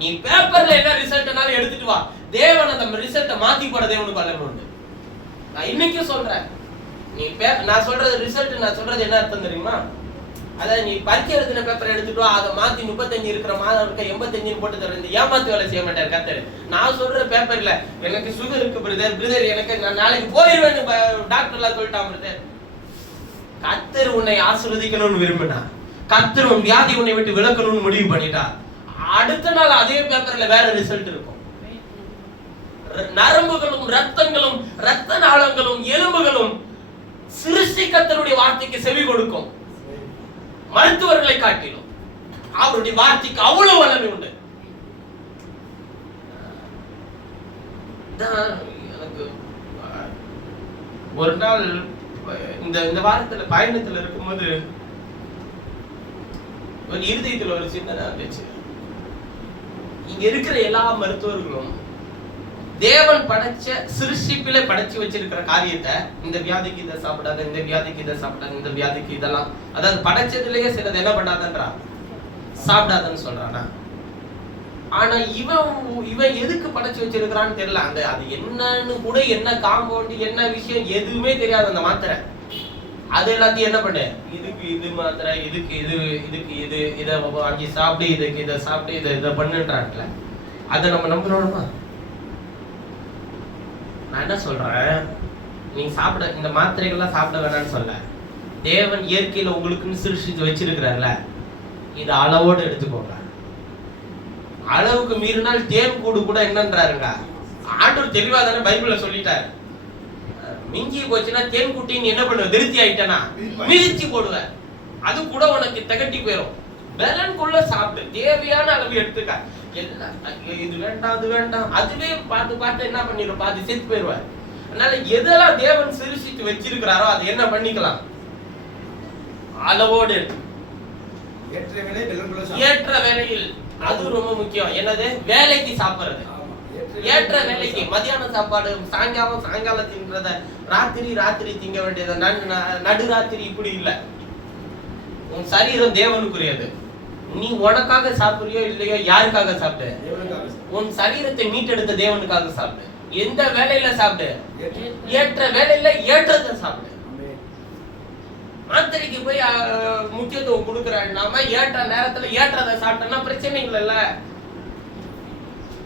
நீ பேப்பர்ல என்ன ரிசல்ட்னாலும் எடுத்துட்டு வா, தேவன் அந்த ரிசல்ட்டை மாத்தி போட தேவனுக்கு வல்லமை உண்டு. நான் இன்னைக்கும் சொல்றேன், நீ நான் சொல்றது ரிசல்ட், நான் சொல்றது என்ன அர்த்தம் தெரியுமா? அதாவது நீ பரிச்சை எழுதின பேப்பர் எடுத்துட்டு வா, அதை மாத்தி 35 இருக்கிற மாதம் 85 போட்டு தர. இந்த ஏமாத்து வேலை செய்ய மாட்டார் கர்த்தர். நான் சொல்ற பேப்பர்ல எனக்கு சுகர் இருக்கு பிரதர், எனக்கு நான் நாளைக்கு போயிடுவேன்னு டாக்டர்லாம் சொல்லிட்டான் பிரதர். கர்த்தர் உன்னை ஆசீர்வதிக்கணும்னு விரும்பினா, கர்த்தர் உன் வியாதி உன்னை விட்டு விலக்கணும்னு முடிவு பண்ணிட்டா, அடுத்த நாள் அதே பேப்பர்ல வேற ரிசல்ட் இருக்கும். நரம்புகளும் ரத்தங்களும் ரத்த நாளங்களும் எலும்புகளும் சிருஷ்டிகர்த்தருடைய வார்த்தைக்கு செவி கொடுக்கும். மருத்துவர்களை காட்டிலும் அவருடைய வார்த்தைக்கு அவ்வளவு வல்லமை உண்டு. எனக்கு ஒரு நாள் இந்த வாரத்துல பயணத்துல இருக்கும்போது ஒரு இருதயத்துல ஒரு சிந்தனை இருந்துச்சு. இங்க இருக்கிற எல்லா மருத்துவர்களும் தேவன் படைச்ச சிருஷ்டிப்பிலே படைச்சு வச்சிருக்கிற காரியத்தை, இந்த வியாதிக்கு இதை சாப்பிடாத, இந்த வியாதிக்கு இதை சாப்பிடாத, இந்த வியாதிக்கு இதெல்லாம், அதாவது படைச்சதுலயே சிலது என்ன பண்ணாதன்றா, சாப்பிடாதன்னு சொல்றானா. ஆனா இவன் எதுக்கு படைச்சு வச்சிருக்கிறான்னு தெரியல. அது என்னன்னு கூட, என்ன காம்பவுண்ட், என்ன விஷயம் எதுவுமே தெரியாது அந்த மாத்திரை. அது எல்லாத்தையும் என்ன பண்ணு, இதுக்கு இது மாத்திரை, இதுக்கு இது, இதுக்கு இது, இதை வாங்கி சாப்பிடு, இதுக்கு இதை சாப்பிடு, இதை பண்ணுன்றாங்கல்ல. அதை நம்ம நம்புறோமா? நான் என்ன சொல்றேன், நீ சாப்பிட இந்த மாத்திரைகள்லாம் சாப்பிட வேணாம்னு சொல்ல. தேவன் இயற்கையில உங்களுக்குன்னு சிருஷ்டிச்சு வச்சிருக்கிறார்ல, இது அளவோடு எடுத்துக்கோங்க. அளவுக்கு மீறினால் தேன் கூடு கூட என்னன்றாருங்க ஆண்டவர் தெளிவா தானே பைபிள்ல சொல்லிட்டாரு. மிஞ்சி போச்சுன்னா தேன் குட்டி நீ என்ன பண்ணுவ, திருப்தி ஆயிட்டனா மிதிச்சு போடுவ, அது கூட உனக்கு திகட்டி போயிடும். பலன்குள்ள சாப்பிடு, தேவையான அளவு எடுத்துக்க. எல்லாம் இது வேண்டாம் அது வேண்டாம், அதுவே பார்த்து பார்த்து என்ன பண்ணிடும், பாதி செத்து போயிடுவார். அதனால எதெல்லாம் தேவன் சிருஷ்டித்து வச்சிருக்கிறாரோ அது என்ன பண்ணிக்கலாம், அளவோடு ஏற்ற வேலையில். அது ரொம்ப முக்கியம். என்னது? வேலைக்கு சாப்பிடுறது. ஏற்ற வேலைக்கு மதியான சாப்பாடு சாயங்காலம் தின்றத ராத்திரி திங்க வேண்டியது, நடுராத்திரி இப்படி இல்ல. உன் சரீரம் தேவனுக்குரியது. நீ உனக்காக சாப்பிடுறியோ இல்லையோ, யாருக்காக சாப்பிடு? உன் சரீரத்தை மீட்டெடுத்த தேவனுக்காக சாப்பிடு. எந்த வேலையில சாப்பிடு? ஏற்ற வேலையில ஏற்றத்தை சாப்பிடு. மாத்திரைக்கு போய் முக்கியத்துவம் கொடுக்கறாங்க. ஏற்ற நேரத்துல ஏற்றதை சாப்பிட்டோம்னா பிரச்சனைகள் இல்ல.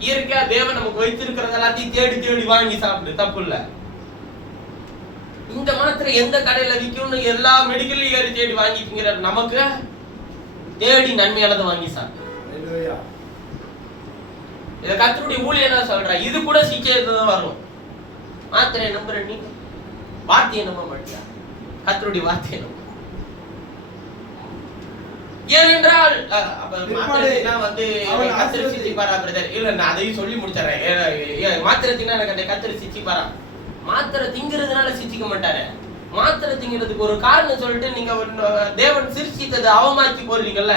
இயற்கையா தேவன் நமக்கு வைத்திருக்கிறது எல்லாத்தையும் தேடி வாங்கி சாப்பிடு, தப்பு இல்ல. இந்த மாத்திரை எந்த கடையில விற்கும்னு எல்லா மெடிக்கல்லையும் ஏறி தேடி வாங்கிக்கிற நமக்கு தேடி நன்மையானதை வாங்கி சாப்பிடு. இத கர்த்தருடைய ஊழியனா சொல்ற. இது கூட சிச்சையில தான் வரும். மாத்திரை நம்புற நீ வார்த்தையை நம்ப மாட்டியா? கர்த்தருடைய வார்த்தையை நம்ப. ஏனென்றால் மாத்திரத்தினா வந்து கர்த்தர் சிச்சிப்பாரா பிரதர்? இல்ல நான் அதையும் சொல்லி முடிச்சறேன். மாத்திரத்தினா எனக்கு கர்த்தர் சிச்சிப்பாரா? மாத்திரை திங்கிறதுனால சிச்சிக்க மாட்டாரு. மாத்திரை திங்கிறதுக்கு ஒரு காரணம் சொல்லிட்டு நீங்க தேவன் சிருஷ்டித்ததை அவமாக்கி போறீங்கல்ல.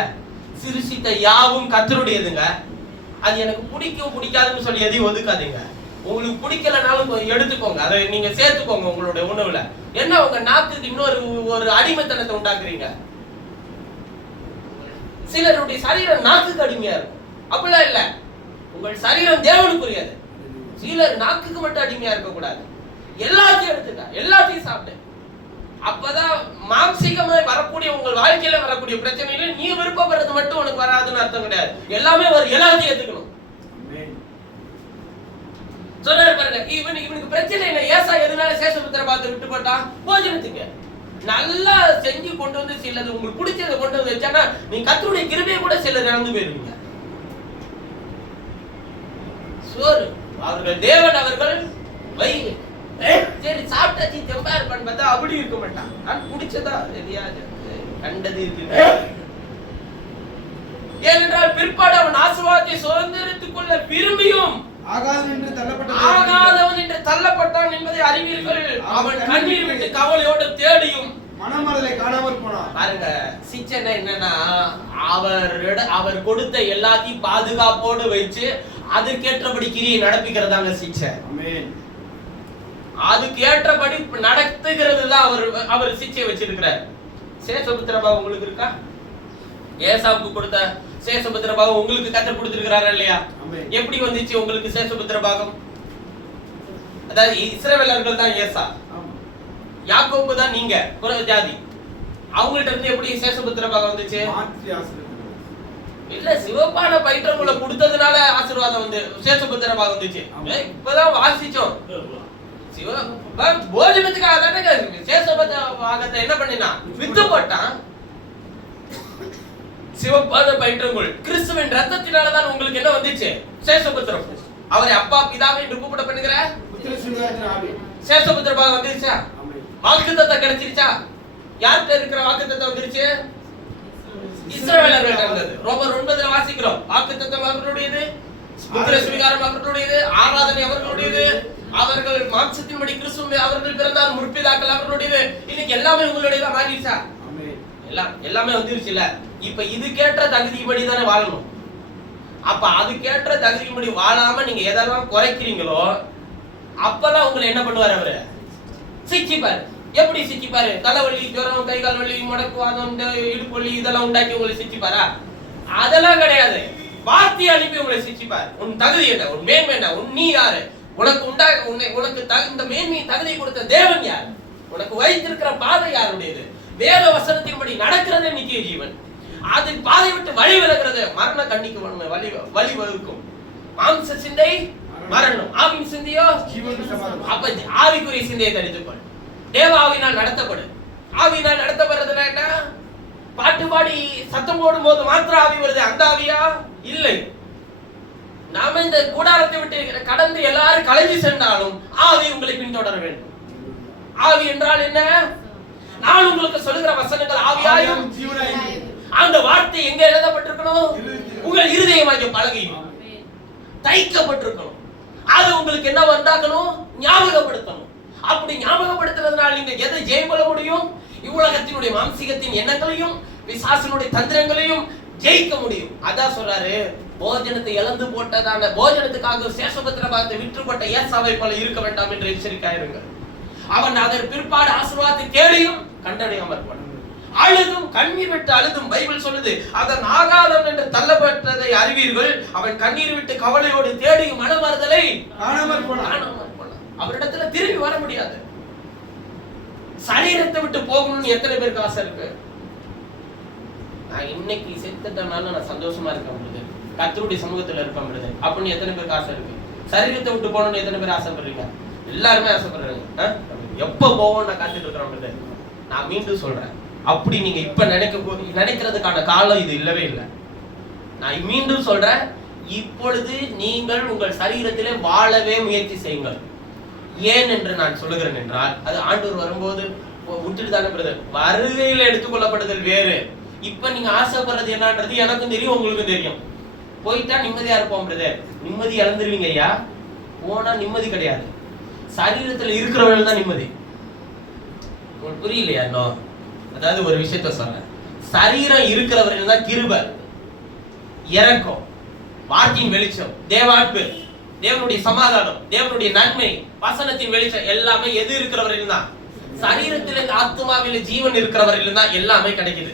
சிருஷ்டித்த யாவும் கர்த்தருடையதுங்க. அது எனக்கு பிடிக்காதுன்னு சொல்லி எதையும் ஒதுக்காதீங்க. உங்களுக்கு பிடிக்கலனாலும் எடுத்துக்கோங்க, அதை நீங்க சேர்த்துக்கோங்க உங்களுடைய உணவுல. என்ன உங்க நாக்குக்கு இன்னொரு அடிமைத்தனத்தை உண்டாக்குறீங்க. சிலருடைய சரீரம் நாக்குக்கு அடிமையா இருக்கும். அப்படிலாம் இல்ல, உங்கள் சரீரம் தேவனுக்குரியது. சிலர் நாக்குக்கு மட்டும் அடிமையா இருக்க கூடாது. எல்லாத்தையும் எடுத்துக்க, எல்லாத்தையும் சாப்பிடு. அப்பதான் மாம்சீகமாய் வரக்கூடிய உங்கள் வாழ்க்கையில வரக்கூடிய பிரச்சனையில நீ விருப்பப்படுறது மட்டும் உனக்கு வராதுன்னு அர்த்தம் கிடையாது. எல்லாமே எல்லாத்தையும் ஏத்துக்கணும். சொன்னாரு பாருங்க, இவனுக்கு பிரச்சனை என்ன? ஏசா எதனால சேஷபுத்திர பார்த்து விட்டு போட்டா? போஜனத்துக்கு நல்லா செஞ்சு கொண்டு வந்து சிலது உங்களுக்கு பிடிச்சதை கொண்டு வந்து வச்சானா நீ கர்த்தருடைய கிருபையை கூட சிலர் இழந்து போயிருவீங்க. சோறு அவர்கள் தேவன், அவர்கள் வயிறு. சரி சாப்பிட்டாச்சு தெம்பா இருப்பான்னு பார்த்தா அப்படி இருக்க மாட்டான். நான் பிடிச்சதா எதையாவது கண்டது இருக்கு. ஏனென்றால் பிற்பாடு அவன் ஆசீர்வாதத்தை சுதந்திரித்துக் கொள்ள விரும்பியும் ஆகாதவன் என்று தள்ளப்பட்டான் என்பதை அறிவீர்கள். அவன் கண்ணீர் விட்டு கவலையோடு தேடியும் மனமரலை காணாமல் போனான். பாருங்க, சிச்சனை என்னன்னா அவர் கொடுத்த எல்லாத்தையும் பாதுகாப்போடு வச்சு அதுக்கேற்றபடி கிரியை நடப்பிக்கிறதாங்க சிச்சை. அதுக்கு ஏற்றபடி நடத்துகிறது தான் அவர் சிச்சையை வச்சிருக்கிறார். சேஷபுத்திர பாவம் உங்களுக்கு இருக்கா? ஏசாவுக்கு கொடுத்த சேஷபுத்திர பாகம் உங்களுக்கு கர்த்தர் கொடுத்திருக்கிறாரா இல்லையா? எப்படி வந்துச்சு உங்களுக்கு சேஷபுத்திர பாகம்? அதாவது இஸ்ரவேலர்கள் தான் ஏசா, யாக்கோபு தான் நீங்க புற ஜாதி. அவங்கள்ட்ட இருந்து எப்படி சேஷபுத்திர பாகம் வந்துச்சு? இல்ல, சிவப்பான பயிற்றமுள்ள கொடுத்ததுனால ஆசீர்வாதம் வந்து சேஷபுத்திர பாகம் வந்துச்சு. இப்பதான் வாசிச்சோம். போஜனத்துக்காக தானே சேஷபுத்திர பாகத்தை என்ன பண்ணினா வித்து போட்டான். சிவப்பான பயிற்றங்கள் கிறிஸ்துவின் ரத்தத்தினாலதான் உங்களுக்கு என்ன வந்துச்சு? சேஷபுத்திரம். அவரை அப்பா பிதாவை என்று கூப்பிட பண்ணுகிற சேஷபுத்திர பாகம் வந்துருச்சா? வாக்குத்தத்தம் கிடைச்சிருச்சா? யார்கிட்ட இருக்கிற வாக்குத்தத்தம் வந்துருச்சு? இஸ்ரவேலர்கள்ட்ட இருந்தது. ரோமர் 9ல வாசிக்கிறோம். வாக்குத்தத்தம் அவர்களுடையது, புத்திர சுவிகாரம் அவர்களுடையது, ஆராதனை அவர்களுடையது, அவர்கள் மாம்சத்தின்படி கிறிஸ்து அவர்கள் பிறந்தார், முற்பிதாக்கள் அவர்களுடையது. இன்னைக்கு எல்லாமே உங்களுடையதா மாறிடுச்சா? எல்லாமே வந்துருச்சுல. இப்ப இதுக்கேற்ற தகுதிப்படி தானே வாழணும். அப்ப அதுக்கேற்ற தகுதிப்படி வாழாம நீங்க எதெல்லாம் குறைக்கிறீங்களோ அப்பெல்லாம் உங்களை என்ன பண்ணுவார்? அவரு சிச்சிப்பாரு. எப்படி சிச்சிப்பாரு? தலைவலி, ஜுரம், கை கால் வலி, முடக்குவாதம், இடுப்பு வலி இதெல்லாம் உண்டாக்கி உங்களை சிச்சிப்பாரா? அதெல்லாம் கிடையாது. வார்த்தையை அனுப்பி உங்களை சிச்சிப்பாரு. உன் தகுதி என்ன? உன் மேன்மை என்ன? நீ யாரு? உனக்கு இந்த மேன்மை தகுதி கொடுத்த தேவன் யார்? உனக்கு வைத்திருக்கிற பாதை யாருடையது? வேத வசனத்தின்படி நடக்கிறது நித்திய ஜீவன். அதில் பாதை விட்டு வழி விலகிறது மரண கண்ணிக்கு வழி வகுக்கும். மாம்ச சிந்தை மரணம், ஆவின் சிந்தையோ ஜீவன். அப்ப ஆவிக்குரிய சிந்தையை தரித்துக்கொள். தேவ ஆவியினால் நடத்தப்படு. ஆவியினால் நடத்தப்படுறதுன்னா என்ன? பாட்டு பாடி சத்தம் போடும் போது மாத்திர ஆவி வருது, அந்த ஆவியா? இல்லை. நாம இந்த கூடாரத்தை விட்டு கடந்து எல்லாரும் கலைஞ்சு சென்றாலும் ஆவி உங்களை பின்தொடர வேண்டும். ஆவி என்றால் என்ன? நான் உங்களுக்கு சொல்லுகிற வசனங்கள் ஆவியாயும் ஜீவனாயும். அந்த வார்த்தை எங்க எழுதப்பட்டிருக்கணும்? உங்கள் இருதயமாகிய பலகையும் தைக்கப்பட்டிருக்கணும். அது உங்களுக்கு என்ன உண்டாக்கணும்? ஞாபகப்படுத்தணும். அப்படி ஞாபகப்படுத்துறதுனால நீங்க எதை ஜெயம் கொள்ள முடியும்? இவ்வுலகத்தினுடைய மாம்சீகத்தின் எண்ணங்களையும் பிசாசினுடைய தந்திரங்களையும் ஜெயிக்க முடியும். அதான் சொல்றாரு, போஜனத்தை இழந்து போட்டதான போஜனத்துக்காக சேஷபத்திர பாகத்தை விற்றுப்பட்ட ஏசாவை போல இருக்க வேண்டாம் என்று எச்சரிக்கையாயிருங்க. அவன் அதன் பிற்பாடு ஆசீர்வாதத்தை தேடியும் கண்டடையாமற் போனான். அழுதும் கண்ணீர் விட்டு அழுதும் பைபிள் சொல்லுது, அதன் ஆகாதம் என்று தள்ளப்பட்டதை அறிவீர்கள், அவன் கண்ணீர் விட்டு கவலையோடு தேடி மனமாறுதலை காணாமற் போனான். அவரிடத்துல திரும்பி வர முடியாது. சரீரத்தை விட்டு போகணும்னு எத்தனை பேருக்கு ஆசை இருக்கு? நான் இன்னைக்கு செத்துட்டனால நான் சந்தோஷமா இருக்கேன் பொழுது, கர்த்தருடைய சமூகத்துல இருக்கேன் பொழுது அப்படின்னு எத்தனை பேருக்கு ஆசை இருக்கு? சரீரத்தை விட்டு போகணும்னு எத்தனை பேர் ஆசைப்படுறீங்க? எல்லாருமே ஆசைப்படுறாங்க. எப்ப போவோம் நான் காத்துட்டு இருக்கிறோம். நான் மீண்டும் சொல்றேன், அப்படி நீங்க இப்ப நினைக்கிறதுக்கான காலம் இது இல்லவே இல்லை. நான் மீண்டும் சொல்றேன், இப்பொழுது நீங்கள் உங்கள் சரீரத்திலே வாழவே முயற்சி செய்யுங்கள். ஏன் என்று நான் சொல்லுகிறேன் என்றால், அது ஆண்டவர் வரும்போது விட்டுட்டு தானே பிரதர், வருகையில எடுத்துக்கொள்ளப்படுதல் வேறு. இப்ப நீங்க ஆசைப்படுறது என்னன்றது எனக்கும் தெரியும், உங்களுக்கும் தெரியும். போயிட்டா நிம்மதியா இருப்போம் பிரதர், நிம்மதி இழந்துருவீங்க ஐயா. போனா நிம்மதி கிடையாது, சரீரத்துல இருக்கிறவர்கள் தான் நிம்மதி. உங்களுக்கு புரியலையா இன்னும்? அதாவது ஒரு விஷயத்த சொல்றேன், சரீரம் இருக்கிறவர்கள் தான் கிருபை, இரக்கம், வார்த்தையின் வெளிச்சம், தேவான்பு, தேவனுடைய சமாதானம், தேவனுடைய நன்மை, வசனத்தின் வெளிச்சம் எல்லாமே எது இருக்கிறவர்கள் தான். சரீரத்தில் ஆத்மாவில ஜீவன் இருக்கிறவர்கள் தான் எல்லாமே கிடைக்குது.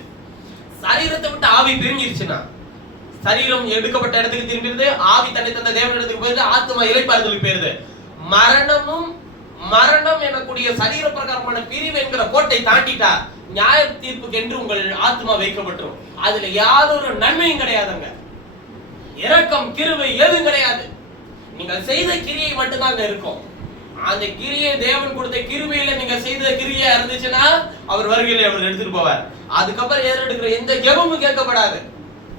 சரீரத்தை விட்டு ஆவி பிரிஞ்சிருச்சுன்னா, சரீரம் எடுக்கப்பட்ட இடத்துக்கு திரும்பிடுது, ஆவி தன்னை தந்த தேவன் இடத்துக்கு போயிருது, ஆத்மா இளைப்பாறுதலுக்கு போயிருது. மரணம் எனக்கூடிய சரீர பிரகாரமான பிரிவு என்கிற கோட்டை தாண்டிட்டா நியாய தீர்ப்புக்கு என்று உங்கள் ஆத்மா வைக்கப்பட்டுரும். அதுல யாதொரு நன்மையும் கிடையாதுங்க. இரக்கம், கிருபை எதுவும் கிடையாது. நீங்கள் செய்த கிரியை மட்டும்தான் இருக்கும். அந்த கிரியை தேவன் கொடுத்த கிருபையில நீங்க செய்த கிரியா இருந்துச்சுன்னா அவர் வருகையில அவர் எடுத்துட்டு போவார். அதுக்கப்புறம் ஏறெடுக்கிற எந்த ஜெபமும் கேட்கப்படாது.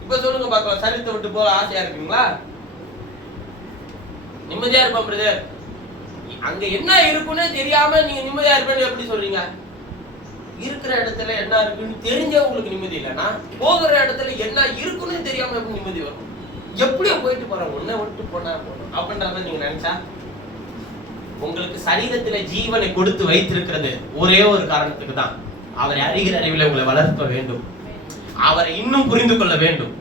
இப்ப சொல்லுங்க பார்க்கலாம், சரீரத்தை விட்டு போக ஆசையா இருக்குங்களா? நிம்மதியா இருப்போம் பிரதர், அங்க என்ன இருக்குன்னு தெரியாம நீங்க நிம்மதியா இருப்பேன்னு எப்படி சொல்றீங்க? இருக்கிற இடத்துல என்ன இருக்குன்னு தெரிஞ்ச உங்களுக்கு நிம்மதி இல்லைன்னா, போகிற இடத்துல என்ன இருக்குன்னு தெரியாம எப்படி நிம்மதி வரும்? எப்படியோ போயிட்டு போறோம், ஒன்ன விட்டு போனா போறோம் அப்படின்றத நீங்க நினைச்சா, உங்களுக்கு சரீரத்துல ஜீவனை கொடுத்து வைத்திருக்கிறது ஒரே ஒரு காரணத்துக்கு தான். அவரை அறிகிற அறிவில் உங்களை வளர்க்க வேண்டும், அவரை இன்னும் புரிந்து கொள்ள வேண்டும்,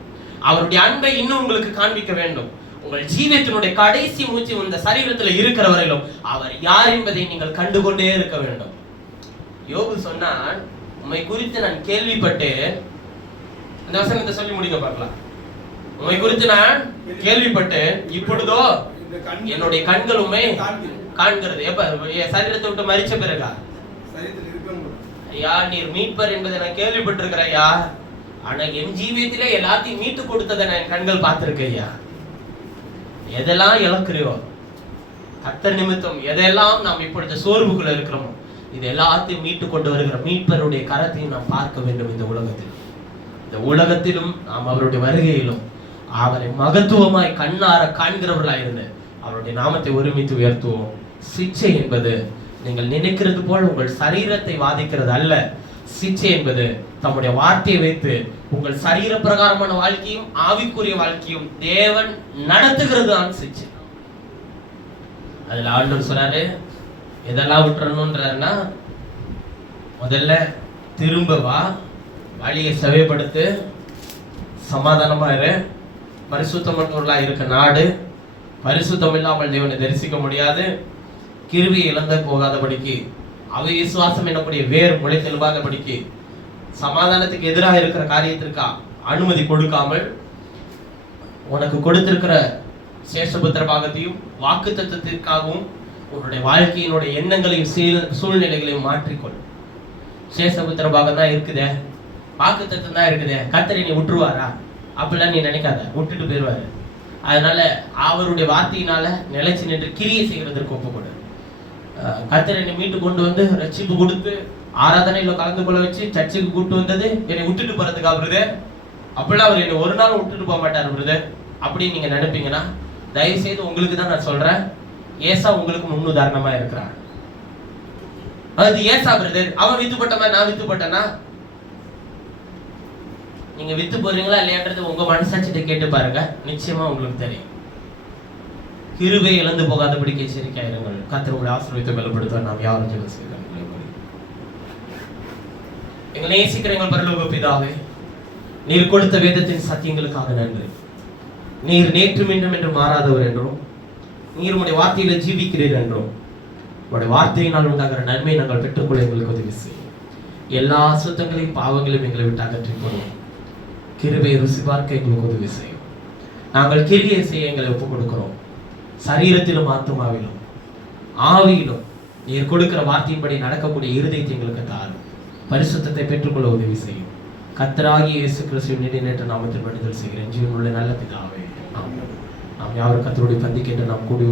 அவருடைய அன்பை இன்னும் உங்களுக்கு காண்பிக்க வேண்டும். உங்கள் ஜீவத்தினுடைய கடைசி மூச்சு இந்த சரீரத்தில் இருக்கிற வரையிலும் அவர் யார் என்பதை நீங்கள் கண்டுகொண்டே இருக்க வேண்டும். யோபு சொன்னான், உம்மை குறித்து நான் கேள்விப்பட்டேன். அந்த வசனத்தை சொல்லி முடிக்க பார்க்கலாம். உம்மை குறித்து நான் கேள்விப்பட்டேன், இப்பொழுதோ என்னுடைய கண்கள் உம்மை காண்கிறது. எப்ப? சரீரத்தை விட்டு மரிச்ச பிறகா? ஐயா, நீர் மீட்பர் என்பதை நான் கேள்விப்பட்டிருக்கிறேன் ஐயா, ஆனா என் ஜீவியத்திலே எல்லாத்தையும் மீட்டு கொடுத்ததை நான் கண்கள் பார்த்திருக்கேன் ஐயா. எதெல்லாம் இழக்கிறோம் கர்த்தர் நிமித்தம், எதெல்லாம் நாம் இப்பொழுது சோர்வுக்குள்ள இருக்கிறோமோ இது எல்லாத்தையும் மீட்டு கொண்டு வருகிற மீட்பருடைய கரத்தையும் நாம் பார்க்க வேண்டும். இந்த உலகத்திலும் நாம் அவருடைய வருகையிலும் அவரை மகத்துவமாய் கண்ணார காண்கிறவர்களாக இருந்து அவருடைய நாமத்தை ஒருமித்து உயர்த்துவோம். சிச்சை என்பது நீங்கள் நினைக்கிறது போல உங்கள் சரீரத்தை வாதிக்கிறது அல்ல. சிச்சை என்பது தம்முடைய வார்த்தையை வைத்து உங்கள் சரீர பிரகாரமான வாழ்க்கையும் ஆவிக்குரிய வாழ்க்கையும் தேவன் நடத்துகிறது தான் சிச்சை. அதுல ஆண்டவர் சொல்றாரு, எதெல்லாம் விட்டுறணும்ன்றாருன்னா, முதல்ல திரும்ப வா, வழியை செவைப்படுத்து, சமாதானமா இரு, பரிசுத்தமற்றவர்களா இருக்க நாடு, பரிசுத்தம் இல்லாமல் தேவனை தரிசிக்க முடியாது, கிருபையை இழந்த போகாதபடிக்கு, அவிசுவாசம் என்னக்கூடிய வேறு முளை தெளிவாதபடிக்கு, சமாதானத்துக்கு எதிராக இருக்கிற காரியத்திற்கு அனுமதி கொடுக்காமல் உனக்கு கொடுத்திருக்கிற சேஷபுத்திர பாகத்தையும் வாக்கு தத்துவத்திற்காகவும் உன்னுடைய வாழ்க்கையினுடைய எண்ணங்களையும் சூழ்நிலைகளையும் மாற்றிக்கொள். சேஷபுத்திர பாகம் தான் இருக்குதே, வாக்கு தத்துவம் தான் இருக்குதே, கர்த்தரை நீ விட்டுருவாரா? அப்படிலாம் நீ நினைக்காத, விட்டுட்டு போயிடுவாரு. அதனால அவருடைய வார்த்தையினால நிலைச்சு நின்று கிரியை செய்கிறதற்கு ஒப்புக்கொடு. கர்த்தர் என்னை மீட்டு கொண்டு வந்து ரட்சிப்பு கொடுத்து ஆராதனையில கலந்து கொள்ள வச்சு சர்ச்சுக்கு கூட்டு வந்தது என்னை விட்டுட்டு போறதுக்கா பிரதர்? அப்படிலாம் அவர் என்னை ஒரு நாள் விட்டுட்டு போக மாட்டார் பிரதர் அப்படின்னு நீங்க நினைப்பீங்கன்னா, தயவு செய்து உங்களுக்கு தான் நான் சொல்றேன், ஏசா உங்களுக்கு முன்னுதாரணமா இருக்கிறான். அது ஏசா பிரதர், அவன் வித்து போட்டமா நான் வித்து போட்டேனா? நீங்க வித்து போறீங்களா இல்லையான்றது உங்க மனசாட்சிட்ட கேட்டு பாருங்க, நிச்சயமா உங்களுக்கு தெரியும். கிருபை இழந்து போகாதபடிக்கு எச்சரிக்கையாயிருங்கள். கர்த்தர் உங்களை ஆசீர்வதித்து பலப்படுத்துவார். நாம் யாரும் ஜெபம் செய்கிறோம். எங்களை நேசிக்கிற எங்கள் பரலோக பிதாவே, நீர் கொடுத்த வேதத்தின் சத்தியங்களுக்காக நன்றி. நீர் நேற்றும் இன்றும் என்று மாறாதவர் என்றும், நீர் உடைய வார்த்தையில ஜீவிக்கிறீர் என்றும், உடைய வார்த்தையினால் உண்டாகிற நன்மை நாங்கள் பெற்றுக்கொள்ள எங்களுக்கு உதவி செய்யும். எல்லா சுத்தங்களையும் பாவங்களையும் எங்களை விட்டு அகற்றிக் கொள்ளும். கிருபை ருசி பார்க்க எங்களுக்கு உதவி செய்யும். நாங்கள் கிரியை செய்ய எங்களை ஒப்புக் கொடுக்கிறோம். சரீரத்திலும் ஆத்துமாவிலும் ஆவியிலும் நீர் கொடுக்கிற வார்த்தையின்படி நடக்கக்கூடிய இருதயத்தை எங்களுக்கு தாரும். பரிசுத்தத்தை பெற்றுக்கொள்ள உதவி செய்யும். கர்த்தராகிய இயேசு கிறிஸ்துவின் நினைநேற்ற நாமத்தில் வேண்டுதல் செய்கிறேன். ஜீவனுள்ள நல்ல பிதாவே, ஆமென். நாம் யாவரும் கர்த்தருடைய பந்திக்கென்று நாம் கூடி